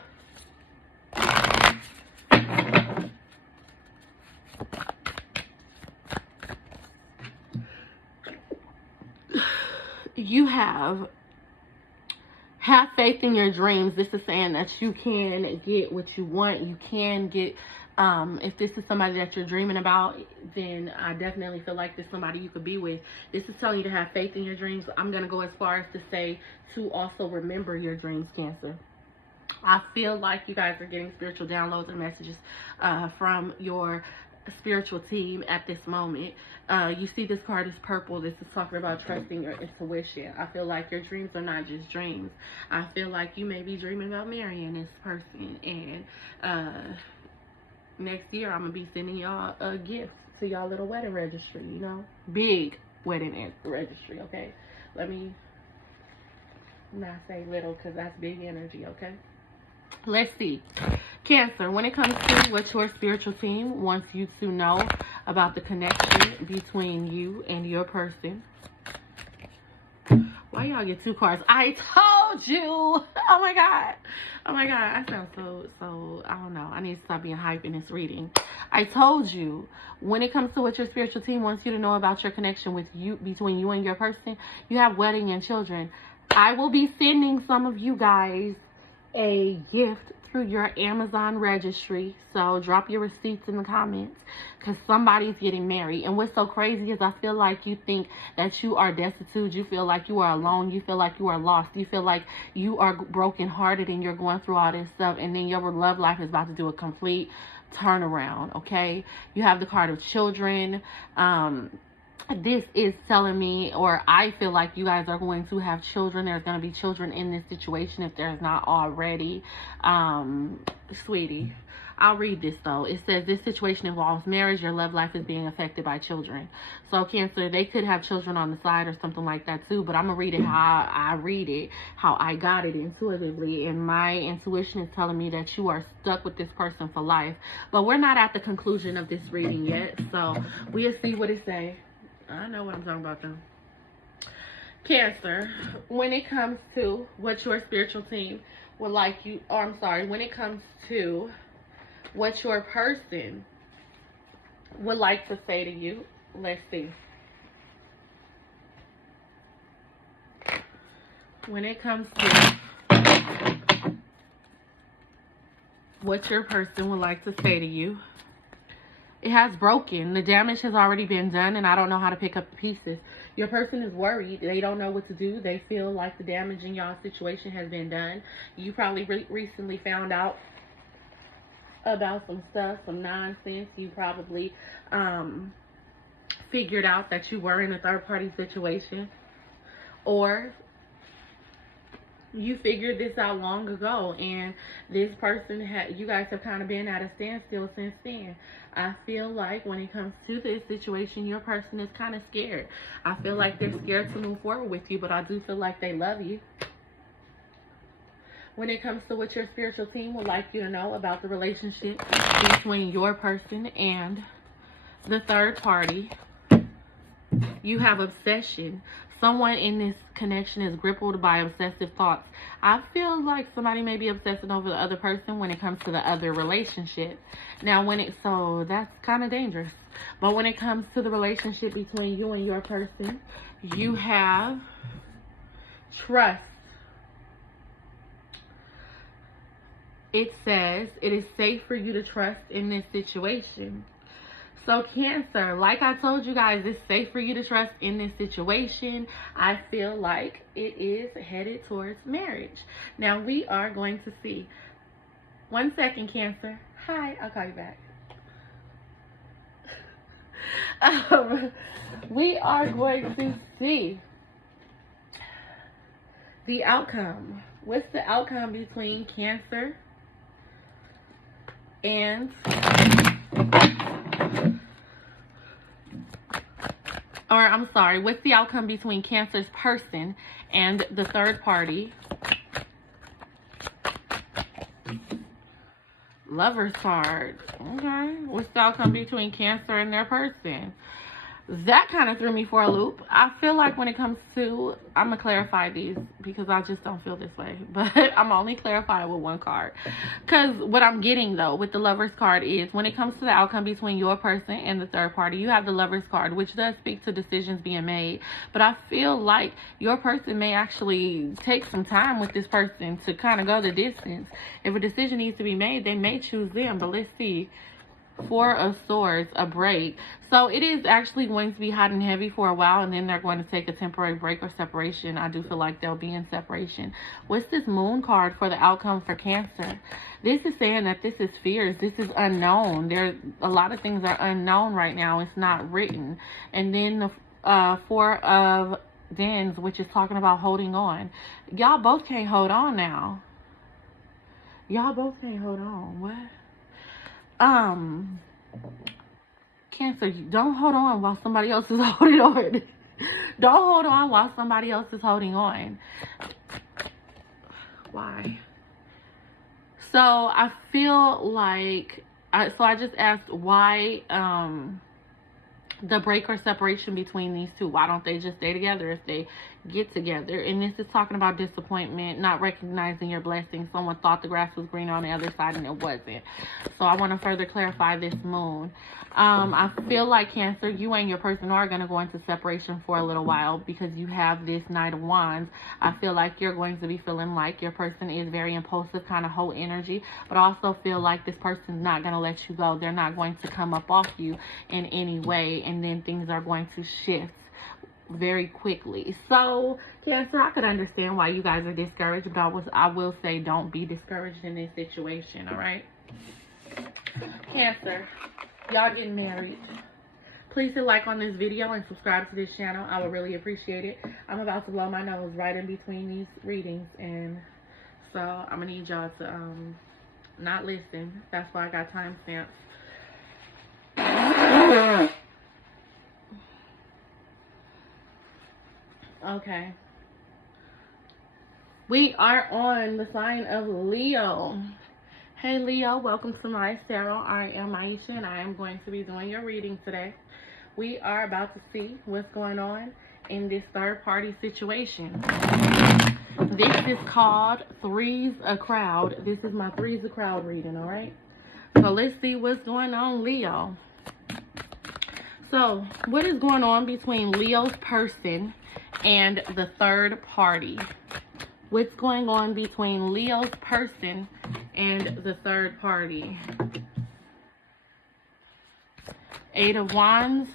you have faith in your dreams. This is saying that you can get what you want. You can get, if this is somebody that you're dreaming about, then I definitely feel like this is somebody you could be with. This is telling you to have faith in your dreams. I'm going to go as far as to say to also remember your dreams, Cancer. I feel like you guys are getting spiritual downloads and messages from your spiritual team at this moment. You see this card is purple. This is talking about trusting your intuition. I feel like your dreams are not just dreams. I feel like you may be dreaming about marrying this person, and next year I'm gonna be sending y'all a gift to y'all little wedding registry, you know, big wedding registry. Okay, let me not say little because that's big energy. Okay, let's see. Cancer, when it comes to what your spiritual team wants you to know about the connection between you and your person. Why y'all get two cards? I told you. Oh my God. Oh my God. I sound so, I don't know. I need to stop being hype in this reading. I told you, when it comes to what your spiritual team wants you to know about your connection with you, between you and your person, you have wedding and children. I will be sending some of you guys a gift through your Amazon registry. So drop your receipts in the comments because somebody's getting married. And what's so crazy is I feel like you think that you are destitute. You feel like you are alone. You feel like you are lost. You feel like you are brokenhearted and you're going through all this stuff. And then your love life is about to do a complete turnaround. Okay. You have the card of children. This is telling me, or I feel like you guys are going to have children. There's going to be children in this situation if there's not already. Sweetie, I'll read this though. It says this situation involves marriage. Your love life is being affected by children. So Cancer, they could have children on the side or something like that too. But I'm going to read it how I read it, how I got it intuitively. And my intuition is telling me that you are stuck with this person for life. But we're not at the conclusion of this reading yet. So we'll see what it says. I know what I'm talking about though. Cancer, when it comes to what your spiritual team would like you, or I'm sorry, when it comes to what your person would like to say to you, let's see. When it comes to what your person would like to say to you, it has broken. The damage has already been done, and I don't know how to pick up the pieces. Your person is worried. They don't know what to do. They feel like the damage in y'all's situation has been done. You probably recently found out about some stuff, some nonsense. You probably figured out that you were in a third-party situation, or you figured this out long ago, and this person you guys have kind of been at a standstill since then. I feel like when it comes to this situation, your person is kind of scared. I feel like they're scared to move forward with you, but I do feel like they love you. When it comes to what your spiritual team would like you to know about the relationship between your person and the third party, you have obsession. Someone in this connection is crippled by obsessive thoughts. I feel like somebody may be obsessing over the other person when it comes to the other relationship. Now, so that's kind of dangerous. But when it comes to the relationship between you and your person, you have trust. It says it is safe for you to trust in this situation. So Cancer, like I told you guys, it's safe for you to trust in this situation. I feel like it is headed towards marriage. Now we are going to see. 1 second, Cancer. Hi, I'll call you back. We are going to see the outcome. What's the outcome between Cancer and what's the outcome between Cancer's person and the third party? Lover's card. Okay. What's the outcome between Cancer and their person? That kind of threw me for a loop. I feel like when it comes to, I'm going to clarify these because I just don't feel this way. But I'm only clarifying with one card. Because what I'm getting, though, with the Lover's card is when it comes to the outcome between your person and the third party, you have the Lover's card, which does speak to decisions being made. But I feel like your person may actually take some time with this person to kind of go the distance. If a decision needs to be made, they may choose them. But let's see. 4 of Swords, a break. So it is actually going to be hot and heavy for a while, and then they're going to take a temporary break or separation. I do feel like they'll be in separation. What's this Moon card for the outcome for Cancer? This is saying that this is fears. This is unknown. There, a lot of things are unknown right now. It's not written. And then the 4 of Wands, which is talking about holding on. Y'all both can't hold on now. Y'all both can't hold on. What? Cancer, don't hold on while somebody else is holding on. Don't hold on while somebody else is holding on. Why? So I feel like, I just asked why, the break or separation between these two. Why don't they just stay together if they get together? And this is talking about disappointment, not recognizing your blessings. Someone thought the grass was greener on the other side and it wasn't. So I want to further clarify this Moon. I feel like Cancer, you and your person are going to go into separation for a little while because you have this Knight of Wands. I feel like you're going to be feeling like your person is very impulsive, kind of whole energy, but I also feel like this person's not going to let you go. They're not going to come up off you in any way, and then things are going to shift very quickly. So Cancer, I could understand why you guys are discouraged, but I will say don't be discouraged in this situation. All right, Cancer, y'all getting married. Please hit like on this video and subscribe to this channel. I would really appreciate it. I'm about to blow my nose right in between these readings, and so I'm gonna need y'all to not listen. That's why I got timestamps. Okay. We are on the sign of Leo. Hey Leo, welcome to MysTarot. I am Aisha and I am going to be doing your reading today. We are about to see what's going on in this third party situation. This is called Three's a Crowd. This is my Three's a Crowd reading, all right? So let's see what's going on, Leo. So what is going on between Leo's person and the third party? What's going on between Leo's person and the third party? 8 of Wands,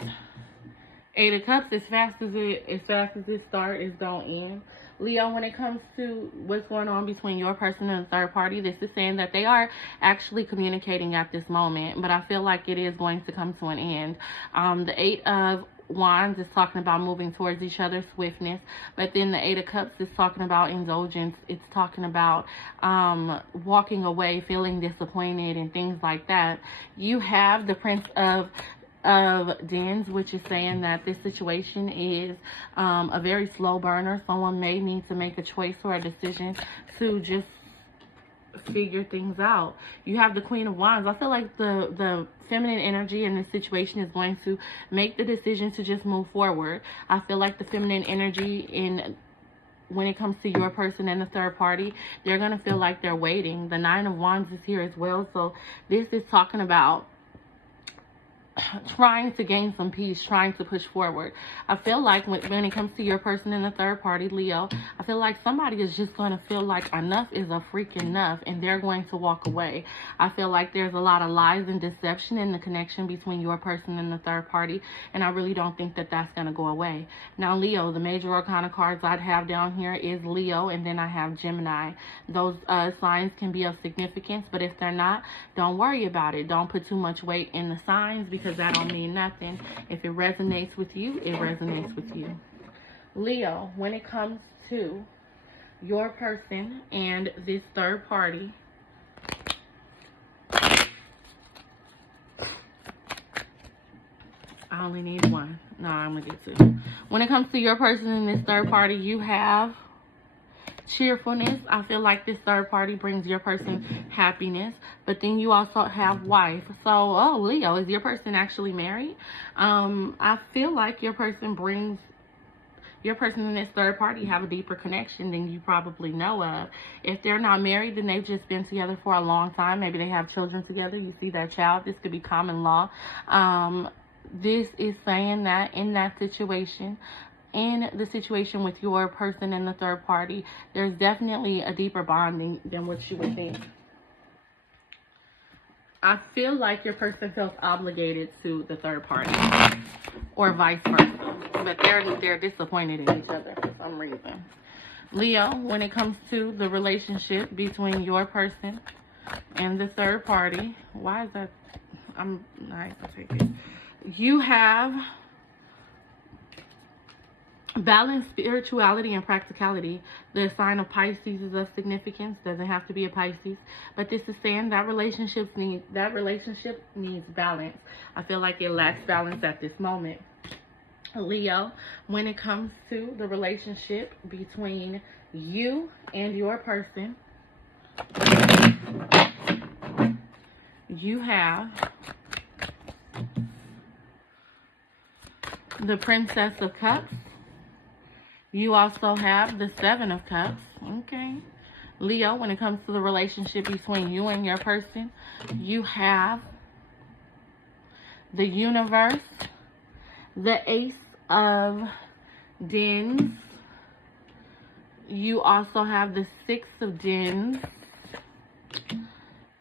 8 of Cups. As fast as it starts, it's gonna end. Leo, when it comes to what's going on between your person and the third party, this is saying that they are actually communicating at this moment, but I feel like it is going to come to an end. The Eight of Wands is talking about moving towards each other, swiftness, but then the Eight of Cups is talking about indulgence. It's talking about walking away, feeling disappointed, and things like that. You have the Prince of Dens, which is saying that this situation is a very slow burner. Someone may need to make a choice or a decision to just figure things out. You have the Queen of Wands. I feel like the feminine energy in this situation is going to make the decision to just move forward. I feel like the feminine energy when it comes to your person and the third party, they're going to feel like they're waiting. The Nine of Wands is here as well. So this is talking about trying to gain some peace, trying to push forward. I feel like when it comes to your person in the third party, Leo, I feel like somebody is just going to feel like enough is a freaking enough, and they're going to walk away. I feel like there's a lot of lies and deception in the connection between your person and the third party, and I really don't think that that's going to go away. Now, Leo, the major arcana cards I'd have down here is Leo, and then I have Gemini. Those signs can be of significance, but if they're not, don't worry about it. Don't put too much weight in the signs, because that don't mean nothing. If it resonates with you, it resonates with you. Leo, when it comes to your person and this third party, I only need one. No, I'm gonna get two. When it comes to your person and this third party, you have cheerfulness. I feel like this third party brings your person happiness, but then you also have wife. So, oh, Leo, is your person actually married? I feel like your person and this third party have a deeper connection than you probably know of. If they're not married, then they've just been together for a long time. Maybe they have children together. You see their child. This could be common law. This is saying that in that situation, in the situation with your person and the third party, there's definitely a deeper bonding than what you would think. I feel like your person feels obligated to the third party, or vice versa, but they're disappointed in each other for some reason. Leo, when it comes to the relationship between your person and the third party, why is that? I'm not gonna take it. You have balance, spirituality, and practicality. The sign of Pisces is of significance. Doesn't have to be a Pisces, but this is saying that relationship needs balance. I feel like it lacks balance at this moment. Leo, when it comes to the relationship between you and your person, you have the Princess of Cups. You also have the Seven of Cups. Okay. Leo, when it comes to the relationship between you and your person, you have the Universe, the Ace of Dens. You also have the Six of Dens,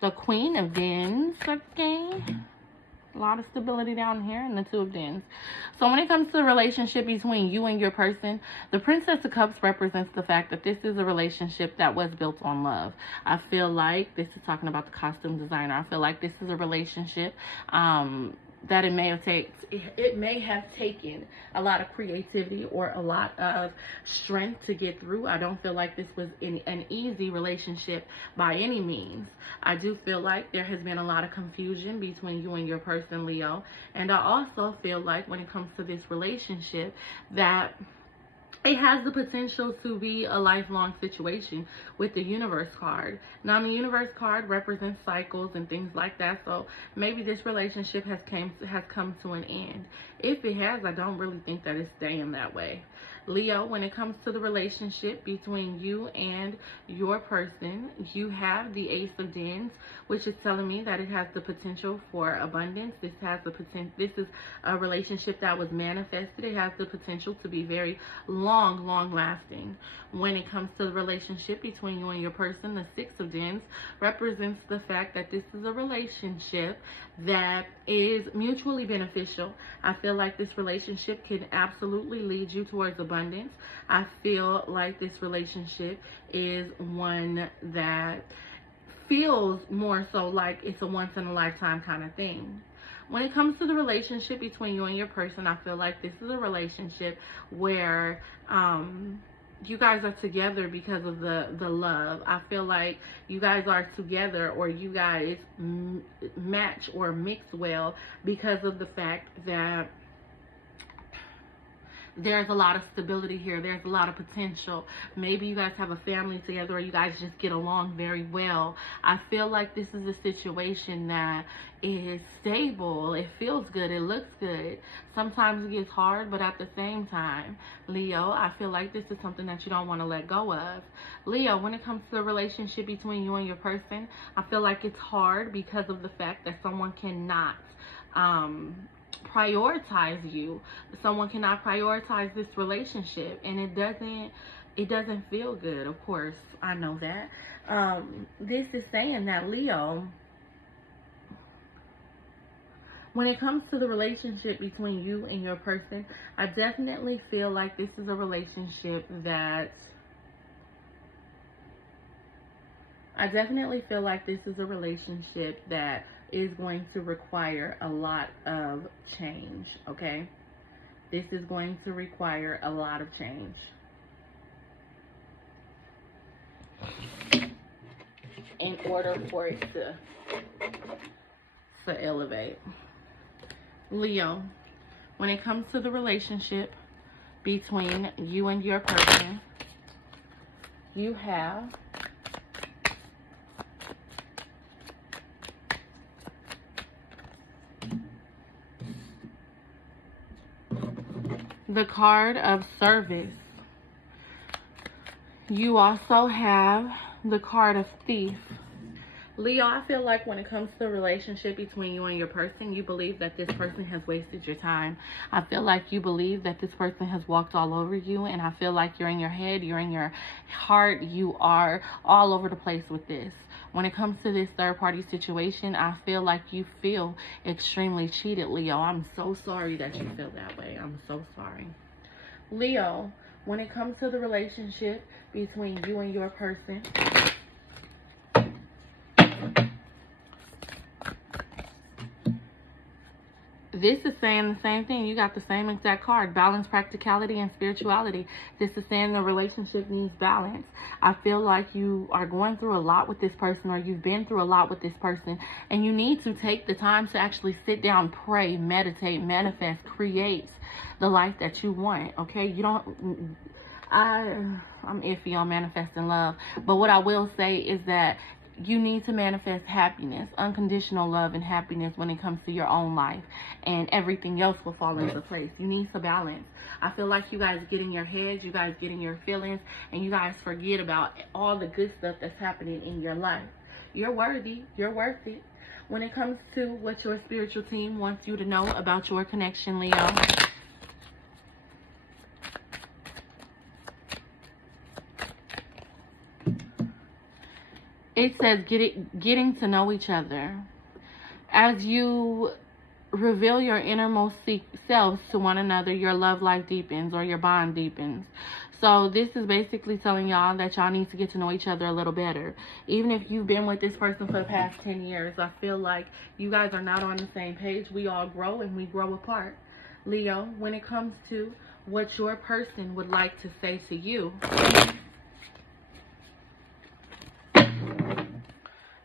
the Queen of Dens. Okay. A lot of stability down here, and the Two of Dens. So when it comes to the relationship between you and your person, the Princess of Cups represents the fact that this is a relationship that was built on love. I feel like this is talking about the costume designer. I feel like this is a relationship that it may have taken a lot of creativity or a lot of strength to get through. I don't feel like this was an easy relationship by any means. I do feel like there has been a lot of confusion between you and your person, Leo. And I also feel like when it comes to this relationship that it has the potential to be a lifelong situation with the Universe card. Now, the Universe card represents cycles and things like that. So maybe this relationship has come to an end. If it has, I don't really think that it's staying that way. Leo, when it comes to the relationship between you and your person, you have the Ace of Dens, which is telling me that it has the potential for abundance. This is a relationship that was manifested. It has the potential to be very long lasting. When it comes to the relationship between you and your person, the Six of Dens represents the fact that this is a relationship that is mutually beneficial. I feel like this relationship can absolutely lead you towards abundance abundance. I feel like this relationship is one that feels more so like it's a once in a lifetime kind of thing. When it comes to the relationship between you and your person, I feel like this is a relationship where you guys are together because of the love. I feel like you guys are together, or you guys match or mix well because of the fact that there's a lot of stability here. There's a lot of potential. Maybe you guys have a family together, or you guys just get along very well. I feel like this is a situation that is stable. It feels good. It looks good. Sometimes it gets hard, but at the same time, Leo, I feel like this is something that you don't want to let go of. Leo, when it comes to the relationship between you and your person, I feel like it's hard because of the fact that someone cannot prioritize you. Someone cannot prioritize this relationship, and it doesn't feel good. Of course, I know that. This is saying that, Leo, when it comes to the relationship between you and your person, I definitely feel like this is a relationship that is going to require a lot of change, okay? This is going to require a lot of change. In order for it to elevate. Leo, when it comes to the relationship between you and your person, you have the card of service. You also have the card of thief. Leo, I feel like when it comes to the relationship between you and your person, you believe that this person has wasted your time. I feel like you believe that this person has walked all over you, and I feel like you're in your head, you're in your heart, you are all over the place with this. When it comes to this third-party situation, I feel like you feel extremely cheated, Leo. I'm so sorry that you feel that way. I'm so sorry. Leo, when it comes to the relationship between you and your person, this is saying the same thing. You got the same exact card. Balance, practicality, and spirituality. This is saying the relationship needs balance. I feel like you are going through a lot with this person, or you've been through a lot with this person, and you need to take the time to actually sit down, pray, meditate, manifest, create the life that you want, okay? You don't... I'm iffy on manifesting love, but what I will say is that you need to manifest happiness, unconditional love and happiness when it comes to your own life, and everything else will fall into place. You need to balance. I feel like you guys get in your heads, you guys get in your feelings, and you guys forget about all the good stuff that's happening in your life. You're worthy. You're worth it. When it comes to what your spiritual team wants you to know about your connection, Leo, it says getting to know each other. As you reveal your innermost selves to one another, your love life deepens, or your bond deepens. So this is basically telling y'all that y'all need to get to know each other a little better. Even if you've been with this person for the past 10 years, I feel like you guys are not on the same page. We all grow, and we grow apart. Leo, when it comes to what your person would like to say to you,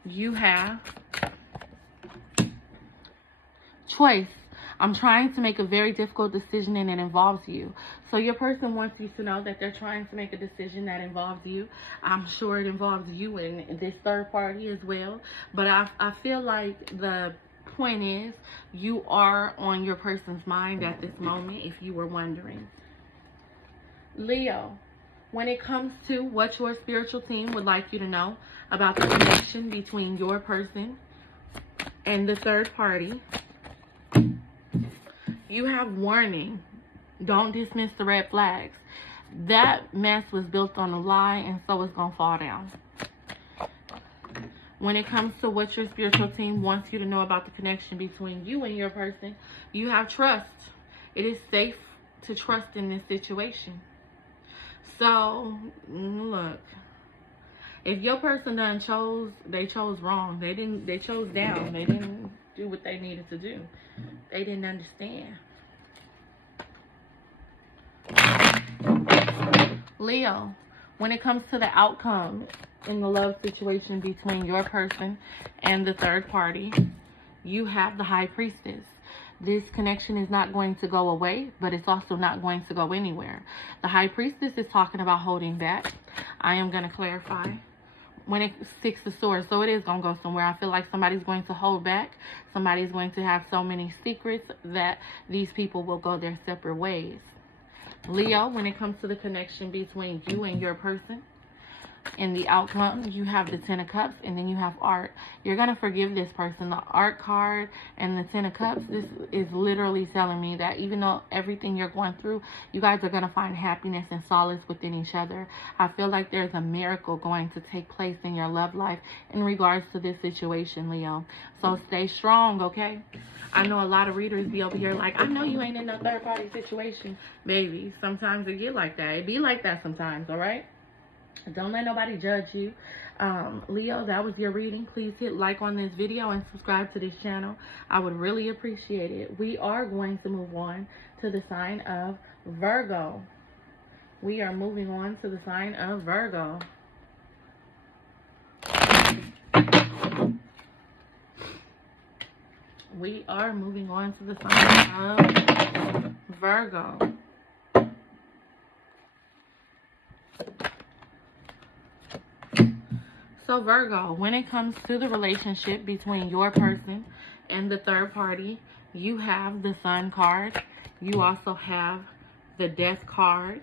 you have choice. I'm trying to make a very difficult decision, and it involves you. So your person wants you to know that they're trying to make a decision that involves you. I'm sure it involves you and this third party as well. But I feel like the point is, you are on your person's mind at this moment, if you were wondering. Leo, when it comes to what your spiritual team would like you to know about the connection between your person and the third party, you have warning. Don't dismiss the red flags. That mess was built on a lie, and so it's going to fall down. When it comes to what your spiritual team wants you to know about the connection between you and your person, you have trust. It is safe to trust in this situation. So, look. If your person they chose wrong. They chose down. They didn't do what they needed to do. They didn't understand. Leo, when it comes to the outcome in the love situation between your person and the third party, you have the High Priestess. This connection is not going to go away, but it's also not going to go anywhere. The High Priestess is talking about holding back. I am going to clarify. When it's Six of Swords, so it is going to go somewhere. I feel like somebody's going to hold back. Somebody's going to have so many secrets that these people will go their separate ways. Leo, when it comes to the connection between you and your person, in the outcome, you have the Ten of Cups, and then you have art. You're going to forgive this person. The art card and the Ten of Cups, this is literally telling me that even though everything you're going through, you guys are going to find happiness and solace within each other. I feel like there's a miracle going to take place in your love life in regards to this situation, Leo. So stay strong, okay? I know a lot of readers be over here like, I know you ain't in no third party situation. Baby, sometimes it get like that. It be like that sometimes, all right? Don't let nobody judge you. Leo, that was your reading. Please hit like on this video and subscribe to this channel. I would really appreciate it. We are going to move on to the sign of Virgo. We are moving on to the sign of Virgo. We are moving on to the sign of Virgo. So Virgo, when it comes to the relationship between your person and the third party, you have the Sun card. You also have the Death card.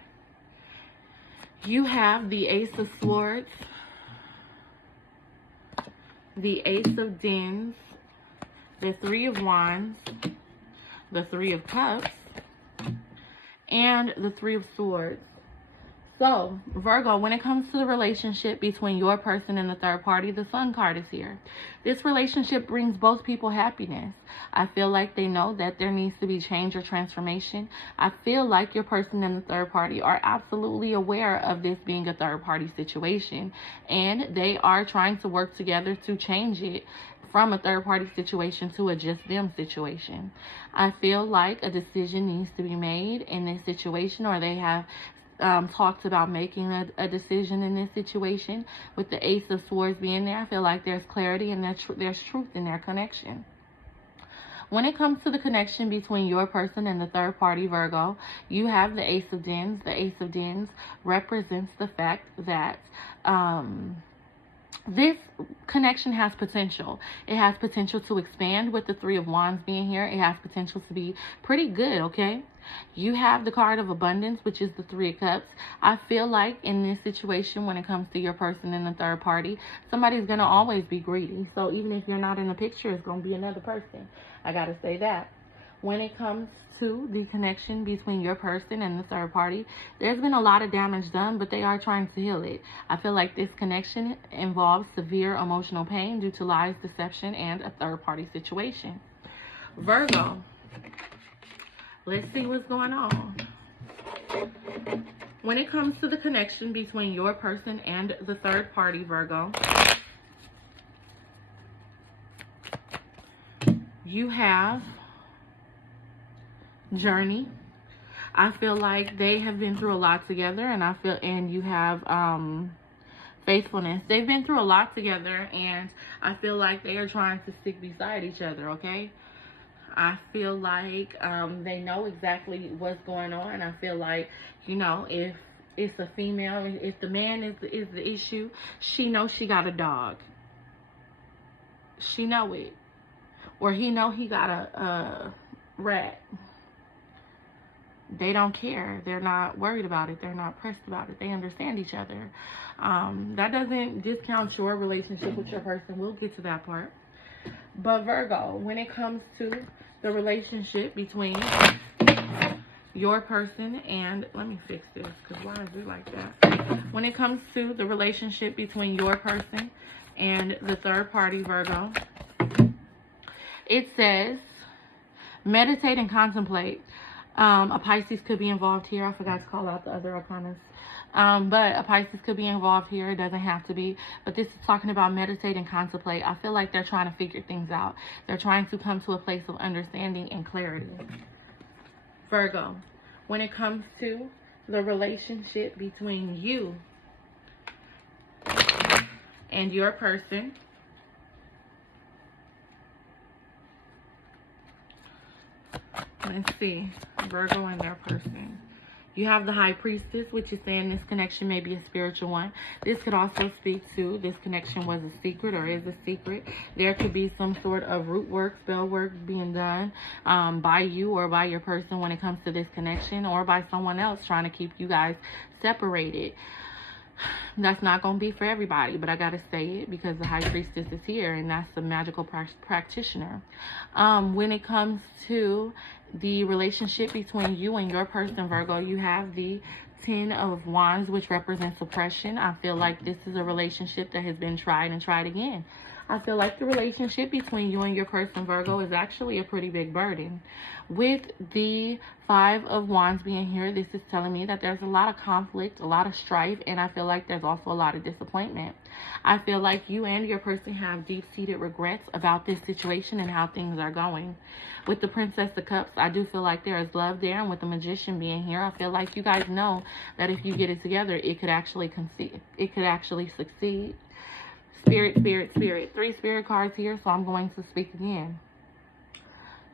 You have the Ace of Swords, the Ace of Dens, the Three of Wands, the Three of Cups, and the Three of Swords. So, Virgo, when it comes to the relationship between your person and the third party, the Sun card is here. This relationship brings both people happiness. I feel like they know that there needs to be change or transformation. I feel like your person and the third party are absolutely aware of this being a third party situation, and they are trying to work together to change it from a third party situation to a just them situation. I feel like a decision needs to be made in this situation, or they have talked about making a decision in this situation. With the Ace of Swords being there, I feel like there's clarity and there's truth in their connection. When it comes to the connection between your person and the third party, Virgo, you have the Ace of Dens. The Ace of Dens represents the fact that this connection has potential. It has potential to expand with the Three of Wands being here. It has potential to be pretty good, okay? You have the card of abundance, which is the Three of Cups. I feel like in this situation, when it comes to your person and the third party, somebody's going to always be greedy. So even if you're not in the picture, it's going to be another person. I got to say that. When it comes to the connection between your person and the third party, there's been a lot of damage done, but they are trying to heal it. I feel like this connection involves severe emotional pain due to lies, deception, and a third party situation. Virgo, let's see what's going on. When it comes to the connection between your person and the third party, Virgo, you have Journey. I feel like they have been through a lot together, and you have Faithfulness. They've been through a lot together, and I feel like they are trying to stick beside each other, okay? I feel like they know exactly what's going on. I feel like, you know, if it's a female, if the man is the issue, she knows she got a dog. She know it. Or he know he got a rat. They don't care. They're not worried about it. They're not pressed about it. They understand each other. That doesn't discount your relationship with your person. We'll get to that part. But Virgo, when it comes to the relationship between your person and, let me fix this, because why is it like that? When it comes to the relationship between your person and the third party, Virgo, it says, meditate and contemplate. A Pisces could be involved here. I forgot to call out the other arcanas. But a Pisces could be involved here. It doesn't have to be. But this is talking about meditate and contemplate. I feel like they're trying to figure things out. They're trying to come to a place of understanding and clarity. Virgo, when it comes to the relationship between you and your person, let's see, Virgo and their person. You have the High Priestess, which is saying this connection may be a spiritual one. This could also speak to this connection was a secret or is a secret. There could be some sort of root work, spell work being done by you or by your person when it comes to this connection, or by someone else trying to keep you guys separated. That's not going to be for everybody, but I got to say it because the High Priestess is here, and that's the magical practitioner. When it comes to the relationship between you and your person, Virgo, you have the 10 of Wands, which represents oppression. I feel like this is a relationship that has been tried and tried again. I feel like the relationship between you and your person, Virgo, is actually a pretty big burden. With the 5 of Wands being here, this is telling me that there's a lot of conflict, a lot of strife, and I feel like there's also a lot of disappointment. I feel like you and your person have deep-seated regrets about this situation and how things are going. With the Princess of Cups, I do feel like there is love there, and with the Magician being here, I feel like you guys know that if you get it together, it could actually succeed. Spirit, Spirit, Spirit. 3 Spirit cards here, so I'm going to speak again.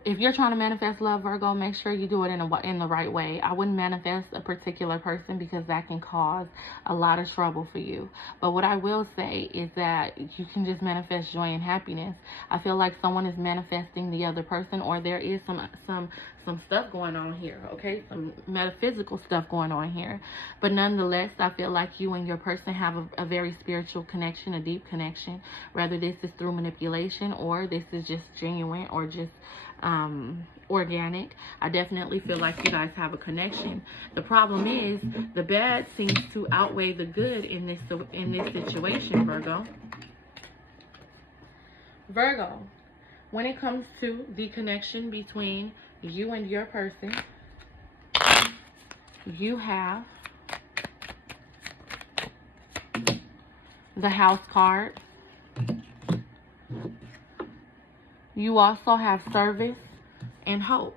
If you're trying to manifest love, Virgo, make sure you do it in the right way. I wouldn't manifest a particular person because that can cause a lot of trouble for you. But what I will say is that you can just manifest joy and happiness. I feel like someone is manifesting the other person, or there is some stuff going on here, okay? Some metaphysical stuff going on here. But nonetheless, I feel like you and your person have a very spiritual connection, a deep connection. Whether this is through manipulation or this is just genuine or just organic. I definitely feel like you guys have a connection. The problem is the bad seems to outweigh the good in this situation, Virgo. Virgo, when it comes to the connection between you and your person, you have the House card. You also have service and hope.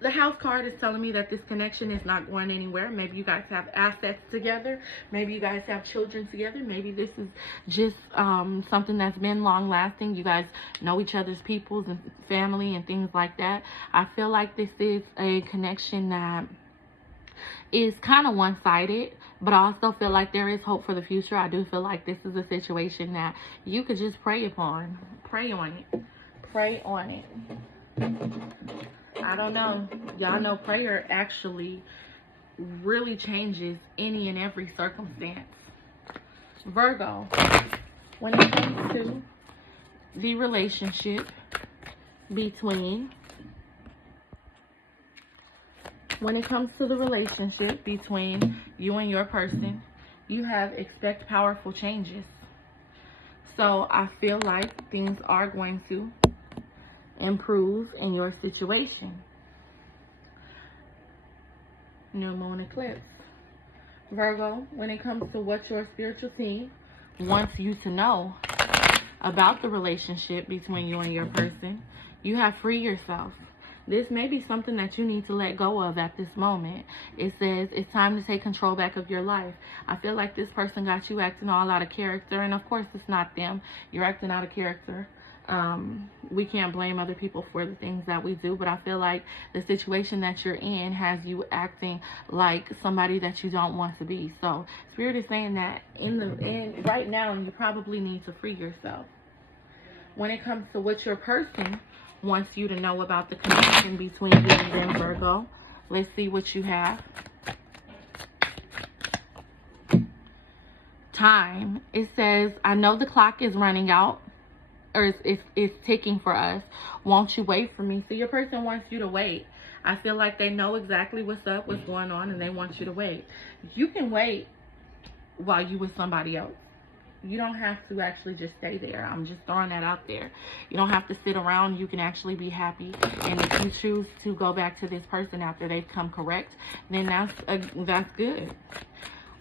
The House card is telling me that this connection is not going anywhere. Maybe you guys have assets together. Maybe you guys have children together. Maybe this is just something that's been long lasting. You guys know each other's peoples and family and things like that. I feel like this is a connection that is kind of one-sided, but I also feel like there is hope for the future. I do feel like this is a situation that you could just pray upon. Pray on it. Pray on it. I don't know. Y'all know prayer actually really changes any and every circumstance. Virgo, when it comes to the relationship between you and your person, you have expect powerful changes. So I feel like things are going to improve in your situation. New moon eclipse. Virgo, when it comes to what your spiritual team wants you to know about the relationship between you and your person, you have free yourself. This may be something that you need to let go of at this moment. It says it's time to take control back of your life. I feel like this person got you acting all out of character, and of course it's not them. You're acting out of character. We can't blame other people for the things that we do, but I feel like the situation that you're in has you acting like somebody that you don't want to be. So Spirit is saying that right now you probably need to free yourself. When it comes to what your person wants you to know about the connection between you and them, Virgo, let's see what you have. Time. It says, I know the clock is running out, or it's ticking for us. Won't you wait for me? So your person wants you to wait. I feel like they know exactly what's up, what's going on, and they want you to wait. You can wait while you with somebody else. You don't have to actually just stay there. I'm just throwing that out there. You don't have to sit around. You can actually be happy. And if you choose to go back to this person after they've come correct, then that's good.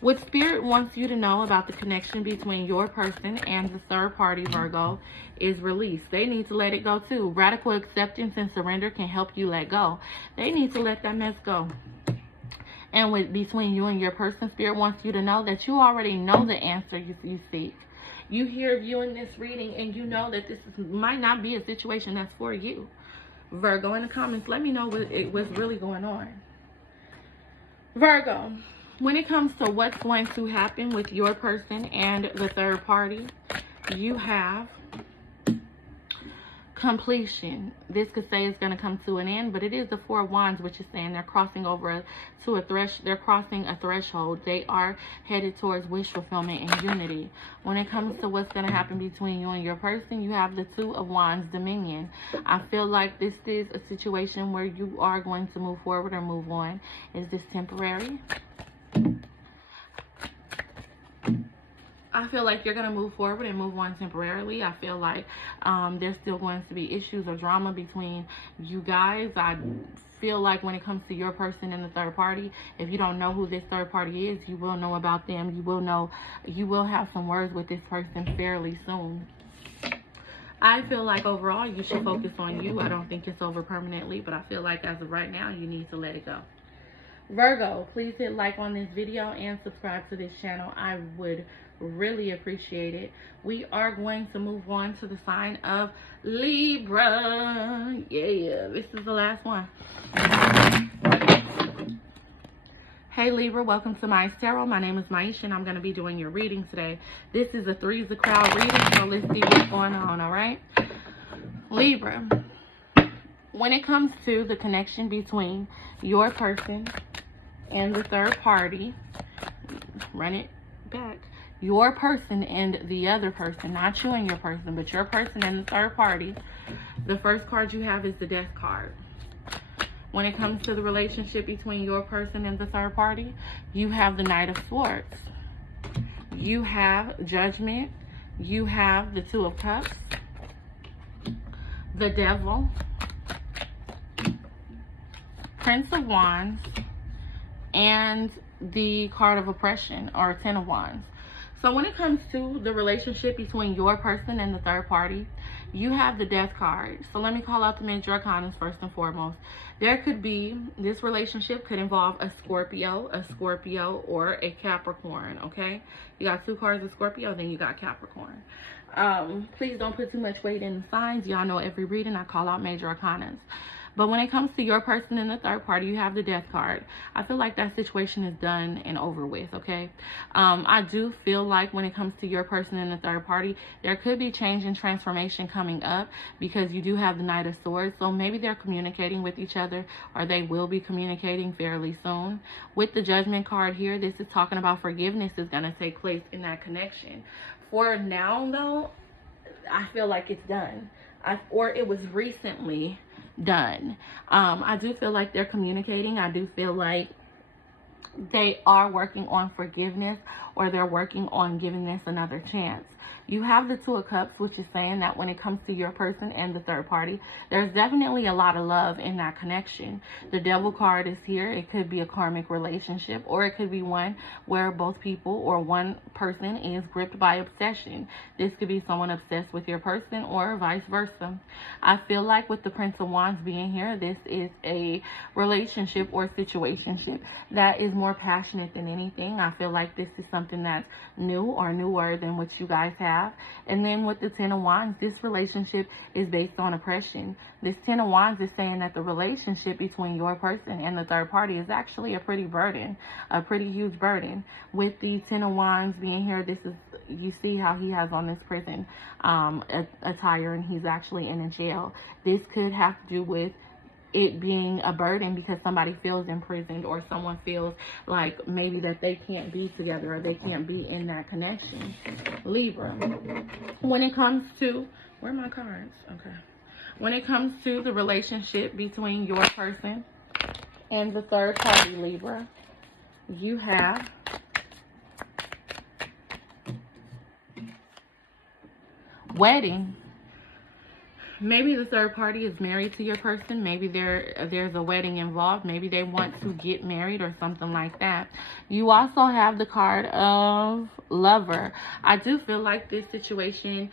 What Spirit wants you to know about the connection between your person and the third party, Virgo, is release. They need to let it go too. Radical acceptance and surrender can help you let go. They need to let that mess go. And between you and your person, Spirit wants you to know that you already know the answer you seek. You hear viewing this reading and you know that might not be a situation that's for you. Virgo, in the comments, let me know what's really going on. Virgo, when it comes to what's going to happen with your person and the third party, you have completion. This could say it's going to come to an end, but it is the Four of Wands, which is saying they're crossing over to they're crossing a threshold. They are headed towards wish fulfillment and unity. When it comes to what's going to happen between you and your person, you have the Two of Wands, dominion. I feel like this is a situation where you are going to move forward or move on. Is this temporary? I feel like you're going to move forward and move on temporarily. I feel like there's still going to be issues or drama between you guys. I feel like when it comes to your person and the third party, if you don't know who this third party is, you will know about them. You will have some words with this person fairly soon. I feel like overall you should focus on you. I don't think it's over permanently, but I feel like as of right now, you need to let it go. Virgo, please hit like on this video and subscribe to this channel. I would really appreciate it. We are going to move on to the sign of Libra. Yeah, this is the last one. Hey Libra, welcome to MysTarot. My name is Maisha and I'm going to be doing your reading today. This is a Three's a Crowd reading, so let's see what's going on, all right? Libra, when it comes to the connection between your person and the third party, run it back. Your person and the other person, not you and your person, but your person and the third party. The first card you have is the Death card. When it comes to the relationship between your person and the third party, you have the Knight of Swords. You have Judgment. You have the Two of Cups. The Devil. Prince of Wands. And the card of Oppression, or Ten of Wands. So when it comes to the relationship between your person and the third party, you have the Death card. So let me call out the major arcanas first and foremost. There could be, this relationship could involve a Scorpio, or a Capricorn, okay? You got two cards of Scorpio, then you got Capricorn. Please don't put too much weight in the signs. Y'all know every reading I call out major arcanas. But when it comes to your person and the third party, you have the Death card. I feel like that situation is done and over with, okay? I do feel like when it comes to your person and the third party, there could be change and transformation coming up because you do have the Knight of Swords. So maybe they're communicating with each other, or they will be communicating fairly soon. With the Judgment card here, this is talking about forgiveness is going to take place in that connection. For now, though, I feel like it's done. Or it was recently done. I do feel like they're communicating. I do feel like they are working on forgiveness, or they're working on giving this another chance. You have the Two of Cups, which is saying that when it comes to your person and the third party, there's definitely a lot of love in that connection. The Devil card is here. It could be a karmic relationship, or it could be one where both people or one person is gripped by obsession. This could be someone obsessed with your person or vice versa. I feel like with the Prince of Wands being here, this is a relationship or situationship that is more passionate than anything. I feel like this is something that's new or newer than what you guys have. And then with the Ten of Wands, this relationship is based on oppression. This Ten of Wands is saying that the relationship between your person and the third party is actually a pretty huge burden. With the Ten of Wands being here, this is, you see how he has on this prison attire, and he's actually in a jail. This could have to do with it being a burden because somebody feels imprisoned, or someone feels like maybe that they can't be together, or they can't be in that connection. Libra, when it comes to, where are my cards? Okay. When it comes to the relationship between your person and the third party, Libra, you have wedding. Maybe the third party is married to your person. Maybe there's a wedding involved. Maybe they want to get married or something like that. You also have the card of Lover. I do feel like this situation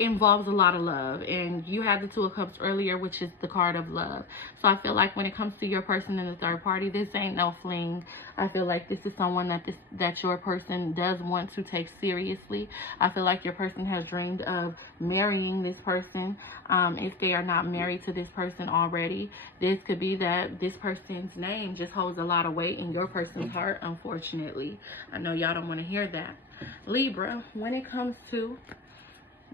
involves a lot of love, and you had the Two of Cups earlier, which is the card of love. So I feel like when it comes to your person and the third party, this ain't no fling. I feel like this is someone that your person does want to take seriously. I feel like your person has dreamed of marrying this person. If they are not married to this person already, this could be that this person's name just holds a lot of weight in your person's heart, unfortunately. I know y'all don't want to hear that. Libra, when it comes to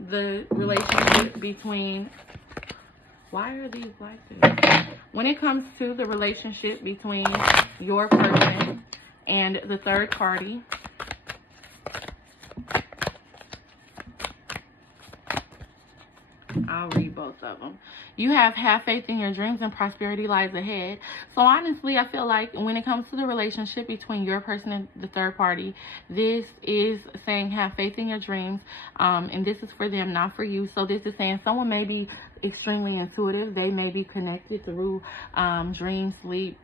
the relationship between, why are these like this? When it comes to the relationship between your person and the third party, I'll read both of them. You have faith in your dreams and prosperity lies ahead. So honestly, I feel like when it comes to the relationship between your person and the third party, this is saying have faith in your dreams. And this is for them, not for you. So this is saying someone may be extremely intuitive. They may be connected through dream, sleep,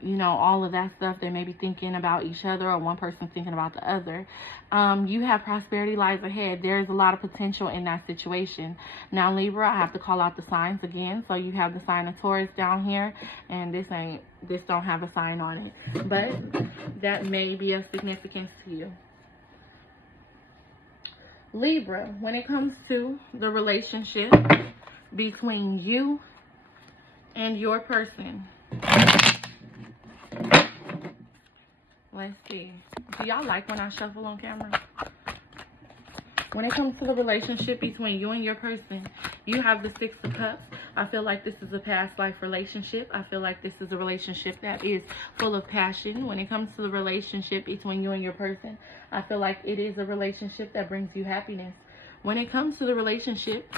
you know, all of that stuff. They may be thinking about each other, or one person thinking about the other. You have prosperity lies ahead. There's a lot of potential in that situation. Now, Libra, I have to call out the signs again. So you have the sign of Taurus down here, and this don't have a sign on it, but that may be of significance to you. Libra, when it comes to the relationship between you and your person, let's see. Do y'all like when I shuffle on camera? When it comes to the relationship between you and your person, you have the Six of Cups. I feel like this is a past life relationship. I feel like this is a relationship that is full of passion. When it comes to the relationship between you and your person, I feel like it is a relationship that brings you happiness. When it comes to the relationship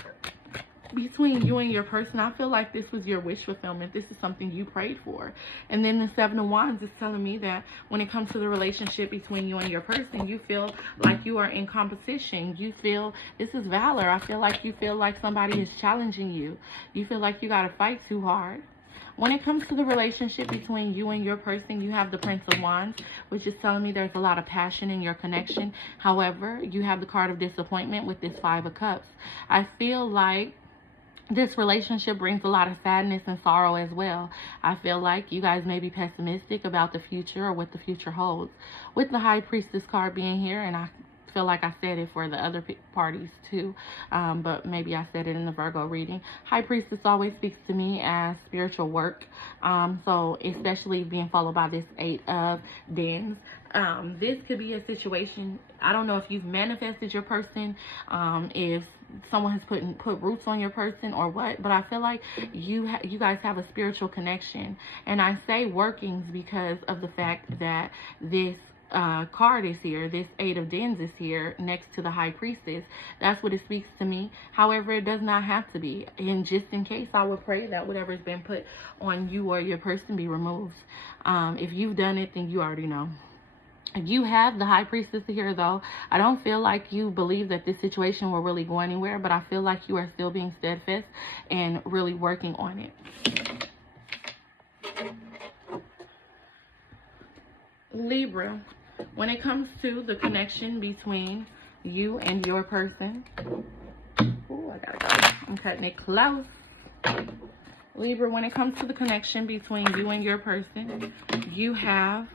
between you and your person, I feel like this was your wish fulfillment. This is something you prayed for. And then the Seven of Wands is telling me that when it comes to the relationship between you and your person, you feel like you are in competition. You feel, this is Valor. I feel like you feel like somebody is challenging you. You feel like you got to fight too hard. When it comes to the relationship between you and your person, you have the Prince of Wands, which is telling me there's a lot of passion in your connection. However, you have the card of disappointment with this Five of Cups. I feel like this relationship brings a lot of sadness and sorrow as well. I feel like you guys may be pessimistic about the future or what the future holds. With the High Priestess card being here, and I feel like I said it for the other parties too, but maybe I said it in the Virgo reading. High Priestess always speaks to me as spiritual work. So especially being followed by this Eight of Wands. This could be a situation, I don't know if you've manifested your person, if someone has put roots on your person or what, but I feel like you guys have a spiritual connection. And I say workings because of the fact that this card is here. This Eight of Wands is here next to the High Priestess. That's what it speaks to me. However, it does not have to be. And just in case, I would pray that whatever's been put on you or your person be removed. If you've done it, then you already know. You have the High Priestess here, though. I don't feel like you believe that this situation will really go anywhere, but I feel like you are still being steadfast and really working on it. Libra, when it comes to the connection between you and your person, oh, I gotta go. I'm cutting it close. Libra, when it comes to the connection between you and your person, you have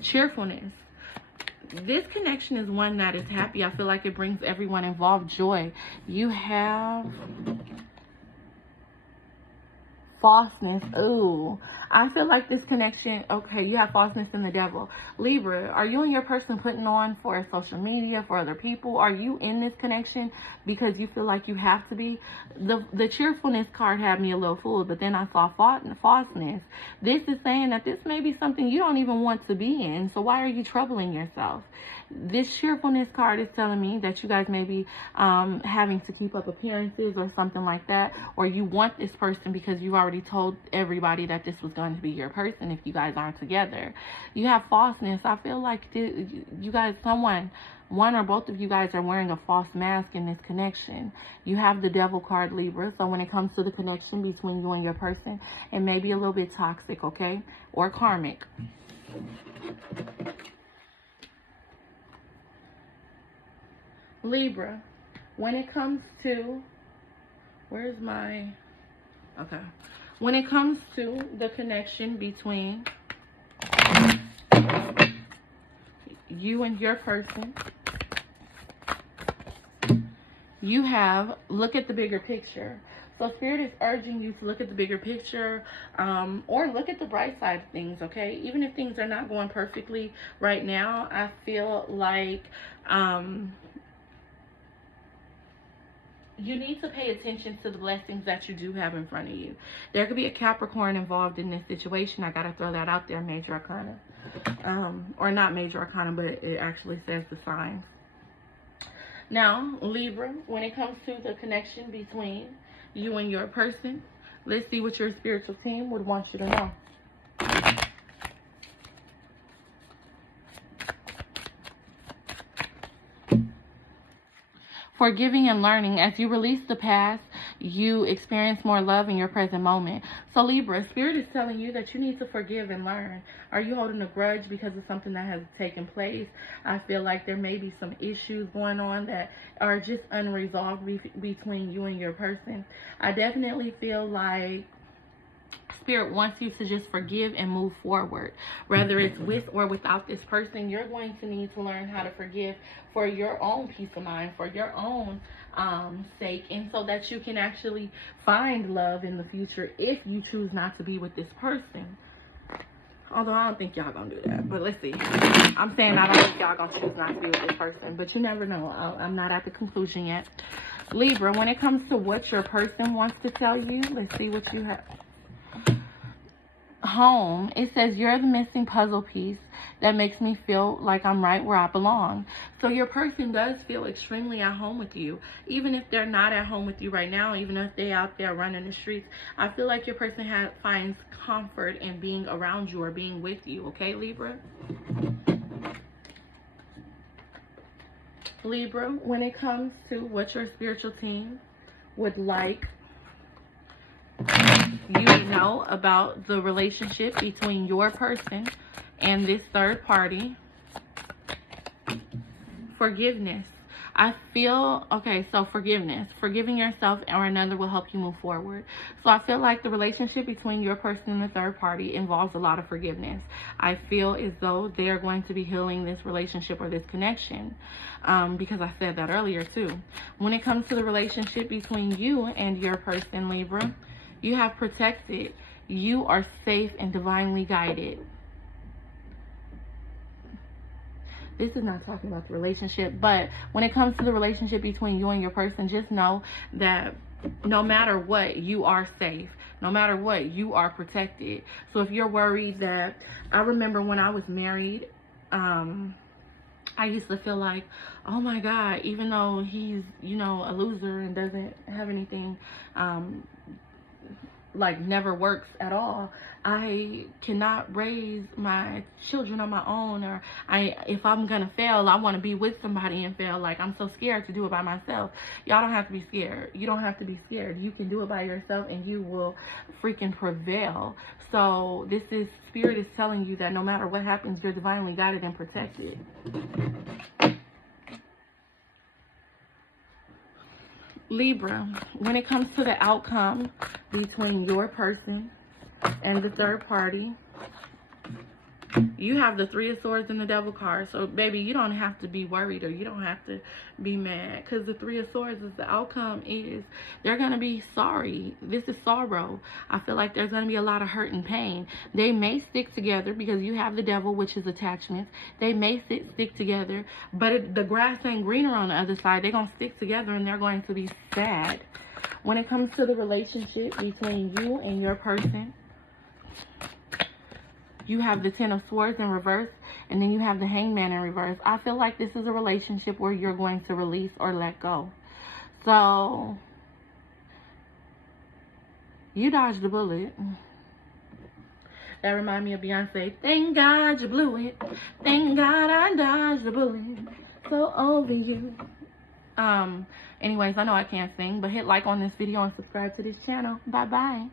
cheerfulness. This connection is one that is happy. I feel like it brings everyone involved joy. You have falseness. Ooh, I feel like this connection, okay, you have falseness in the Devil. Libra, are you and your person putting on for social media, for other people? Are you in this connection because you feel like you have to be? The cheerfulness card had me a little fooled, but then I saw falseness. This is saying that this may be something you don't even want to be in, so why are you troubling yourself? This cheerfulness card is telling me that you guys may be having to keep up appearances or something like that, or you want this person because you've already told everybody that this was going to be your person if you guys aren't together. You have falseness. I feel like you guys, one or both of you guys are wearing a false mask in this connection. You have the Devil card, Libra. So when it comes to the connection between you and your person, it may be a little bit toxic, okay? Or karmic. Libra, when it comes to, when it comes to the connection between you and your person, you have, look at the bigger picture. So Spirit is urging you to look at the bigger picture, or look at the bright side of things, okay? Even if things are not going perfectly right now, I feel like you need to pay attention to the blessings that you do have in front of you. There could be a Capricorn involved in this situation. I got to throw that out there, Major Arcana. Or not Major Arcana, but it actually says the signs. Now, Libra, when it comes to the connection between you and your person, let's see what your spiritual team would want you to know. Forgiving and learning. As you release the past, you experience more love in your present moment. So Libra, Spirit is telling you that you need to forgive and learn. Are you holding a grudge because of something that has taken place? I feel like there may be some issues going on that are just unresolved between you and your person. I definitely feel like Spirit wants you to just forgive and move forward. Whether it's with or without this person, you're going to need to learn how to forgive for your own peace of mind, for your own sake, and so that you can actually find love in the future if you choose not to be with this person. Although I don't think y'all gonna do that, but let's see. I'm saying I don't think y'all gonna choose not to be with this person, but you never know. I'm not at the conclusion yet. Libra, when it comes to what your person wants to tell you, let's see what you have. Home, it says you're the missing puzzle piece that makes me feel like I'm right where I belong. So your person does feel extremely at home with you, even if they're not at home with you right now, even if they're out there running the streets. I feel like your person finds comfort in being around you or being with you, okay, Libra? Libra, when it comes to what your spiritual team would like you to know about the relationship between your person and this third party. Forgiveness. I feel, okay, so forgiveness. Forgiving yourself or another will help you move forward. So I feel like the relationship between your person and the third party involves a lot of forgiveness. I feel as though they are going to be healing this relationship or this connection, because I said that earlier too. When it comes to the relationship between you and your person, Libra, you have protected. You are safe and divinely guided. This is not talking about the relationship, but when it comes to the relationship between you and your person, just know that no matter what, you are safe. No matter what, you are protected. So if you're worried that, I remember when I was married, I used to feel like, oh my God, even though he's, you know, a loser and doesn't have anything, like never works at all, I cannot raise my children on my own, or if I'm gonna fail, I want to be with somebody and fail. Like, I'm so scared to do it by myself. Y'all don't have to be scared. You don't have to be scared. You can do it by yourself and you will freaking prevail. So this is, Spirit is telling you that no matter what happens, you're divinely guided and protected. Libra, when it comes to the outcome between your person and the third party, you have the Three of Swords and the Devil card. So, baby, you don't have to be worried or you don't have to be mad, because the Three of Swords is the outcome is they're going to be sorry. This is sorrow. I feel like there's going to be a lot of hurt and pain. They may stick together because you have the Devil, which is attachments. They may stick together, but the grass ain't greener on the other side. They're going to stick together and they're going to be sad. When it comes to the relationship between you and your person, you have the Ten of Swords in reverse, And then you have the Hangman in reverse. I feel like this is a relationship where you're going to release or let go. So, you dodged the bullet. That reminds me of Beyonce. Thank God you blew it. Thank God I dodged the bullet. So over you. Anyways, I know I can't sing, but hit like on this video and subscribe to this channel. Bye-bye.